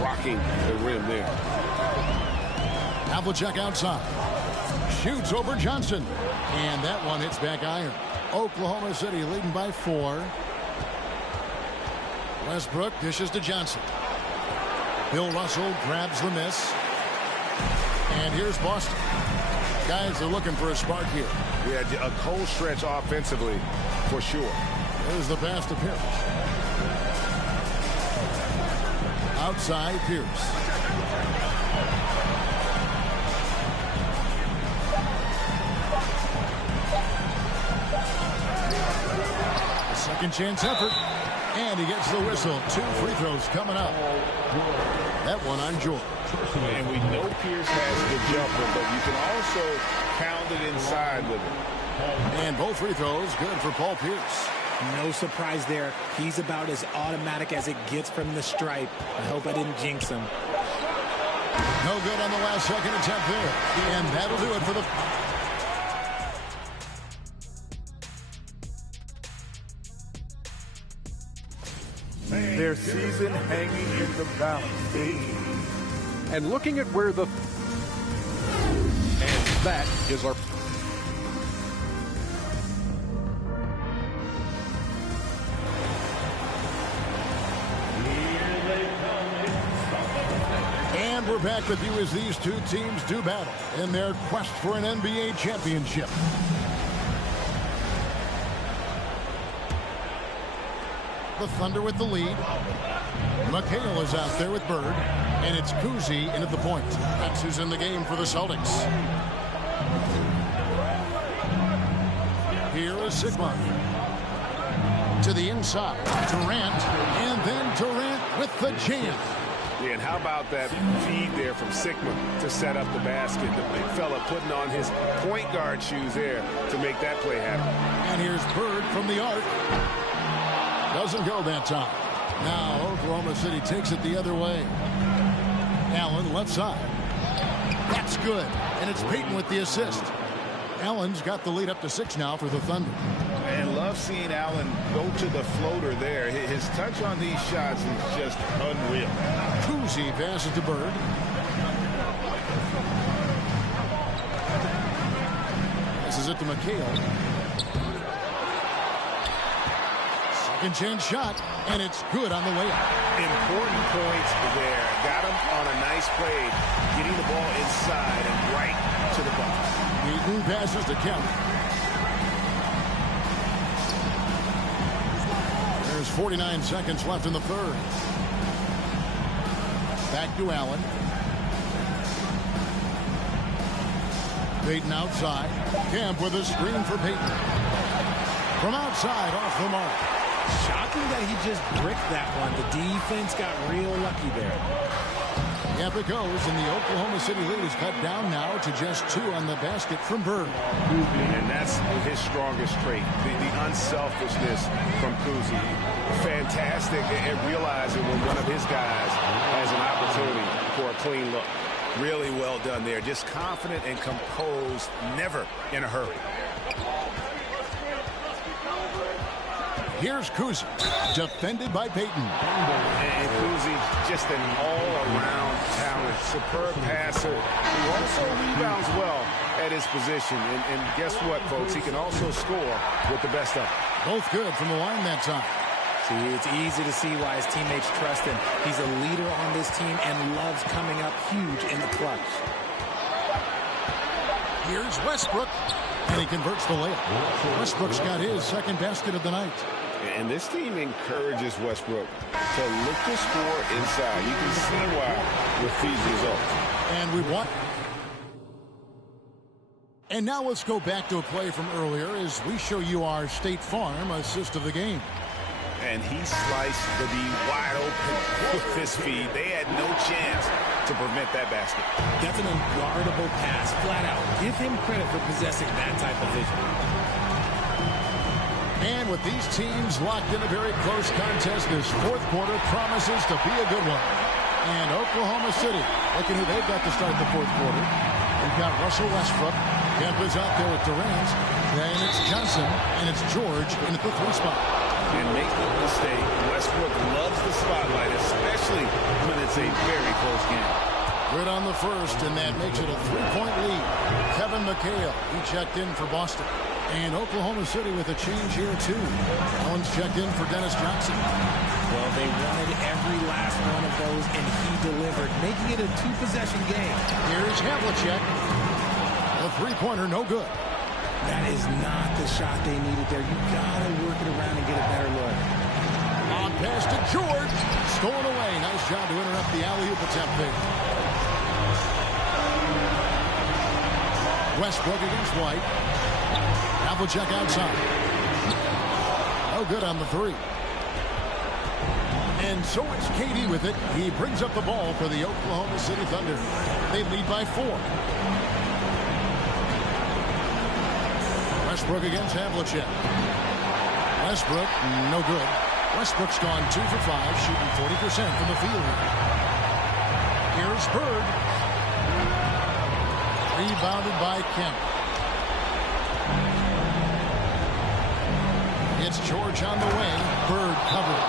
rocking the rim there. Havlicek outside. Shoots over Johnson. And that one hits back iron. Oklahoma City leading by 4. Westbrook dishes to Johnson. Bill Russell grabs the miss. And here's Boston. Guys are looking for a spark here. Yeah, a cold stretch offensively for sure. There's the pass to Pierce. Outside Pierce. Second chance effort. And he gets the whistle. 2 free throws coming up. That one on George. And we know Pierce has the jumper, but you can also pound it inside with it. And both free throws good for Paul Pierce. No surprise there. He's about as automatic as it gets from the stripe. I hope I didn't jinx him. No good on the last second attempt there. And that'll do it for the... Their season hanging in the balance. And looking at where the... And that is our... And we're back with you as these two teams do battle in their quest for an NBA championship. The Thunder with the lead. McHale is out there with Bird. And it's Cousy in at the point. That's who's in the game for the Celtics. Here is Sigma. To the inside. Durant. And then Durant with the jam. Yeah, and how about that feed there from Sigma to set up the basket? The big fella putting on his point guard shoes there to make that play happen. And here's Bird from the arc. Doesn't go that time. Now Oklahoma City takes it the other way. Allen left side. That's good. And it's Payton with the assist. Allen's got the lead up to 6 now for the Thunder. And love seeing Allen go to the floater there. His touch on these shots is just unreal. Cousy passes to Bird. This is it to McHale. Second chance shot, and it's good on the layup. Important points there. Got him on a nice play, getting the ball inside and right to the box. Eaton passes to Kemp. There's 49 seconds left in the third. Back to Allen. Payton outside. Kemp with a screen for Payton. From outside, off the mark. Shocking that he just bricked that one. The defense got real lucky there. Yep, it goes, and the Oklahoma City lead is cut down now to just 2 on the basket from Bird. And that's his strongest trait, the unselfishness from Cousy. Fantastic at realizing when one of his guys has an opportunity for a clean look. Really well done there. Just confident and composed, never in a hurry. Here's Cousy, defended by Payton. And Cousy, just an all-around talent, superb passer, who also rebounds well at his position. And guess what, folks? He can also score with the best of them. Both good from the line that time. See, it's easy to see why his teammates trust him. He's a leader on this team and loves coming up huge in the clutch. Here's Westbrook, and he converts the layup. Westbrook's got his second basket of the night. And this team encourages Westbrook to look to score inside. You can see why with these results. And we want... And now let's go back to a play from earlier as we show you our State Farm assist of the game. And he sliced the D wide open with this feed. They had no chance to prevent that basket. That's an unguardable pass, flat out. Give him credit for possessing that type of vision. And with these teams locked in a very close contest, this fourth quarter promises to be a good one. And Oklahoma City, look at who they've got to start the fourth quarter. We've got Russell Westbrook. Kemp is out there with Durant. Then it's Johnson, and it's George in at the 3 spot. And make no mistake, Westbrook loves the spotlight, especially when it's a very close game. Good on the first, and that makes it a 3-point lead. Kevin McHale, he checked in for Boston. And Oklahoma City with a change here, too. Allen's checked in for Dennis Johnson. Well, they wanted every last one of those, and he delivered, making it a 2-possession game. Here's Havlicek. The 3-pointer, no good. That is not the shot they needed there. You got to work it around and get a better look. On pass to George. Stolen away. Nice job to interrupt the alley-oop attempt there. Westbrook against White. Havlicek outside. No good on the three. And so it's KD with it. He brings up the ball for the Oklahoma City Thunder. They lead by 4. Westbrook against Havlicek. Westbrook, no good. Westbrook's gone 2 for 5, shooting 40% from the field. Here's Bird. Rebounded by Kemp. It's George on the wing. Bird covered.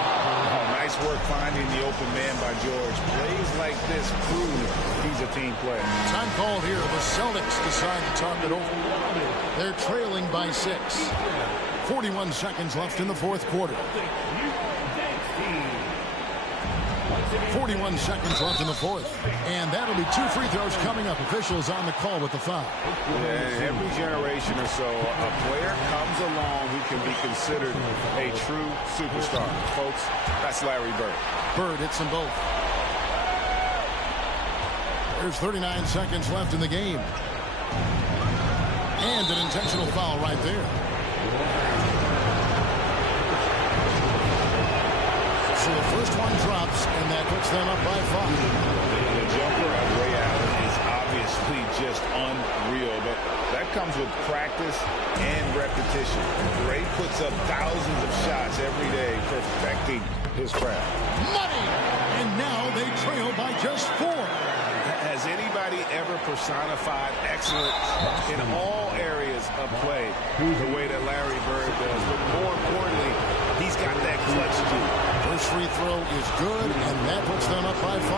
Nice work finding the open man by George. Plays like this prove he's a team player. Time called here. The Celtics decide to talk it over. They're trailing by 6. 41 seconds left in the fourth quarter. 41 seconds left in the fourth. And that'll be 2 free throws coming up. Officials on the call with the foul. Yeah, every generation or so, a player comes along who can be considered a true superstar. Folks, that's Larry Bird. Bird hits them both. There's 39 seconds left in the game. And an intentional foul right there. So the first one drops, and that puts them up by 5. The jumper of Ray Allen is obviously just unreal, but that comes with practice and repetition. Ray puts up thousands of shots every day, perfecting his craft. Money! And now they trail by just 4. Has anybody ever personified excellence in all areas of play the way that Larry Bird does? But more importantly, he's got that clutch too. First free throw is good, and that puts them up by 5.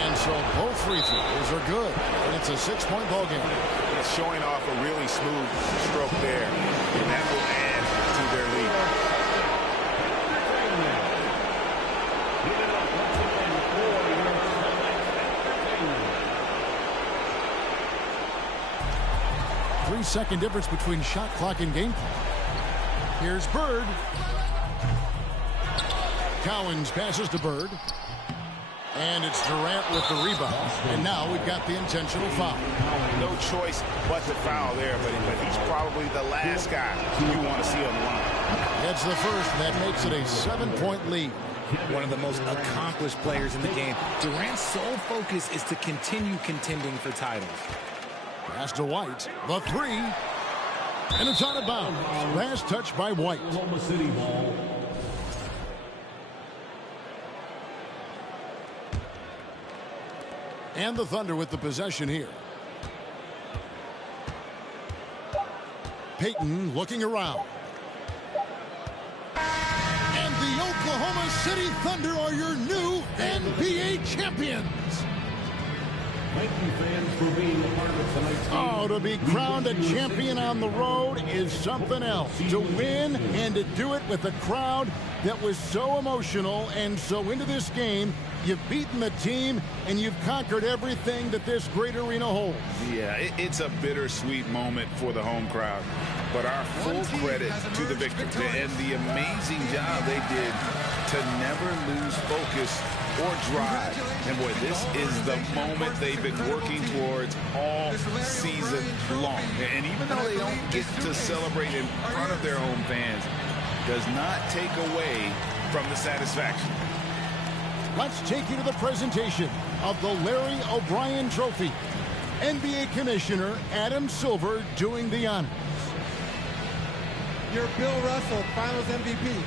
And so both free throws are good. And it's a 6-point ball game. It's showing off a really smooth stroke there, and that will add to their lead. Three-second difference between shot clock and game clock. Here's Bird. Cowens passes to Bird. And it's Durant with the rebound. And now we've got the intentional foul. No choice but to foul there, but he's probably the last guy you want to see on the line. That's the first. That makes it a 7-point lead. One of the most accomplished players in the game. Durant's sole focus is to continue contending for titles. Pass to White. The 3. And it's out of bounds. Last touch by White. Oklahoma City ball. And the Thunder with the possession here. Payton looking around. And the Oklahoma City Thunder are your new NBA champions. Thank you, fans, for being a part of tonight's game. Oh, to be crowned a champion on the road is something else. To win and to do it with a crowd that was so emotional and so into this game. You've beaten the team, and you've conquered everything that this great arena holds. Yeah, it's a bittersweet moment for the home crowd. But our full credit to the victors and the amazing job they did to never lose focus or drive. And boy, this is the moment they've been working towards all season long. And even though they don't get to celebrate in front of their home fans, does not take away from the satisfaction. Let's take you to the presentation of the Larry O'Brien Trophy. NBA Commissioner Adam Silver doing the honors. Your Bill Russell Finals MVP.